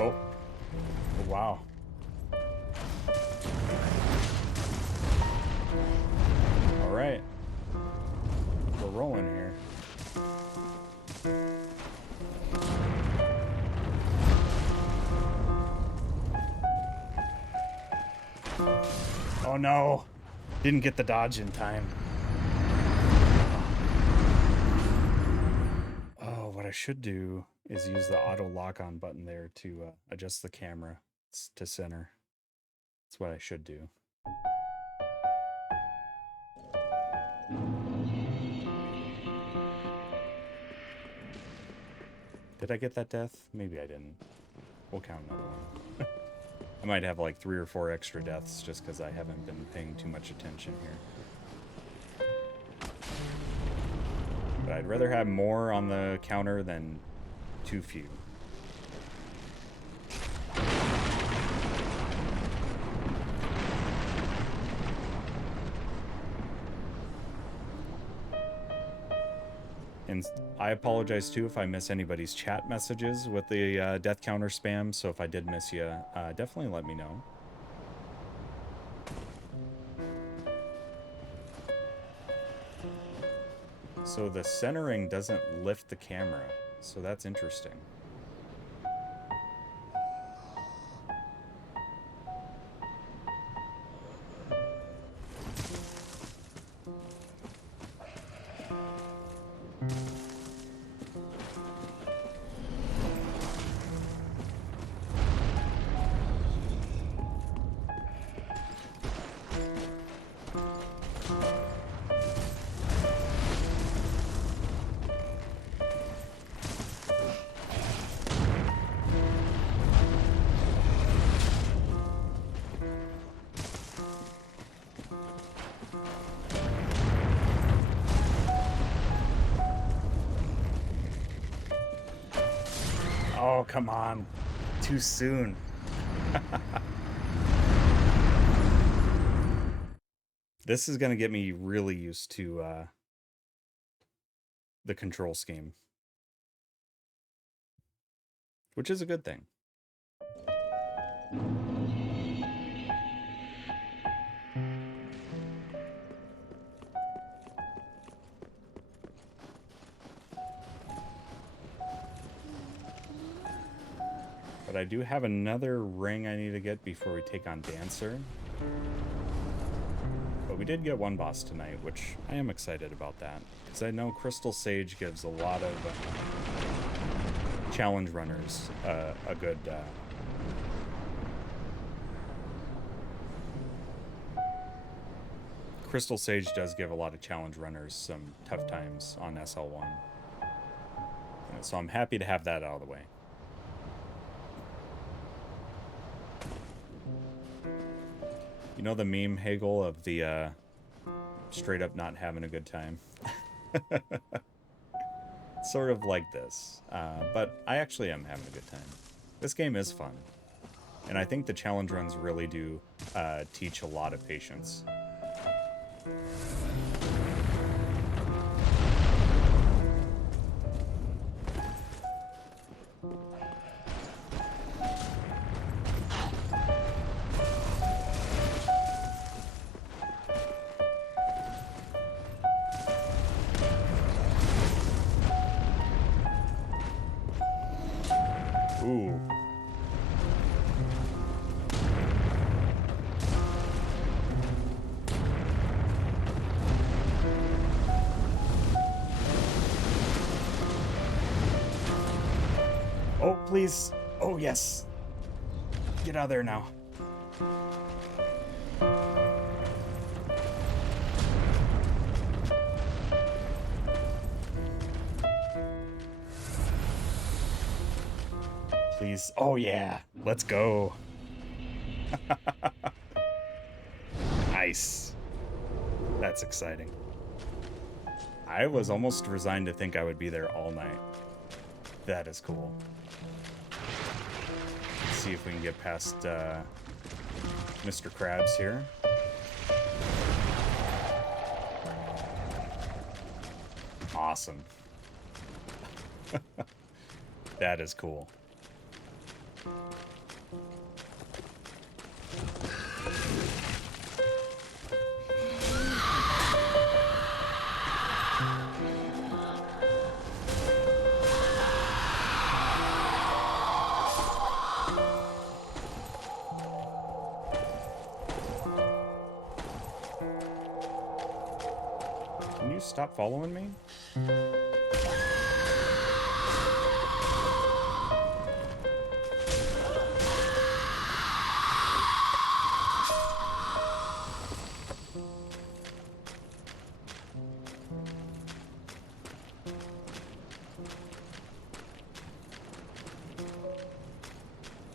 Oh. Oh, wow. All right. We're rolling here. Oh no. Didn't get the dodge in time. Oh, what I should do is use the auto lock on button there to adjust the camera to center. That's what I should do. Did I get that death? Maybe I didn't. We'll count another one. I might have like 3 or 4 extra deaths just because I haven't been paying too much attention here. But I'd rather have more on the counter than too few. And I apologize too if I miss anybody's chat messages with the death counter spam, so if I did miss you, definitely let me know. So the centering doesn't lift the camera, so that's interesting. Oh, come on. Too soon. This is going to get me really used to the control scheme, which is a good thing. But I do have another ring I need to get before we take on Dancer. But we did get one boss tonight, which I am excited about that. Because I know Crystal Sage gives a lot of challenge runners a good... Crystal Sage does give a lot of challenge runners some tough times on SL1. So I'm happy to have that out of the way. You know the meme, Hagel, of the straight up not having a good time? Sort of like this. But I actually am having a good time. This game is fun. And I think the challenge runs really do teach a lot of patience. Ooh. Oh, please. Oh, yes. Get out of there now. Please. Oh, yeah. Let's go. Nice. That's exciting. I was almost resigned to think I would be there all night. That is cool. Let's see if we can get past Mr. Krabs here. Awesome. That is cool. Can you stop following me? I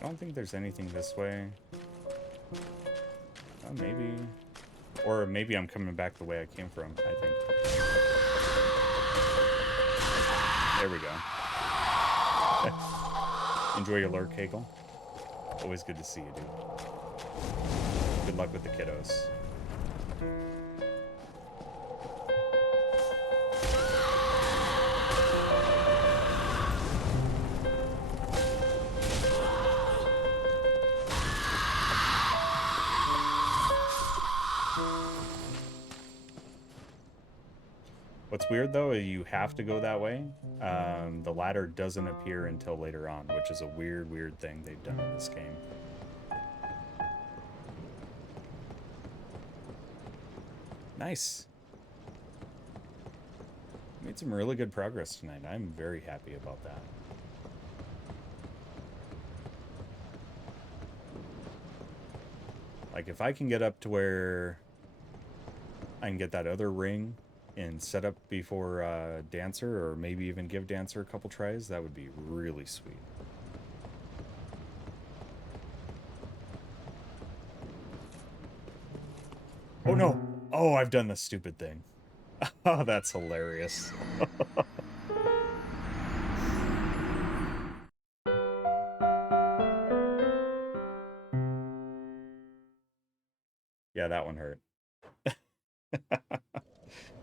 don't think there's anything this way. Oh, maybe. Or maybe I'm coming back the way I came from, I think. There we go. Enjoy your lurk, Hagel. Always good to see you, dude. Good luck with the kiddos. What's weird though, is you have to go that way. The ladder doesn't appear until later on, which is a weird thing they've done in this game. Nice. Made some really good progress tonight. I'm very happy about that. Like if I can get up to where I can get that other ring and set up before Dancer, or maybe even give Dancer a couple tries, that would be really sweet. Oh no! Oh, I've done the stupid thing. Oh, that's hilarious. Yeah, that one hurt.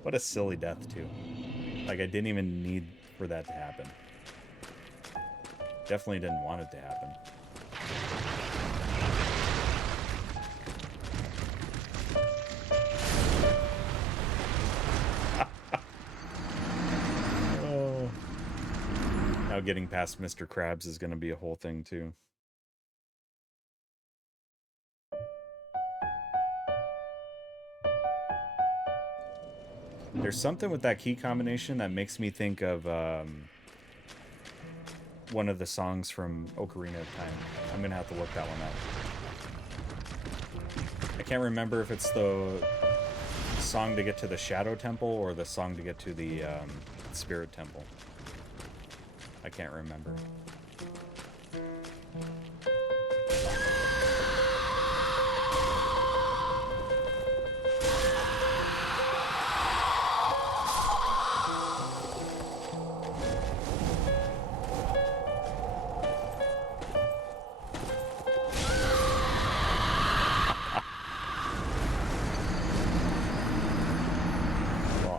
What a silly death, too. Like, I didn't even need for that to happen. Definitely didn't want it to happen. Oh. Now getting past Mr. Krabs is going to be a whole thing, too. There's something with that key combination that makes me think of one of the songs from Ocarina of Time. I'm going to have to look that one up. I can't remember if it's the song to get to the Shadow Temple or the song to get to the Spirit Temple. I can't remember.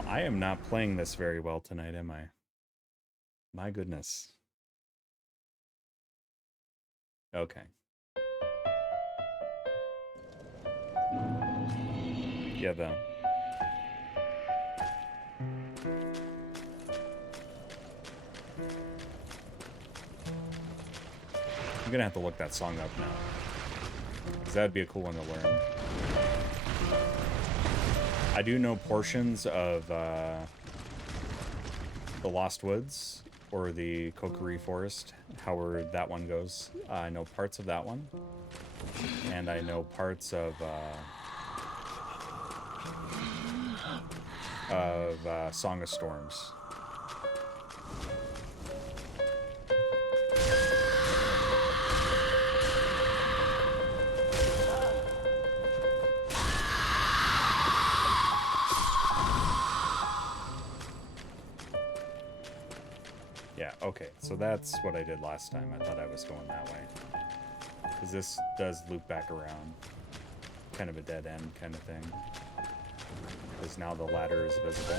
I am not playing this very well tonight, am I? My goodness. Okay. Yeah, though. I'm gonna have to look that song up now. Because that'd be a cool one to learn. I do know portions of the Lost Woods or the Kokiri Forest, however that one goes. I know parts of that one. And I know parts of Song of Storms. Yeah, okay, so that's what I did last time. I thought I was going that way. Because this does loop back around. Kind of a dead end kind of thing. Because now the ladder is visible.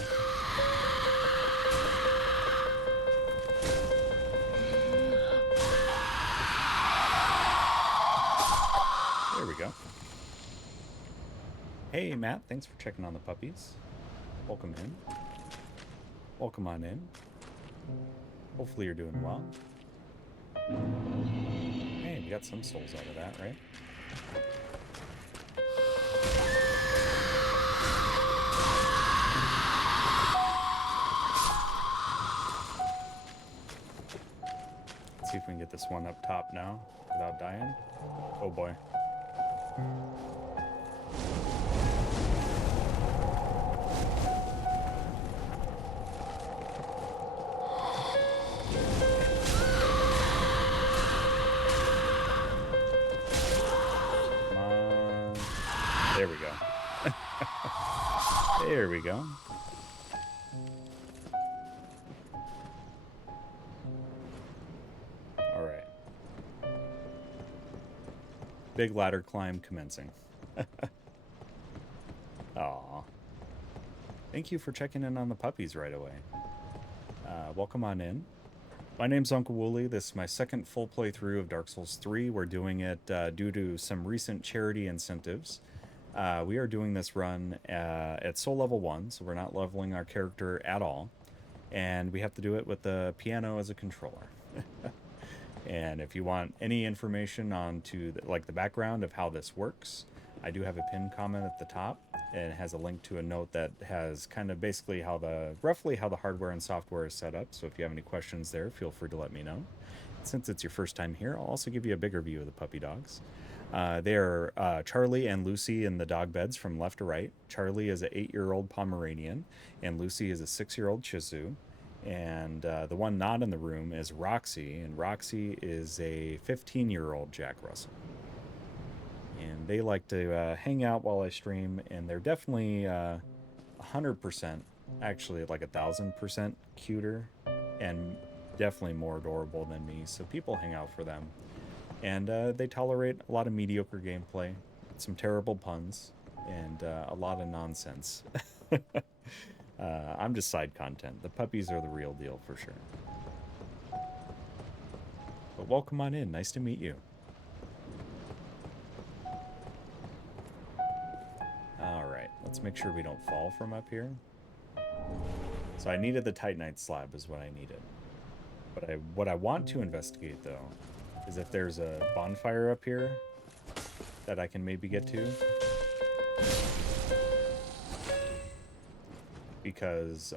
There we go. Hey, Matt, thanks for checking on the puppies. Welcome in. Welcome on in. Hopefully you're doing well. Hey, we got some souls out of that, right? Let's see if we can get this one up top now without dying. Oh boy. There we go. There we go. All right. Big ladder climb commencing. Aw. Thank you for checking in on the puppies right away. Welcome on in. My name's Uncle Wooly. This is my second full playthrough of Dark Souls 3. We're doing it due to some recent charity incentives. We are doing this run at Soul Level 1, so we're not leveling our character at all. And we have to do it with the piano as a controller. And if you want any information onto the background of how this works, I do have a pinned comment at the top. And it has a link to a note that has kind of basically roughly how the hardware and software is set up. So if you have any questions there, feel free to let me know. Since it's your first time here, I'll also give you a bigger view of the puppy dogs. They are Charlie and Lucy in the dog beds from left to right. Charlie is an 8-year-old Pomeranian, and Lucy is a 6-year-old Shih Tzu. And the one not in the room is Roxy, and Roxy is a 15-year-old Jack Russell. And they like to hang out while I stream, and they're definitely 100%, actually like 1,000% cuter, and definitely more adorable than me, so people hang out for them. And they tolerate a lot of mediocre gameplay, some terrible puns, and a lot of nonsense. I'm just side content. The puppies are the real deal for sure. But welcome on in. Nice to meet you. All right, let's make sure we don't fall from up here. So I needed the Titanite slab is what I needed. But what I want to investigate though is if there's a bonfire up here that I can maybe get to. Because,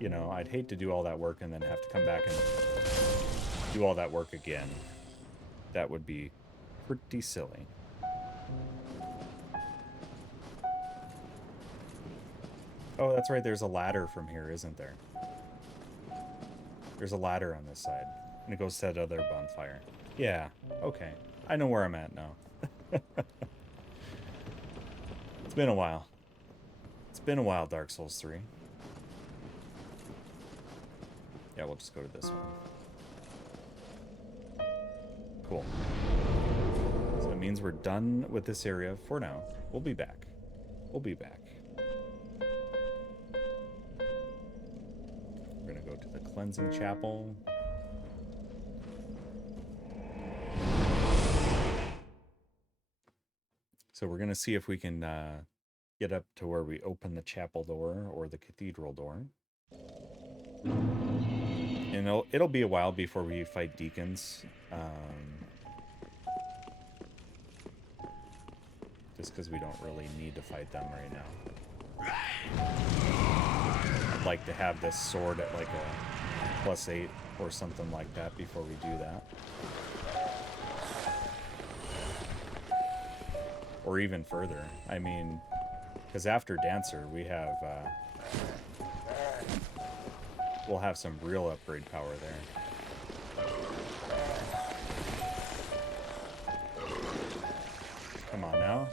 you know, I'd hate to do all that work and then have to come back and do all that work again. That would be pretty silly. Oh, that's right, there's a ladder from here, isn't there? There's a ladder on this side, and it goes to that other bonfire. Yeah, okay. I know where I'm at now. It's been a while. It's been a while, Dark Souls 3. Yeah, we'll just go to this one. Cool. So that means we're done with this area for now. We'll be back. We'll be back. We're gonna go to the cleansing chapel. So we're gonna see if we can get up to where we open the chapel door or the cathedral door. And it'll be a while before we fight deacons. Just because we don't really need to fight them right now. I'd like to have this sword at like a +8 or something like that before we do that. Or even further. I mean, because after Dancer, we have, we'll have some real upgrade power there. Come on now.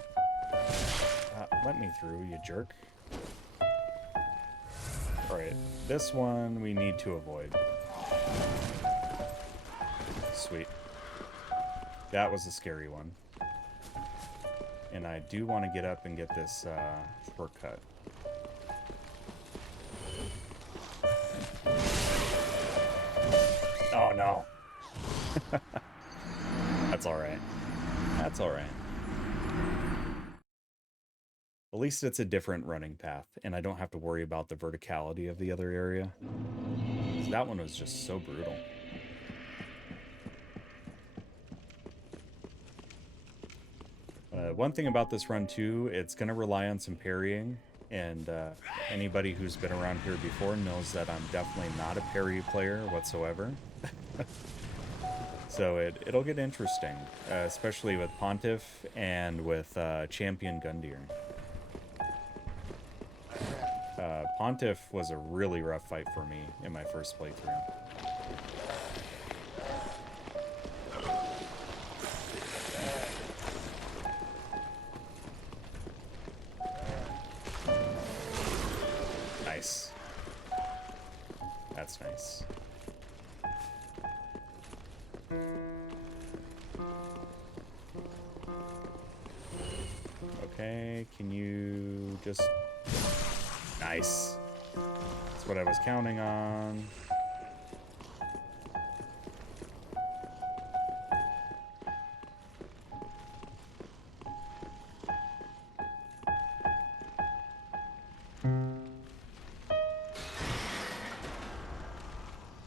Let me through, you jerk. Alright, this one we need to avoid. Sweet. That was a scary one. And I do want to get up and get this shortcut. Oh no. That's alright. That's alright. At least it's a different running path, and I don't have to worry about the verticality of the other area. So that one was just so brutal. One thing about this run too, it's going to rely on some parrying, and anybody who's been around here before knows that I'm definitely not a parry player whatsoever. So it'll get interesting, especially with Pontiff and with Champion Gundyr. Pontiff was a really rough fight for me in my first playthrough. Nice. That's nice. Okay, can you just... Nice. That's what I was counting on.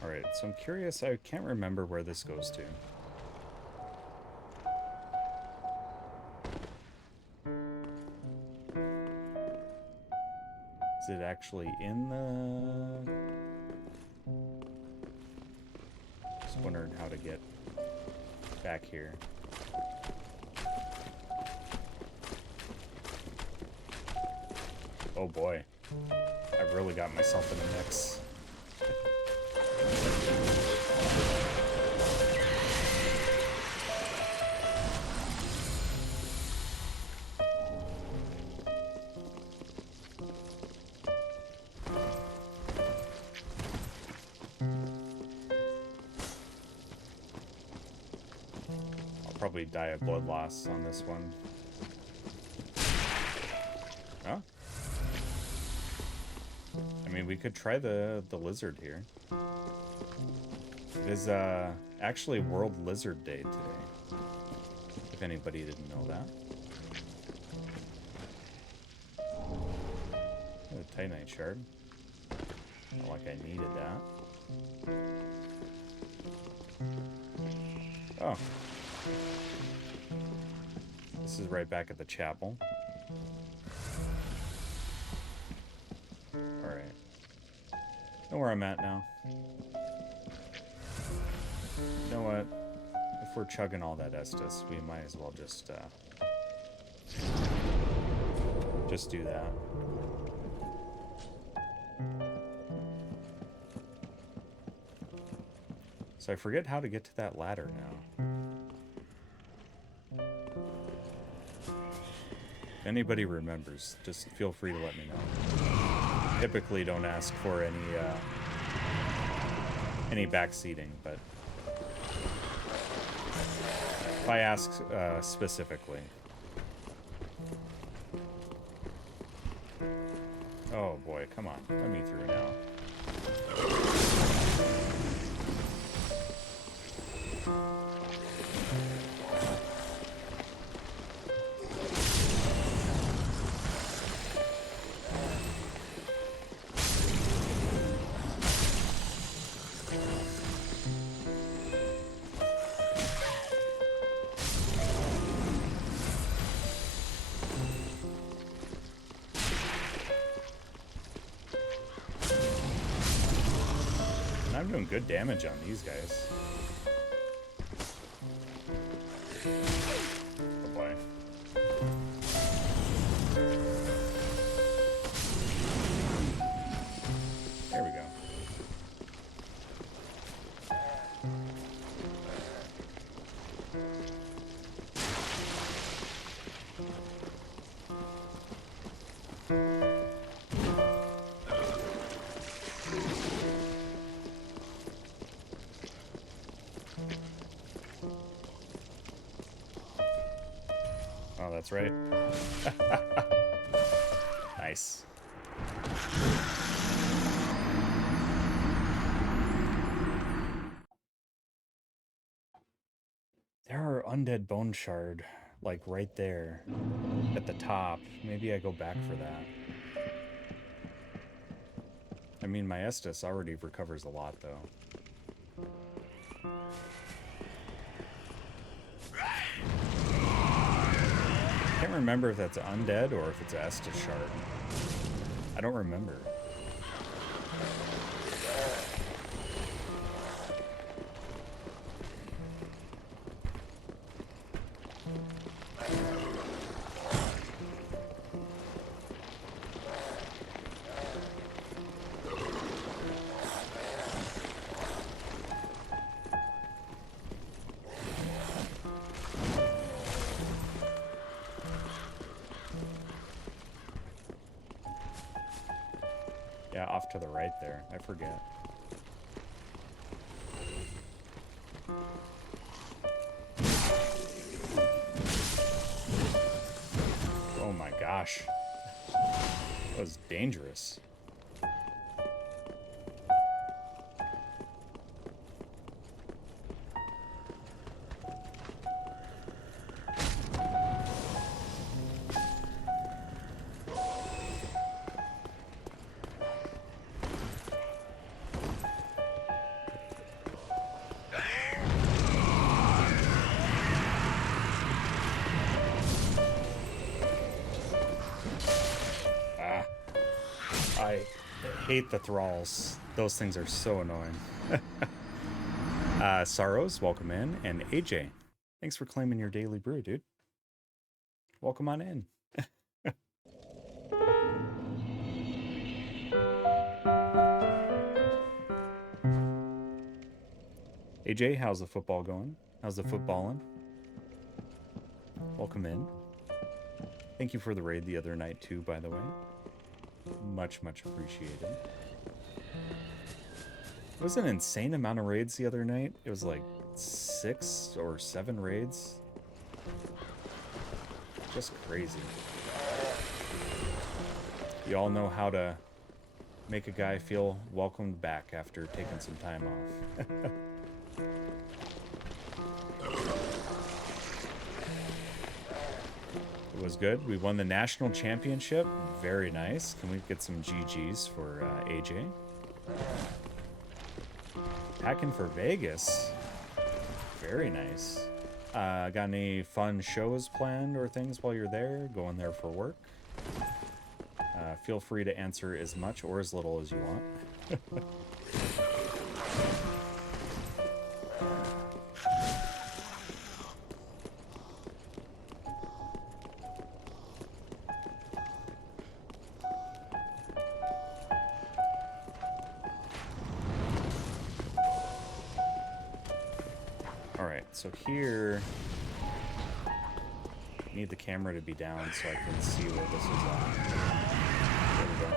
Alright, so I'm curious, I can't remember where this goes to. Is it actually in the... Just wondering how to get back here. Oh boy. I've really got myself in a mix. Probably die of blood loss on this one. mean, we could try the lizard here. It is actually World Lizard Day today, if anybody didn't know that. A Titanite shard. Not like I needed that. Oh. This is right back at the chapel. Alright. Know where I'm at now. You know what? If we're chugging all that Estus, we might as well just do that. So I forget how to get to that ladder now. If anybody remembers, just feel free to let me know. Typically don't ask for any back seating, but if I ask specifically. Oh boy, come on, let me through now. I'm doing good damage on these guys. Oh boy. There we go. Oh, that's right. Nice. There are undead bone shard, like right there at the top. Maybe I go back for that. I mean, my Estus already recovers a lot, though. I can't remember if that's undead or if it's Estus shard. I don't remember. Yeah, off to the right there. I forget. Oh my gosh. That was dangerous. I hate the thralls. Those things are so annoying. Sorrows, welcome in. And AJ, thanks for claiming your daily brew, dude. Welcome on in. AJ, how's the football going? How's the footballing? Welcome in. Thank you for the raid the other night too, by the way. Much, much appreciated. It was an insane amount of raids the other night. It was like 6 or 7 raids. Just crazy. You all know how to make a guy feel welcomed back after taking some time off. It was good. We won the national championship. Very nice. Can we get some GGs for AJ? Packing for Vegas. Very nice. Got any fun shows planned or things while you're there? Going there for work? Feel free to answer as much or as little as you want. So here, I need the camera to be down so I can see where this is at. There we go.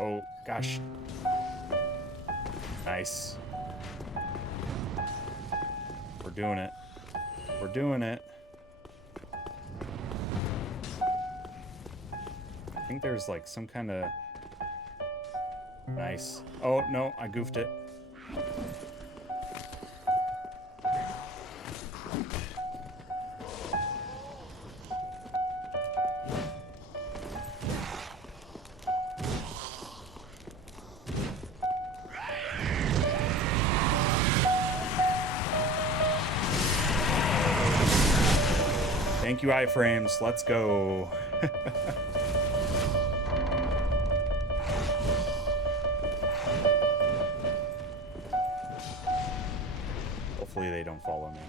Oh, gosh. Nice. We're doing it. We're doing it. I think there's like some kind of... Nice. Oh, no, I goofed it. Thank you, iframes. Let's go. Hopefully they don't follow me.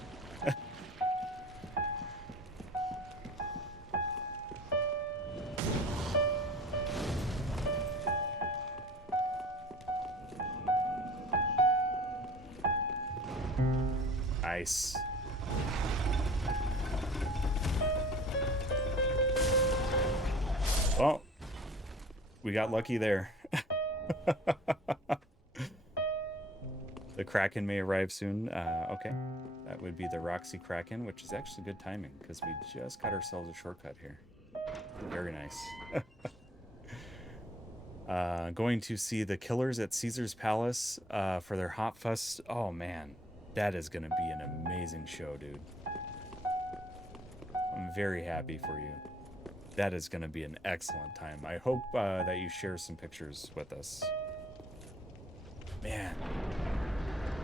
Nice. Well, we got lucky there. The Kraken may arrive soon. Okay, that would be the Roxy Kraken, which is actually good timing because we just got ourselves a shortcut here. Very nice. Going to see the Killers at Caesar's Palace for their Hot Fuss. Oh man, that is going to be an amazing show, dude. I'm very happy for you. That is going to be an excellent time. I hope that you share some pictures with us. Man.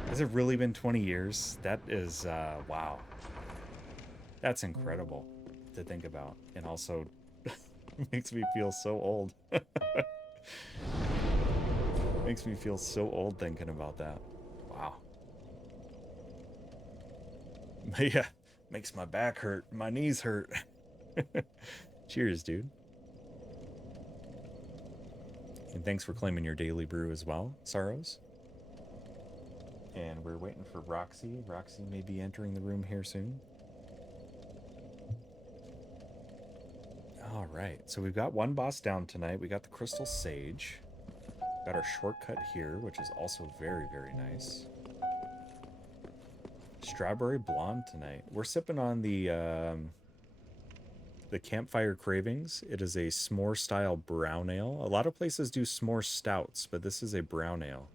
Has it really been 20 years? That is, wow. That's incredible to think about. And also makes me feel so old. Makes me feel so old thinking about that. Wow. Yeah, makes my back hurt. My knees hurt. Cheers, dude. And thanks for claiming your daily brew as well, Sorrows. And we're waiting for Roxy. Roxy may be entering the room here soon. All right, so we've got one boss down tonight. We got the Crystal Sage. Got our shortcut here, which is also very, very nice. Strawberry Blonde tonight. We're sipping on the Campfire Cravings. It is a s'more-style brown ale. A lot of places do s'more stouts, but this is a brown ale.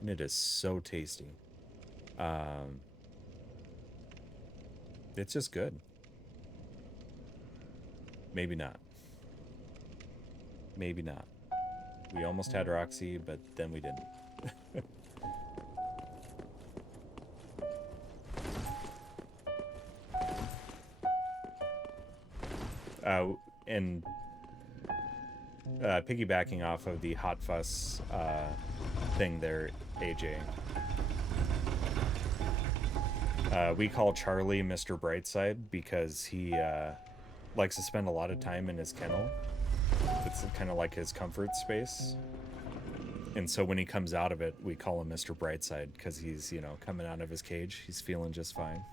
And it is so tasty. It's just good. Maybe not. Maybe not. We almost had Roxy, but then we didn't. And piggybacking off of the Hot Fuss thing there, AJ. We call Charlie Mr. Brightside because he likes to spend a lot of time in his kennel. It's kind of like his comfort space. And so when he comes out of it, we call him Mr. Brightside because he's, you know, coming out of his cage. He's feeling just fine.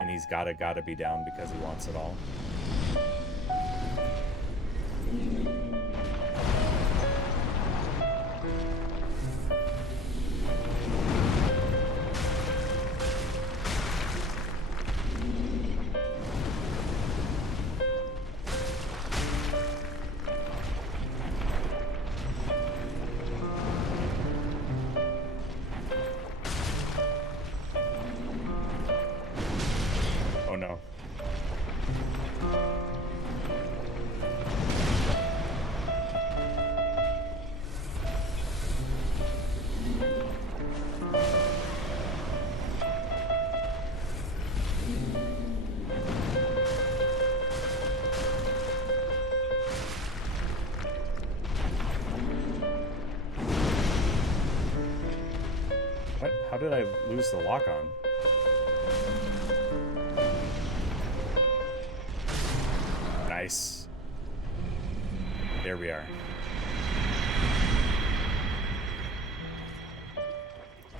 And he's gotta be down because he wants it all. How did I lose the lock on? Nice. There we are.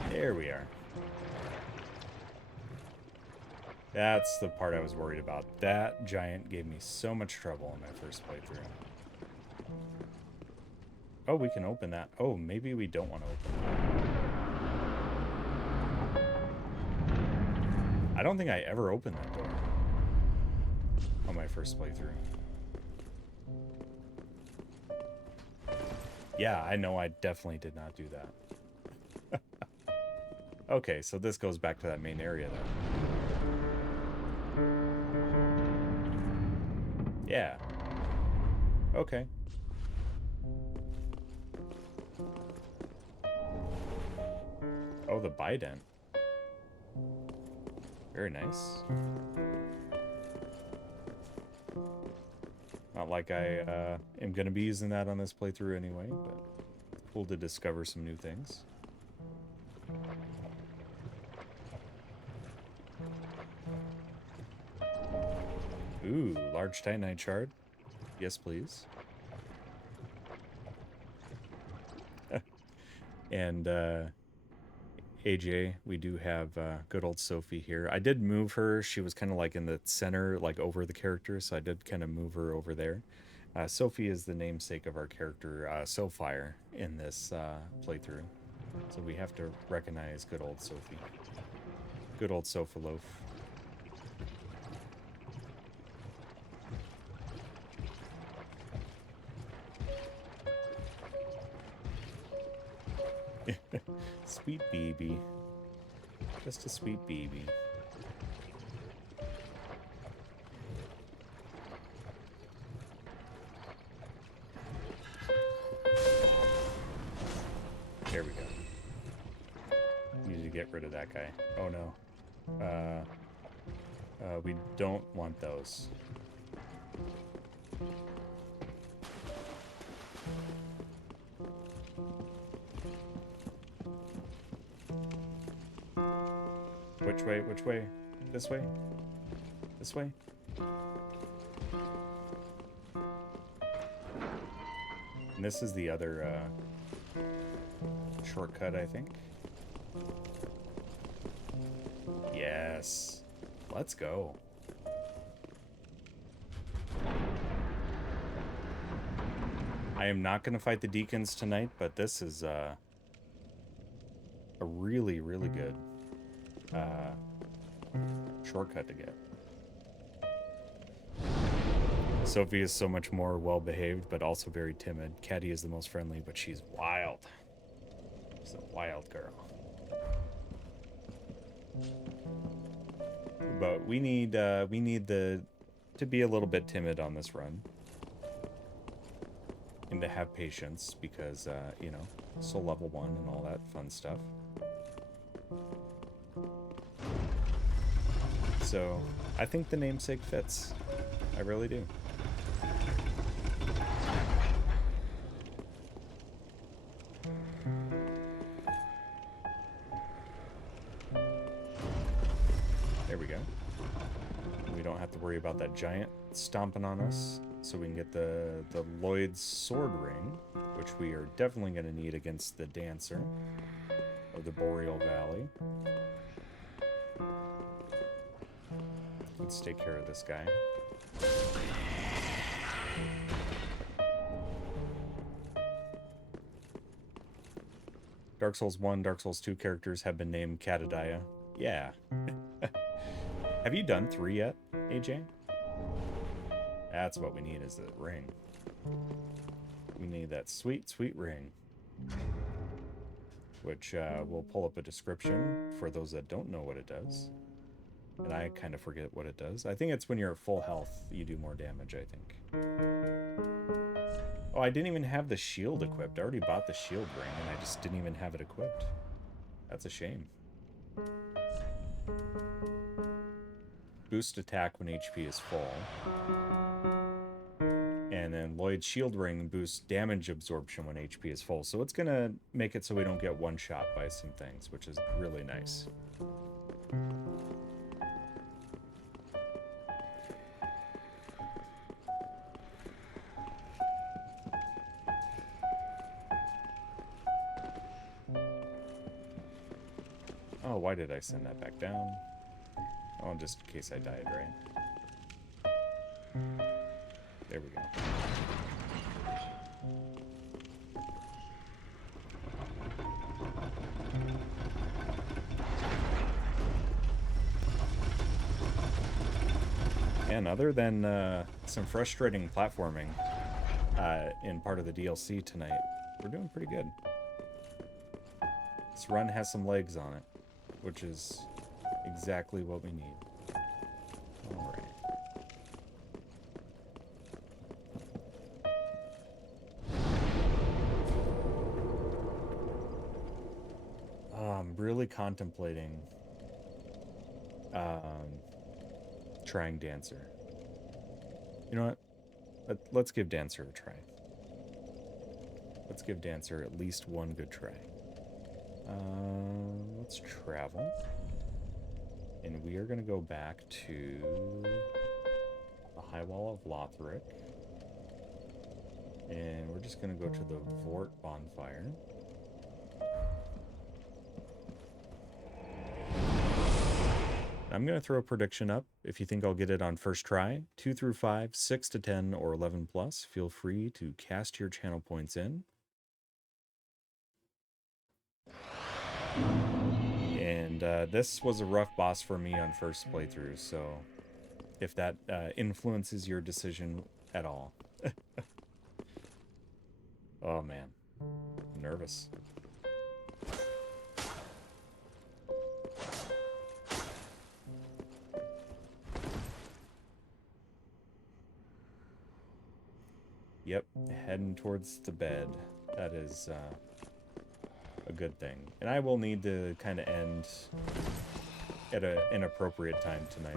There we are. That's the part I was worried about. That giant gave me so much trouble in my first playthrough. Oh, we can open that. Oh, maybe we don't want to open that. I don't think I ever opened that door on my first playthrough. Yeah, I know I definitely did not do that. Okay, so this goes back to that main area then. Yeah. Okay. Oh, the bident. Very nice. Not like I am going to be using that on this playthrough anyway, but cool to discover some new things. Ooh, large titanite shard. Yes, please. And AJ, we do have good old Sophie here. I did move her. She was kind of like in the center, like over the character, so I did kind of move her over there. Sophie is the namesake of our character, Soulfire, in this playthrough. So we have to recognize good old Sophie. Good old Sofa Loaf. Sweet baby. Just a sweet baby. There we go. Need to get rid of that guy. Oh no. We don't want those. Which way? Which way? This way? This way? And this is the other shortcut, I think. Yes. Let's go. I am not going to fight the deacons tonight, but this is a really, really good shortcut to get. Sophie is so much more well-behaved, but also very timid. Caddy is the most friendly, but she's wild. She's a wild girl. But we need to be a little bit timid on this run. And to have patience, because, you know, soul level 1 and all that fun stuff. So, I think the namesake fits. I really do. There we go. We don't have to worry about that giant stomping on us. So we can get the Lloyd's sword ring, which we are definitely going to need against the dancer of the Boreal Valley. Let's take care of this guy. Dark Souls 1, Dark Souls 2 characters have been named Catadiah. Yeah. Have you done 3 yet, AJ? That's what we need, is the ring. We need that sweet, sweet ring. Which we'll pull up a description for those that don't know what it does. And I kind of forget what it does. I think it's when you're at full health, you do more damage, I think. Oh, I didn't even have the shield equipped. I already bought the shield ring, and I just didn't even have it equipped. That's a shame. Boost attack when HP is full. And then Lloyd's Shield Ring boosts damage absorption when HP is full. So it's going to make it so we don't get one shot by some things, which is really nice. Oh, why did I send that back down? Oh, just in case I died, right? There we go. And other than some frustrating platforming in part of the DLC tonight, we're doing pretty good. This run has some legs on it, which is exactly what we need. All right. I'm really contemplating trying Dancer. You know what? Let's give Dancer a try. Let's give Dancer at least one good try. Let's travel. And we are going to go back to the High Wall of Lothric. And we're just going to go to the Vort Bonfire. I'm going to throw a prediction up. If you think I'll get it on first try, 2 through 5, 6 to 10, or 11 plus, feel free to cast your channel points in. And this was a rough boss for me on first playthrough, so if that influences your decision at all. Oh man, I'm nervous. Yep, heading towards the bed. That is a good thing. And I will need to kind of end at an appropriate time tonight.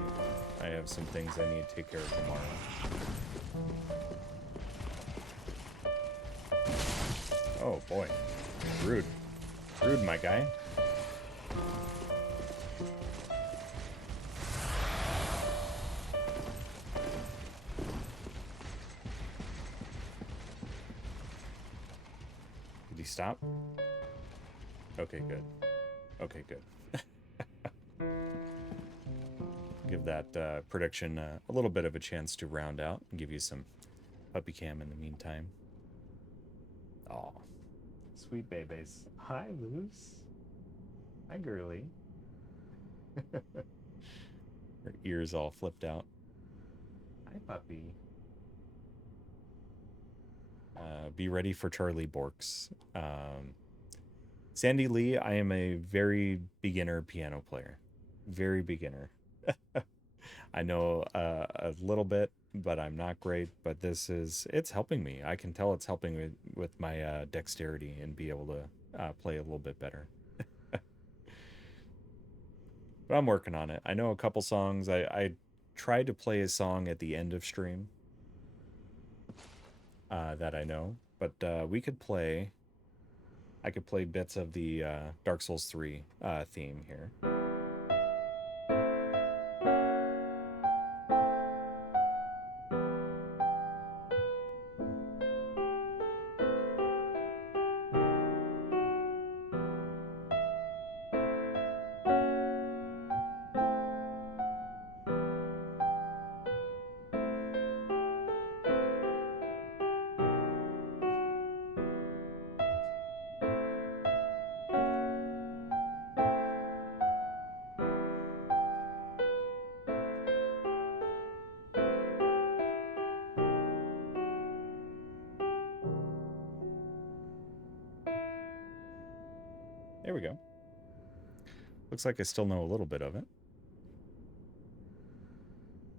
I have some things I need to take care of tomorrow. Oh boy. Rude. Rude, my guy. Did he stop? Okay, good. Okay, good. Give that prediction a little bit of a chance to round out and give you some puppy cam in the meantime. Oh, sweet babies. Hi, Luz. Hi, girly. Her ears all flipped out. Hi, puppy. Be ready for Charlie Borks. Sandy Lee, I am a very beginner piano player. Very beginner. I know a little bit, but I'm not great. But it's helping me. I can tell it's helping me with my dexterity and be able to play a little bit better. But I'm working on it. I know a couple songs. I tried to play a song at the end of stream that I know. But we could play... I could play bits of the Dark Souls 3 theme here. There we go. Looks like I still know a little bit of it.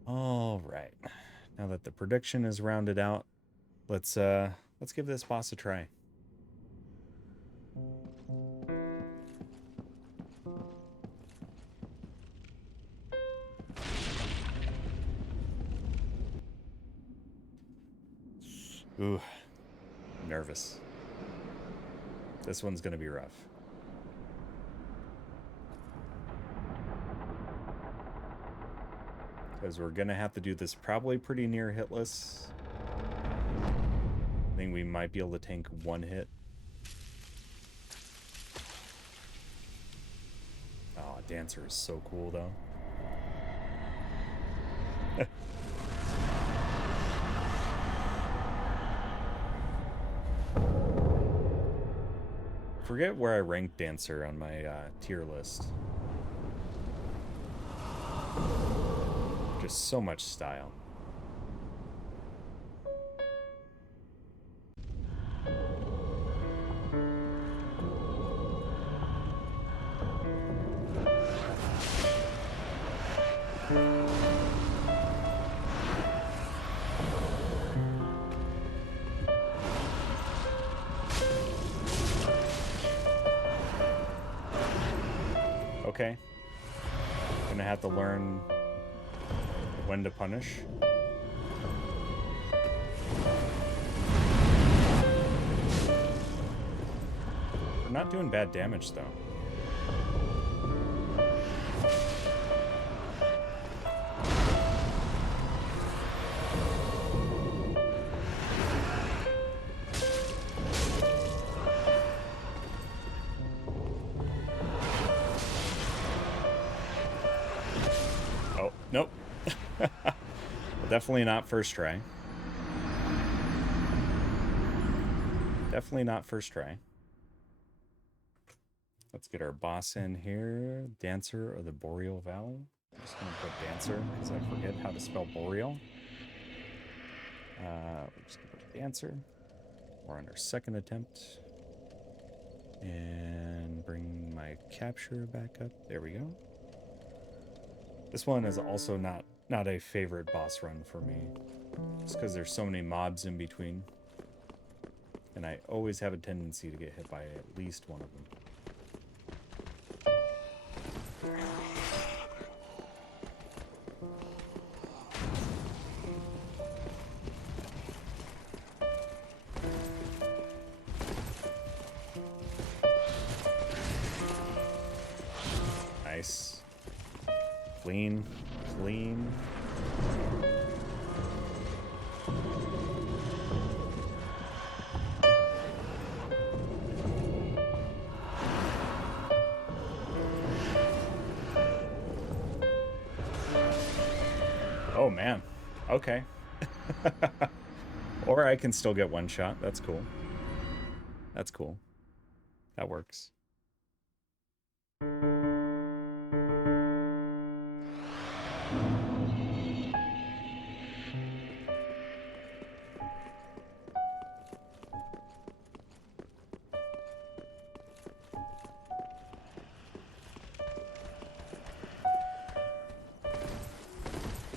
All right. Now that the prediction is rounded out, let's give this boss a try. Ooh, nervous. This one's gonna be rough. Because we're gonna have to do this probably pretty near hitless. I think we might be able to tank one hit. Oh, Dancer is so cool though. Forget where I rank Dancer on my tier list. Just so much style. Okay. Gonna have to learn when to punish. We're not doing bad damage though. Nope. Definitely not first try. Definitely not first try. Let's get our boss in here. Dancer or the Boreal Valley. I'm just going to put Dancer because I forget how to spell Boreal. We're just going to put Dancer. We're on our second attempt. And bring my capture back up. There we go. This one is also not a favorite boss run for me, just because there's so many mobs in between, and I always have a tendency to get hit by at least one of them. Nice. Clean, clean. Oh man, okay. Or I can still get one shot. That's cool. That's cool. That works.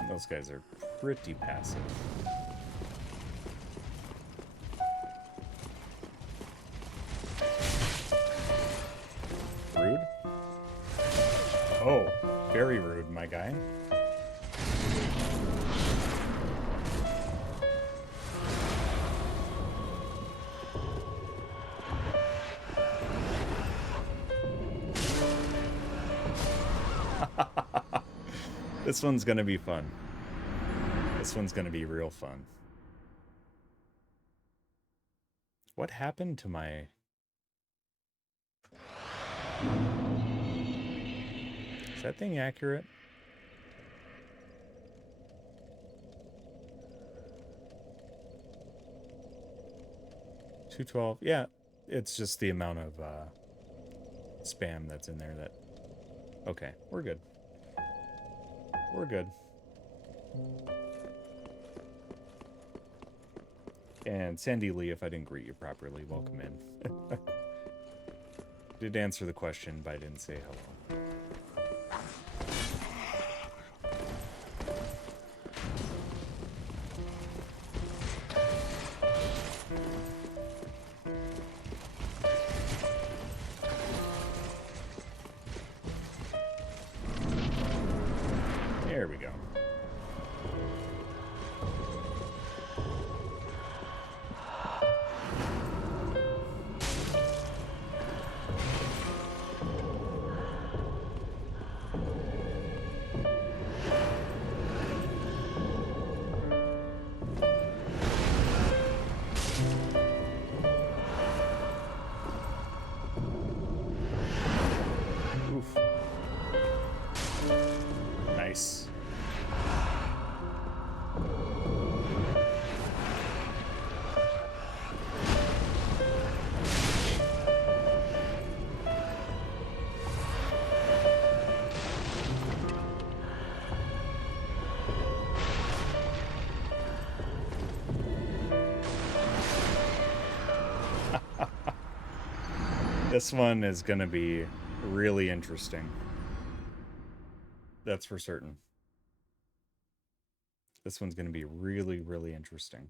Those guys are pretty passive. Rude? Oh, very rude, my guy. This one's gonna be fun. This one's gonna be real fun. What happened to my... Is that thing accurate? $212. Yeah, it's just the amount of spam that's in there that... Okay, we're good. We're good. And Sandy Lee, if I didn't greet you properly, welcome in. Did answer the question, but I didn't say hello. There we go. This one is going to be really interesting. That's for certain. This one's going to be really, really interesting.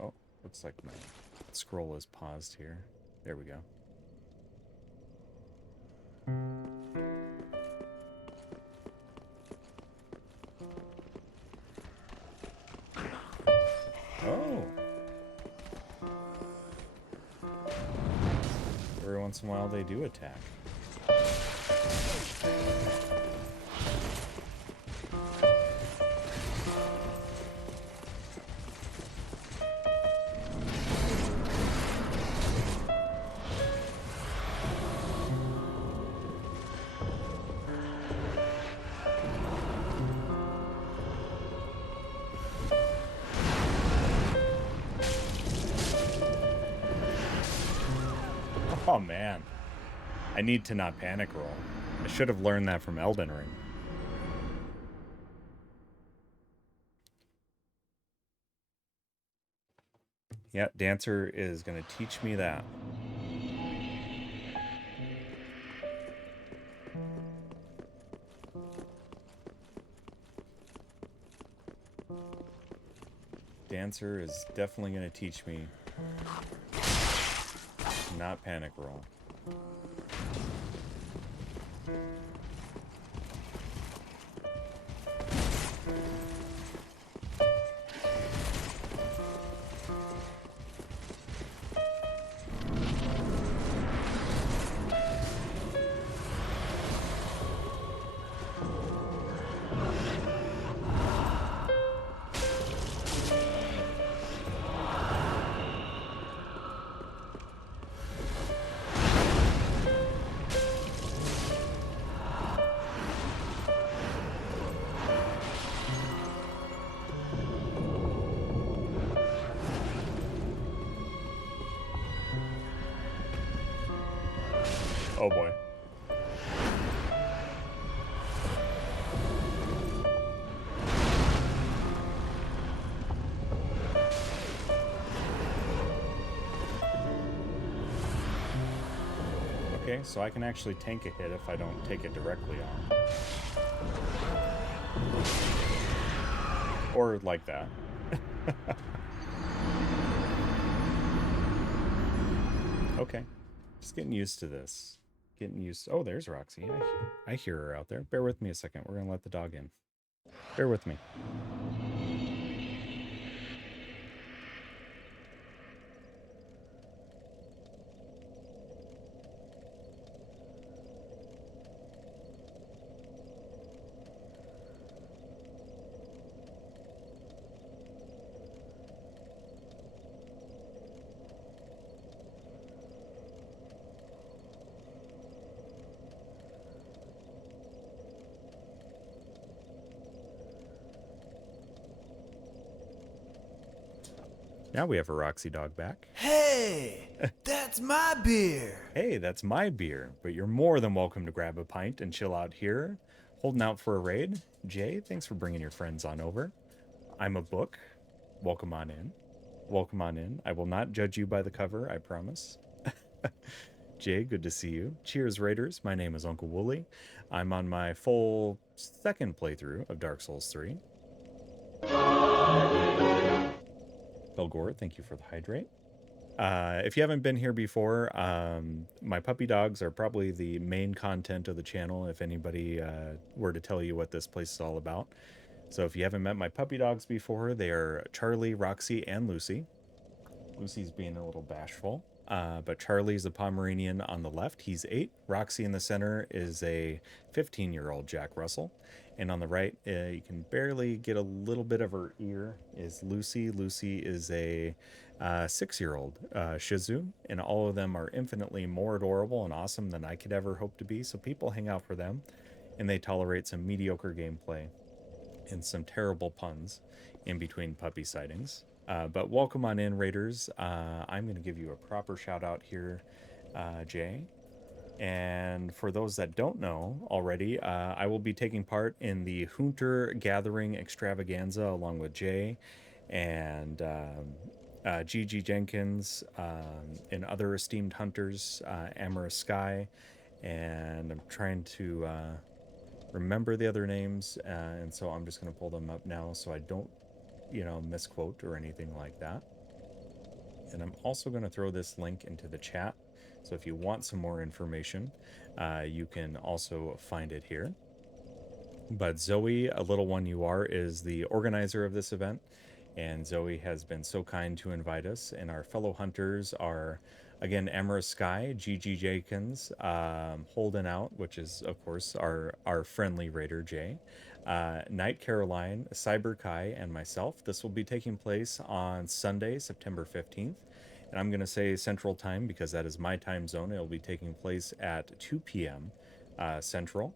Oh, looks like my scroll is paused here. There we go. Oh. Every once in a while they do attack. Oh man, I need to not panic roll. I should have learned that from Elden Ring. Yeah, Dancer is going to teach me that. Dancer is definitely going to teach me to not panic roll. Oh boy. Okay, so I can actually tank a hit if I don't take it directly on. Or like that. Okay. Just getting used to this. Getting used to... Oh, there's Roxy. I hear her out there. Bear with me a second. We're going to let the dog in. Bear with me. Now we have a Roxy dog back. Hey, that's my beer. Hey, that's my beer, but you're more than welcome to grab a pint and chill out here, holding out for a raid. Jay, thanks for bringing your friends on over. I'm a book. Welcome on in. Welcome on in. I will not judge you by the cover, I promise. Jay, good to see you. Cheers, Raiders. My name is Uncle Wooly. I'm on my full second playthrough of Dark Souls 3. Belgore, thank you for the hydrate. If you haven't been here before, my puppy dogs are probably the main content of the channel if anybody were to tell you what this place is all about. So if you haven't met my puppy dogs before, they are Charlie, Roxy, and Lucy. Lucy's being a little bashful, but Charlie's a Pomeranian on the left. He's 8. Roxy in the center is a 15-year-old Jack Russell. And on the right, you can barely get a little bit of her ear, is Lucy. Lucy is a 6-year-old Shih Tzu, and all of them are infinitely more adorable and awesome than I could ever hope to be. So people hang out for them, and they tolerate some mediocre gameplay and some terrible puns in between puppy sightings. But welcome on in, Raiders. I'm going to give you a proper shout out here, Jay. And for those that don't know already, I will be taking part in the Hunter Gathering Extravaganza along with Jay and Gigi Jenkins and other esteemed hunters, Amorous Sky, and I'm trying to remember the other names, and so I'm just going to pull them up now so I don't, misquote or anything like that. And I'm also going to throw this link into the chat. So if you want some more information, you can also find it here. But Zoe, a little one you are, is the organizer of this event. And Zoe has been so kind to invite us. And our fellow hunters are, again, Amorous Sky, Gigi Jenkins, Holden Out, which is, of course, our friendly raider, Jay. Night Caroline, Cyber Kai, and myself. This will be taking place on Sunday, September 15th. And I'm going to say Central Time because that is my time zone. It will be taking place at 2 p.m. Central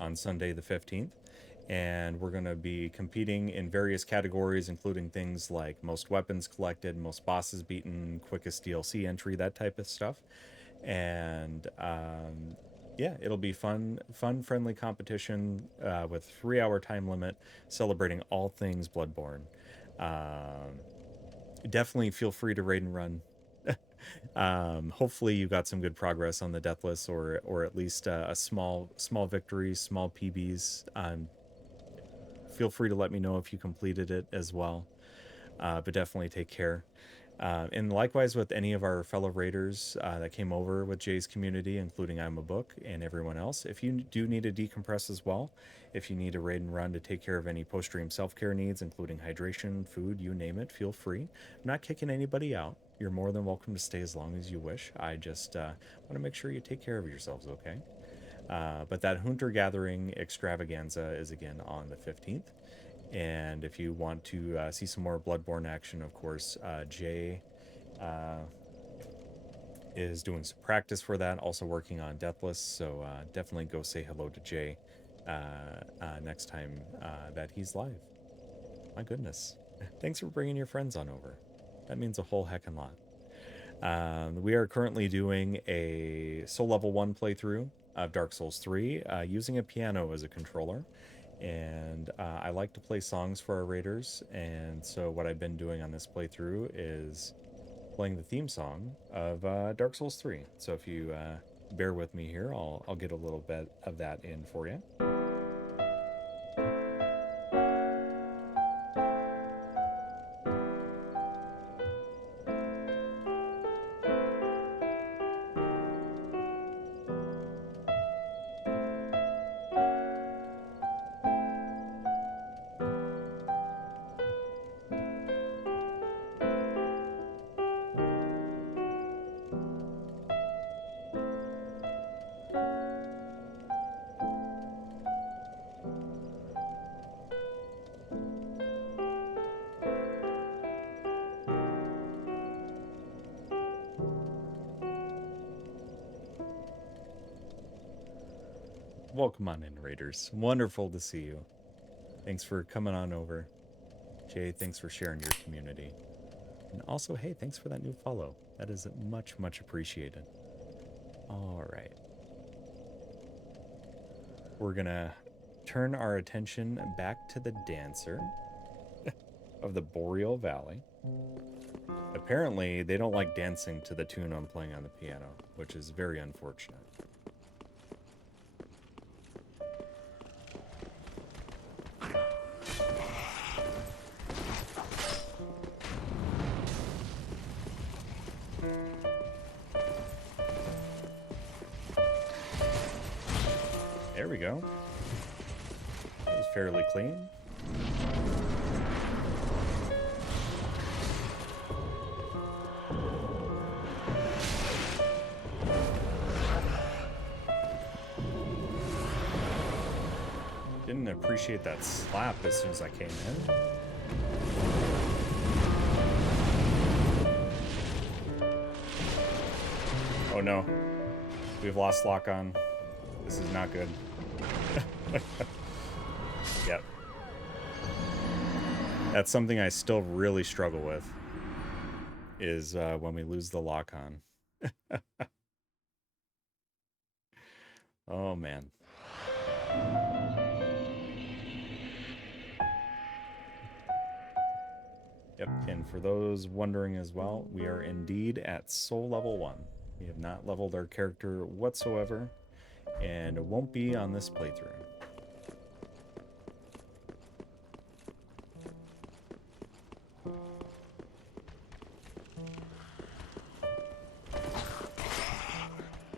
on Sunday the 15th. And we're going to be competing in various categories, including things like most weapons collected, most bosses beaten, quickest DLC entry, that type of stuff. And yeah, it'll be fun, friendly competition with 3-hour time limit, celebrating all things Bloodborne. Definitely feel free to raid and run. Hopefully you got some good progress on the death list, or at least a small victory, small PBs. Feel free to let me know if you completed it as well. But definitely take care. And likewise with any of our fellow raiders that came over with Jay's community, including I'm a Book and everyone else, if you do need to decompress as well, if you need a raid and run to take care of any post-stream self-care needs, including hydration, food, you name it, feel free. I'm not kicking anybody out. You're more than welcome to stay as long as you wish. I just want to make sure you take care of yourselves, okay? But that Hunter Gathering Extravaganza is again on the 15th. And if you want to see some more Bloodborne action, of course, Jay is doing some practice for that, also working on death lists. So definitely go say hello to Jay next time that he's live. My goodness. Thanks for bringing your friends on over. That means a whole heckin' lot. We are currently doing a Soul Level 1 playthrough of Dark Souls 3 using a piano as a controller. And I like to play songs for our raiders, and so what I've been doing on this playthrough is playing the theme song of Dark Souls 3. So if you bear with me here, I'll get a little bit of that in for you. Welcome on in, Raiders. Wonderful to see you. Thanks for coming on over. Jay, thanks for sharing your community. And also, hey, thanks for that new follow. That is much, much appreciated. All right. We're going to turn our attention back to the dancer of the Boreal Valley. Apparently, they don't like dancing to the tune I'm playing on the piano, which is very unfortunate. There we go. That was fairly clean. Didn't appreciate that slap as soon as I came in. Oh no. We've lost lock on. This is not good. Yep. That's something I still really struggle with, is when we lose the lock on. Oh, man. Yep, and for those wondering as well, we are indeed at soul level 1. We have not leveled our character whatsoever, and it won't be on this playthrough.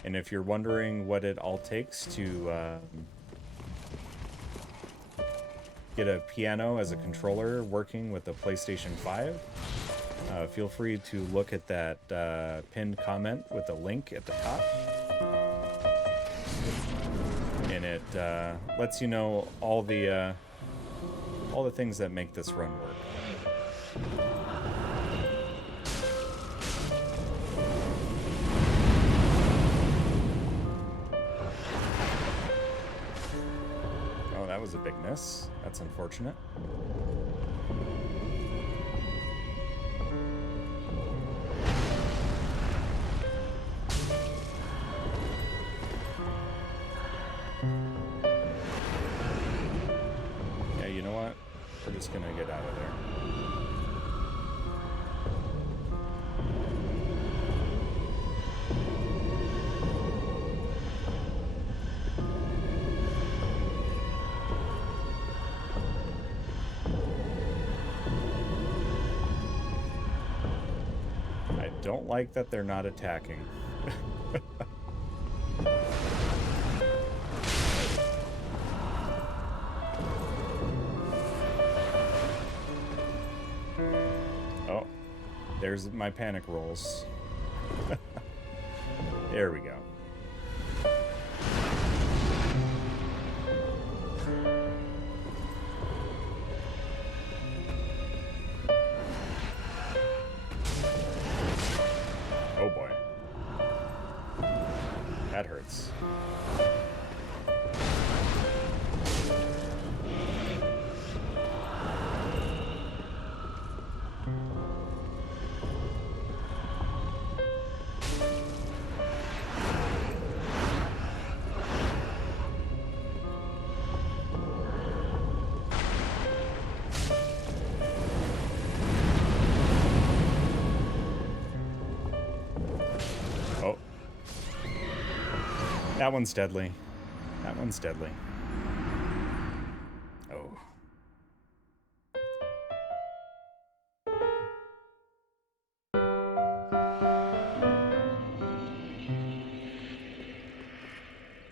And if you're wondering what it all takes to get a piano as a controller working with the PlayStation 5, feel free to look at that pinned comment with the link at the top. And it lets you know all the things that make this run work. That was a big miss. That's unfortunate. Yeah, you know what? We're just gonna get out of there. Don't like that they're not attacking. Oh, there's my panic rolls. There we go. Oh boy. That hurts. That one's deadly. That one's deadly. Oh.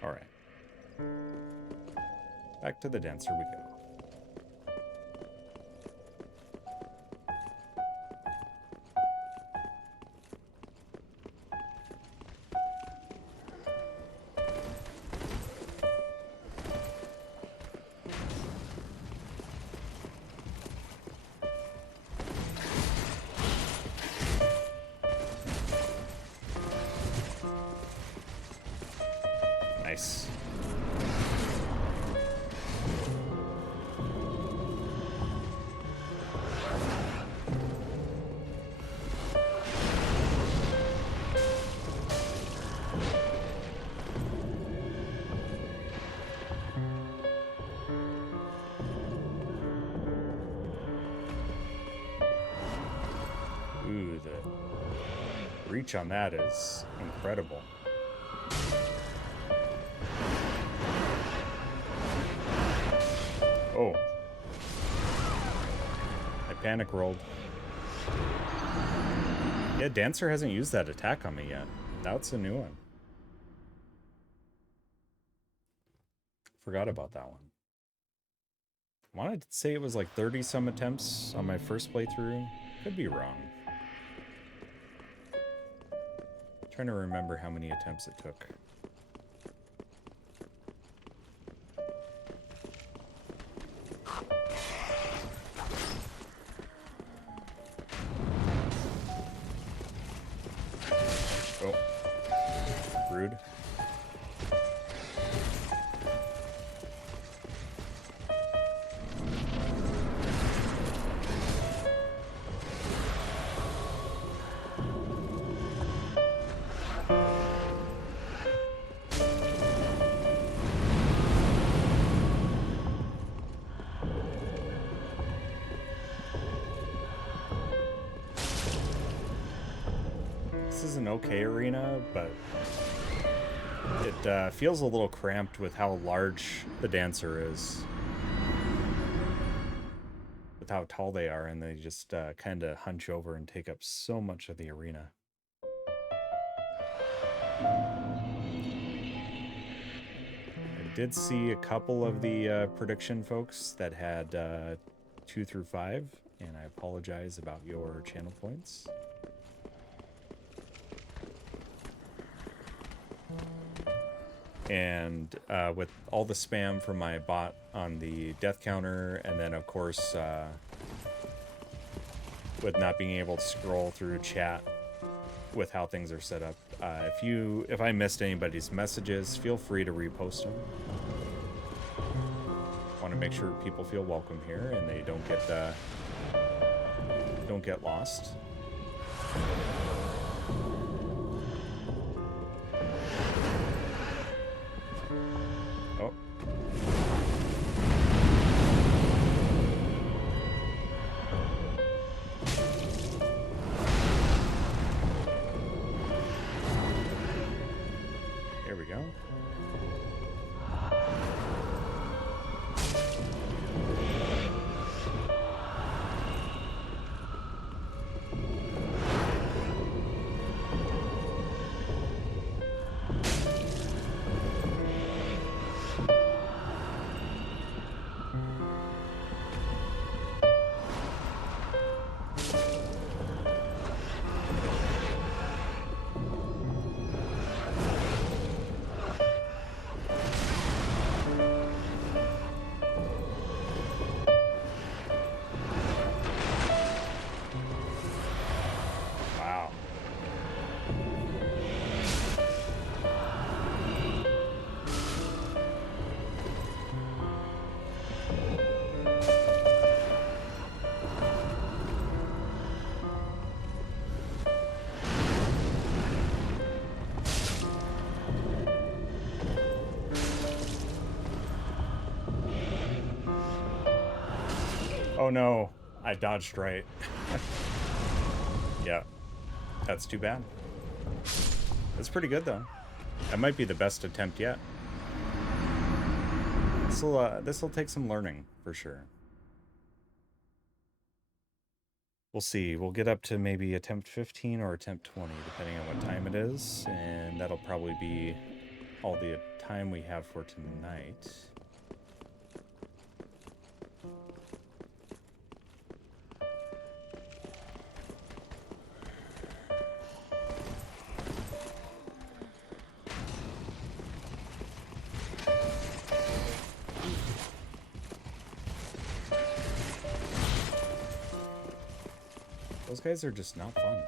All right. Back to the dancer we go. Nice. Ooh, the reach on that is incredible. Oh. I panic rolled. Yeah, Dancer hasn't used that attack on me yet. That's a new one. Forgot about that one. I wanted to say it was like 30 some attempts on my first playthrough. Could be wrong. Trying to remember how many attempts it took. Oh. Rude. This is an okay arena, but it feels a little cramped with how large the dancer is. With how tall they are, and they just kind of hunch over and take up so much of the arena. I did see a couple of the prediction folks that had 2 through 5, and I apologize about your channel points. And with all the spam from my bot on the death counter, and then of course with not being able to scroll through chat with how things are set up, if I missed anybody's messages, feel free to repost them. Want to make sure people feel welcome here and they don't get lost. Oh. There we go. Oh no, I dodged right. Yeah, that's too bad. That's pretty good though. That might be the best attempt yet. This'll take some learning for sure. We'll see. We'll get up to maybe attempt 15 or attempt 20, depending on what time it is, and that'll probably be all the time we have for tonight. Those guys are just not fun.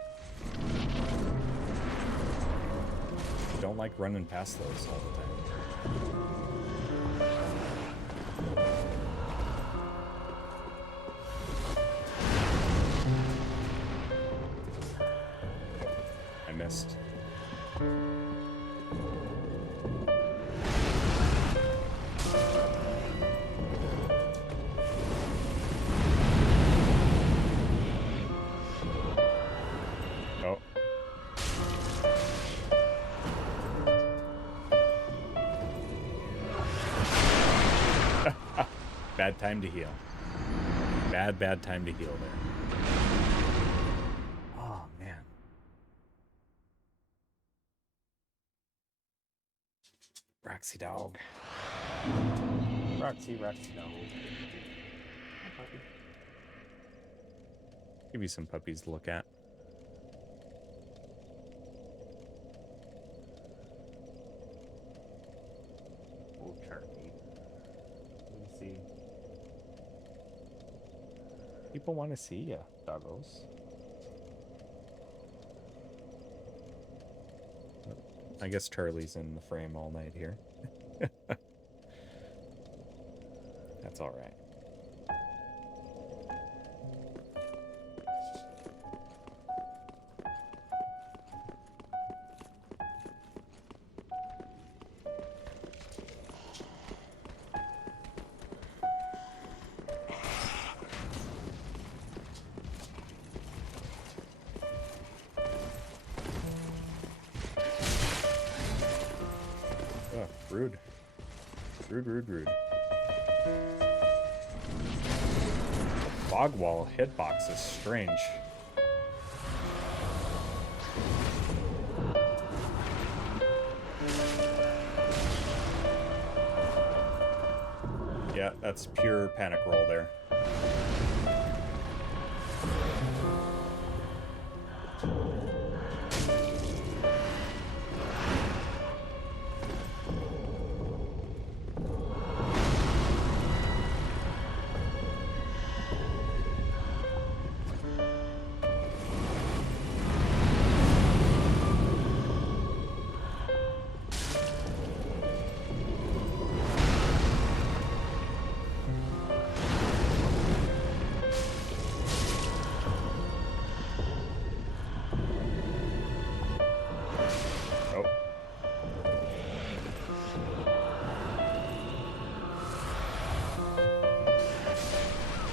I don't like running past those all the time. I missed. Bad time to heal. Bad time to heal there. Oh, man. Roxy dog. Roxy dog. Give you some puppies to look at. Oh, Charlie. Let me see. People want to see you, doggos. I guess Charlie's in the frame all night here. That's all right. Rude. Rude, rude, rude. Fog wall hitbox is strange. Yeah, that's pure panic roll there.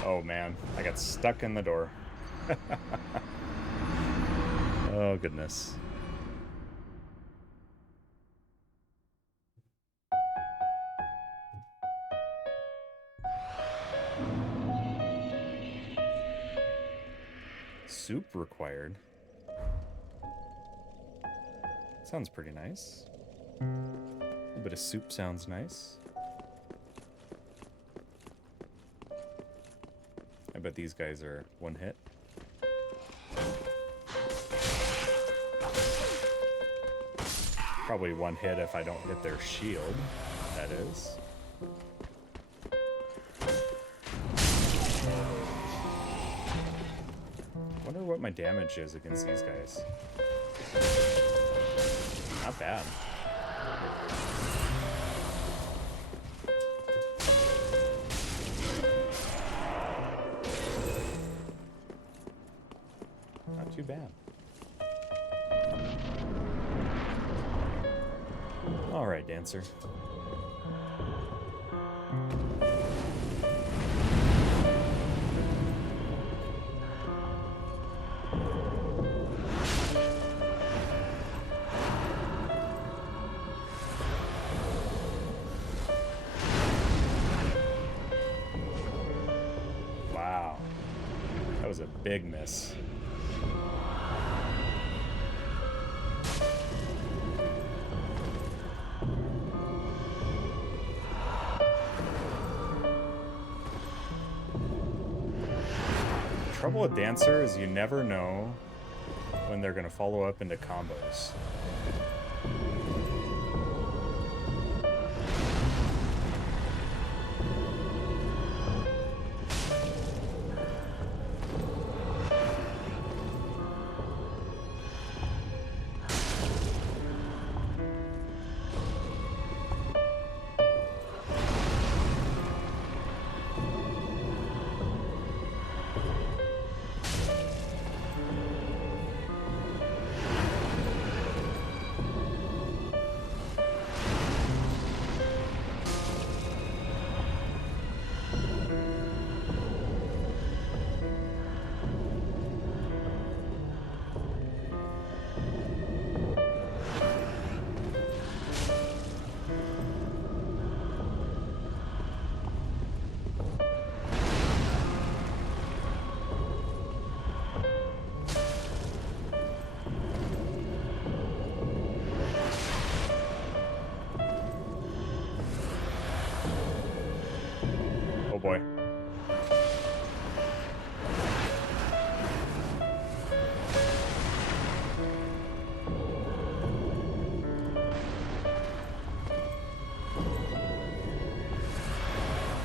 Oh man, I got stuck in the door. Oh goodness. Soup required. Sounds pretty nice. A little bit of soup sounds nice. I bet these guys are one hit. Probably one hit if I don't hit their shield, that is. Wonder what my damage is against these guys. Not bad. Not too bad. All right, Dancer. Wow. That was a big miss. Trouble with Dancer is you never know when they're going to follow up into combos. Oh boy.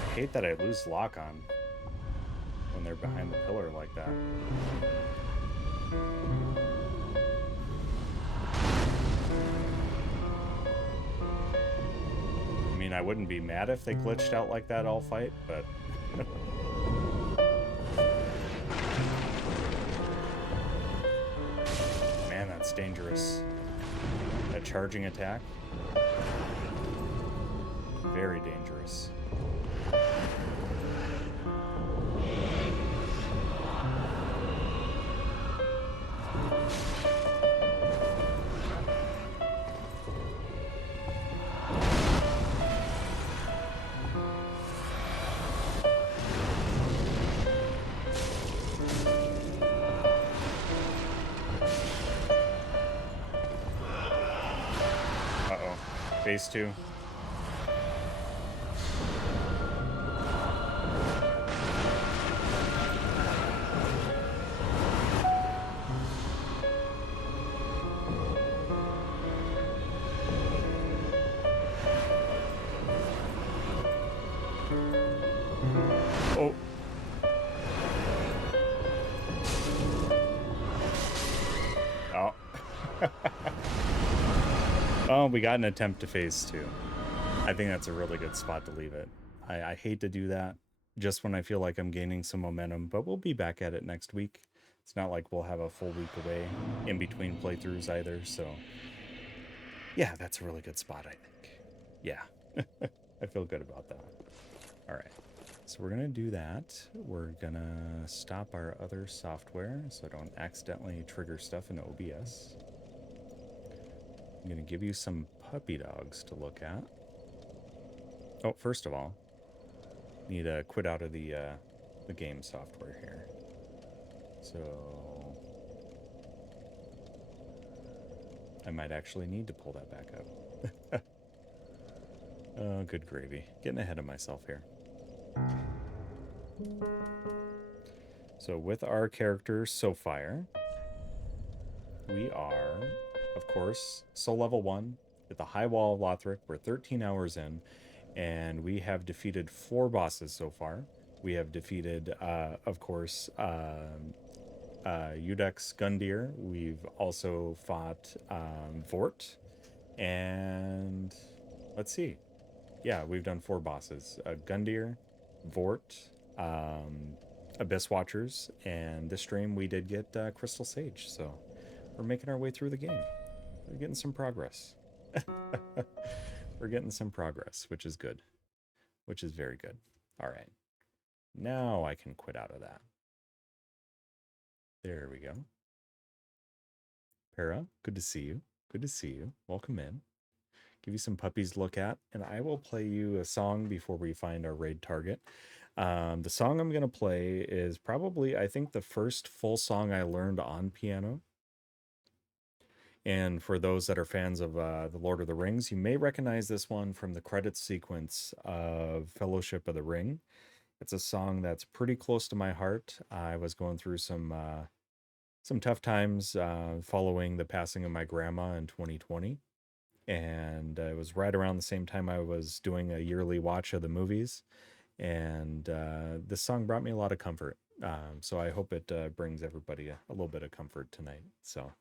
I hate that I lose lock on when they're behind the pillar like that. I mean, I wouldn't be mad if they glitched out like that all fight, but... Man, that's dangerous. That charging attack. Very dangerous. Phase 2. Oh. Oh. Oh, we got an attempt to phase 2. I think that's a really good spot to leave it. I hate to do that just when I feel like I'm gaining some momentum, but we'll be back at it next week. It's not like we'll have a full week away in between playthroughs either, so yeah, that's a really good spot, I think. Yeah, I feel good about that. All right, so we're gonna do that. We're gonna stop our other software so I don't accidentally trigger stuff in OBS. I'm gonna give you some puppy dogs to look at. Oh, first of all, need to quit out of the game software here. So I might actually need to pull that back up. Oh, good gravy. Getting ahead of myself here. So with our character Sophire, we are, of course, Soul Level 1 at the High Wall of Lothric. We're 13 hours in, and we have defeated 4 bosses so far. We have defeated, of course, Udex Gundyr. We've also fought Vort, and let's see. Yeah, we've done 4 bosses. Gundyr, Vort, Abyss Watchers, and this stream we did get Crystal Sage, so we're making our way through the game. We're getting some progress. We're getting some progress, which is good. Which is very good. All right. Now I can quit out of that. There we go. Para, good to see you. Good to see you. Welcome in. Give you some puppies to look at, and I will play you a song before we find our raid target. The song I'm going to play is probably, I think, the first full song I learned on piano. And for those that are fans of The Lord of the Rings, you may recognize this one from the credits sequence of Fellowship of the Ring. It's a song that's pretty close to my heart. I was going through some tough times following the passing of my grandma in 2020. And it was right around the same time I was doing a yearly watch of the movies. And this song brought me a lot of comfort. So I hope it brings everybody a little bit of comfort tonight. So.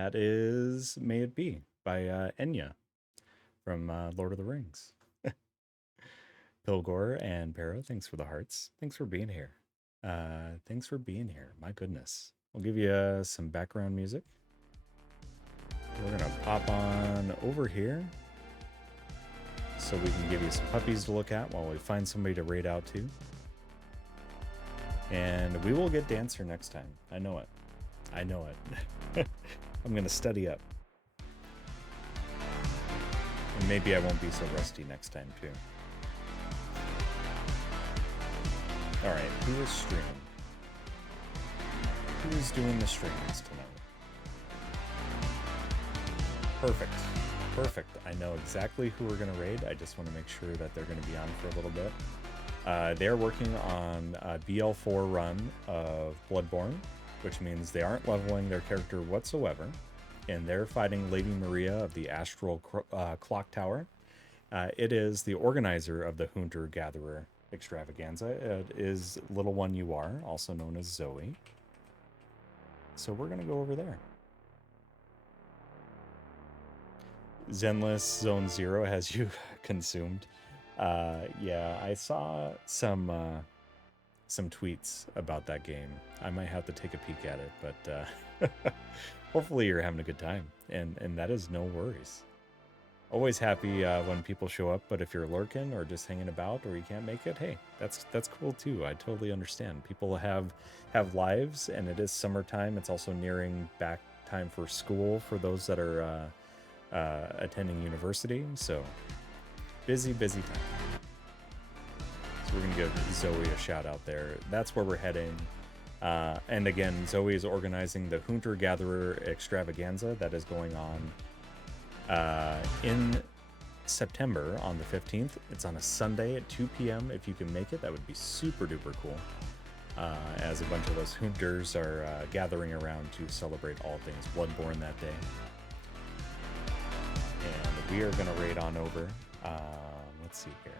that is May It Be by Enya from Lord of the Rings. Pilgor and Para, thanks for the hearts. Thanks for being here. Thanks for being here. My goodness. We'll give you some background music. We're going to pop on over here so we can give you some puppies to look at while we find somebody to raid out to. And we will get Dancer next time. I know it. I know it. I'm going to study up. And maybe I won't be so rusty next time, too. Alright, who is streaming? Who is doing the streams tonight? Perfect. Perfect. I know exactly who we're going to raid. I just want to make sure that they're going to be on for a little bit. They're working on a BL4 run of Bloodborne, which means they aren't leveling their character whatsoever. And they're fighting Lady Maria of the Astral Clock Tower. It is the organizer of the Hunter-Gatherer Extravaganza. It is Little One You Are, also known as Zoe. So we're going to go over there. Zenless Zone Zero has you consumed. Yeah, I saw some tweets about that game. I might have to take a peek at it, but hopefully you're having a good time, and that is no worries. Always happy when people show up, but if you're lurking or just hanging about or you can't make it, hey, that's cool too. I totally understand. People have lives, and it is summertime. It's also nearing back time for school for those that are attending university, so busy time. So we're gonna give Zoe a shout out there. That's where we're heading. And again, Zoe is organizing the Hunter-Gatherer Extravaganza that is going on in September on the 15th. It's on a Sunday at 2 p.m. If you can make it, that would be super duper cool. As a bunch of us Hunters are gathering around to celebrate all things Bloodborne that day. And we are going to raid on over. Let's see here.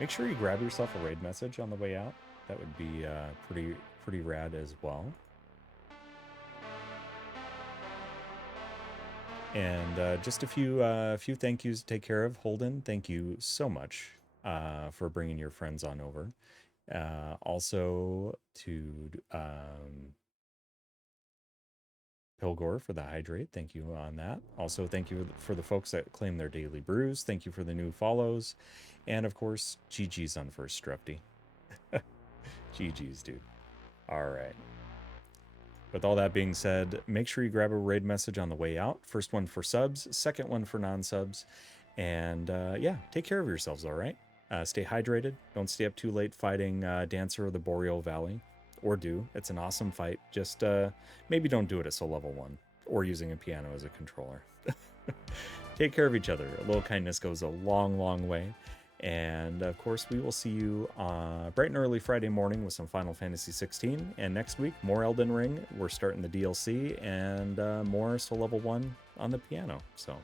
Make sure you grab yourself a raid message on the way out. That would be pretty rad as well. And just a few thank yous to take care of. Holden, thank you so much for bringing your friends on over. Also to Pilgor for the hydrate. Thank you on that. Also, thank you for the folks that claim their daily brews. Thank you for the new follows. And of course, GG's on first, Strefty. GG's, dude. All right. With all that being said, make sure you grab a raid message on the way out. First one for subs, second one for non-subs. And yeah, take care of yourselves, all right? Stay hydrated. Don't stay up too late fighting Dancer of the Boreal Valley. Or do. It's an awesome fight. Just maybe don't do it at soul level 1 or using a piano as a controller. Take care of each other. A little kindness goes a long, long way. And of course, we will see you bright and early Friday morning with some Final Fantasy 16. And next week, more Elden Ring. We're starting the DLC and more soul level 1 on the piano. So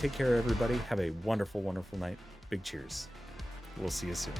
take care, everybody. Have a wonderful, wonderful night. Big cheers. We'll see you soon.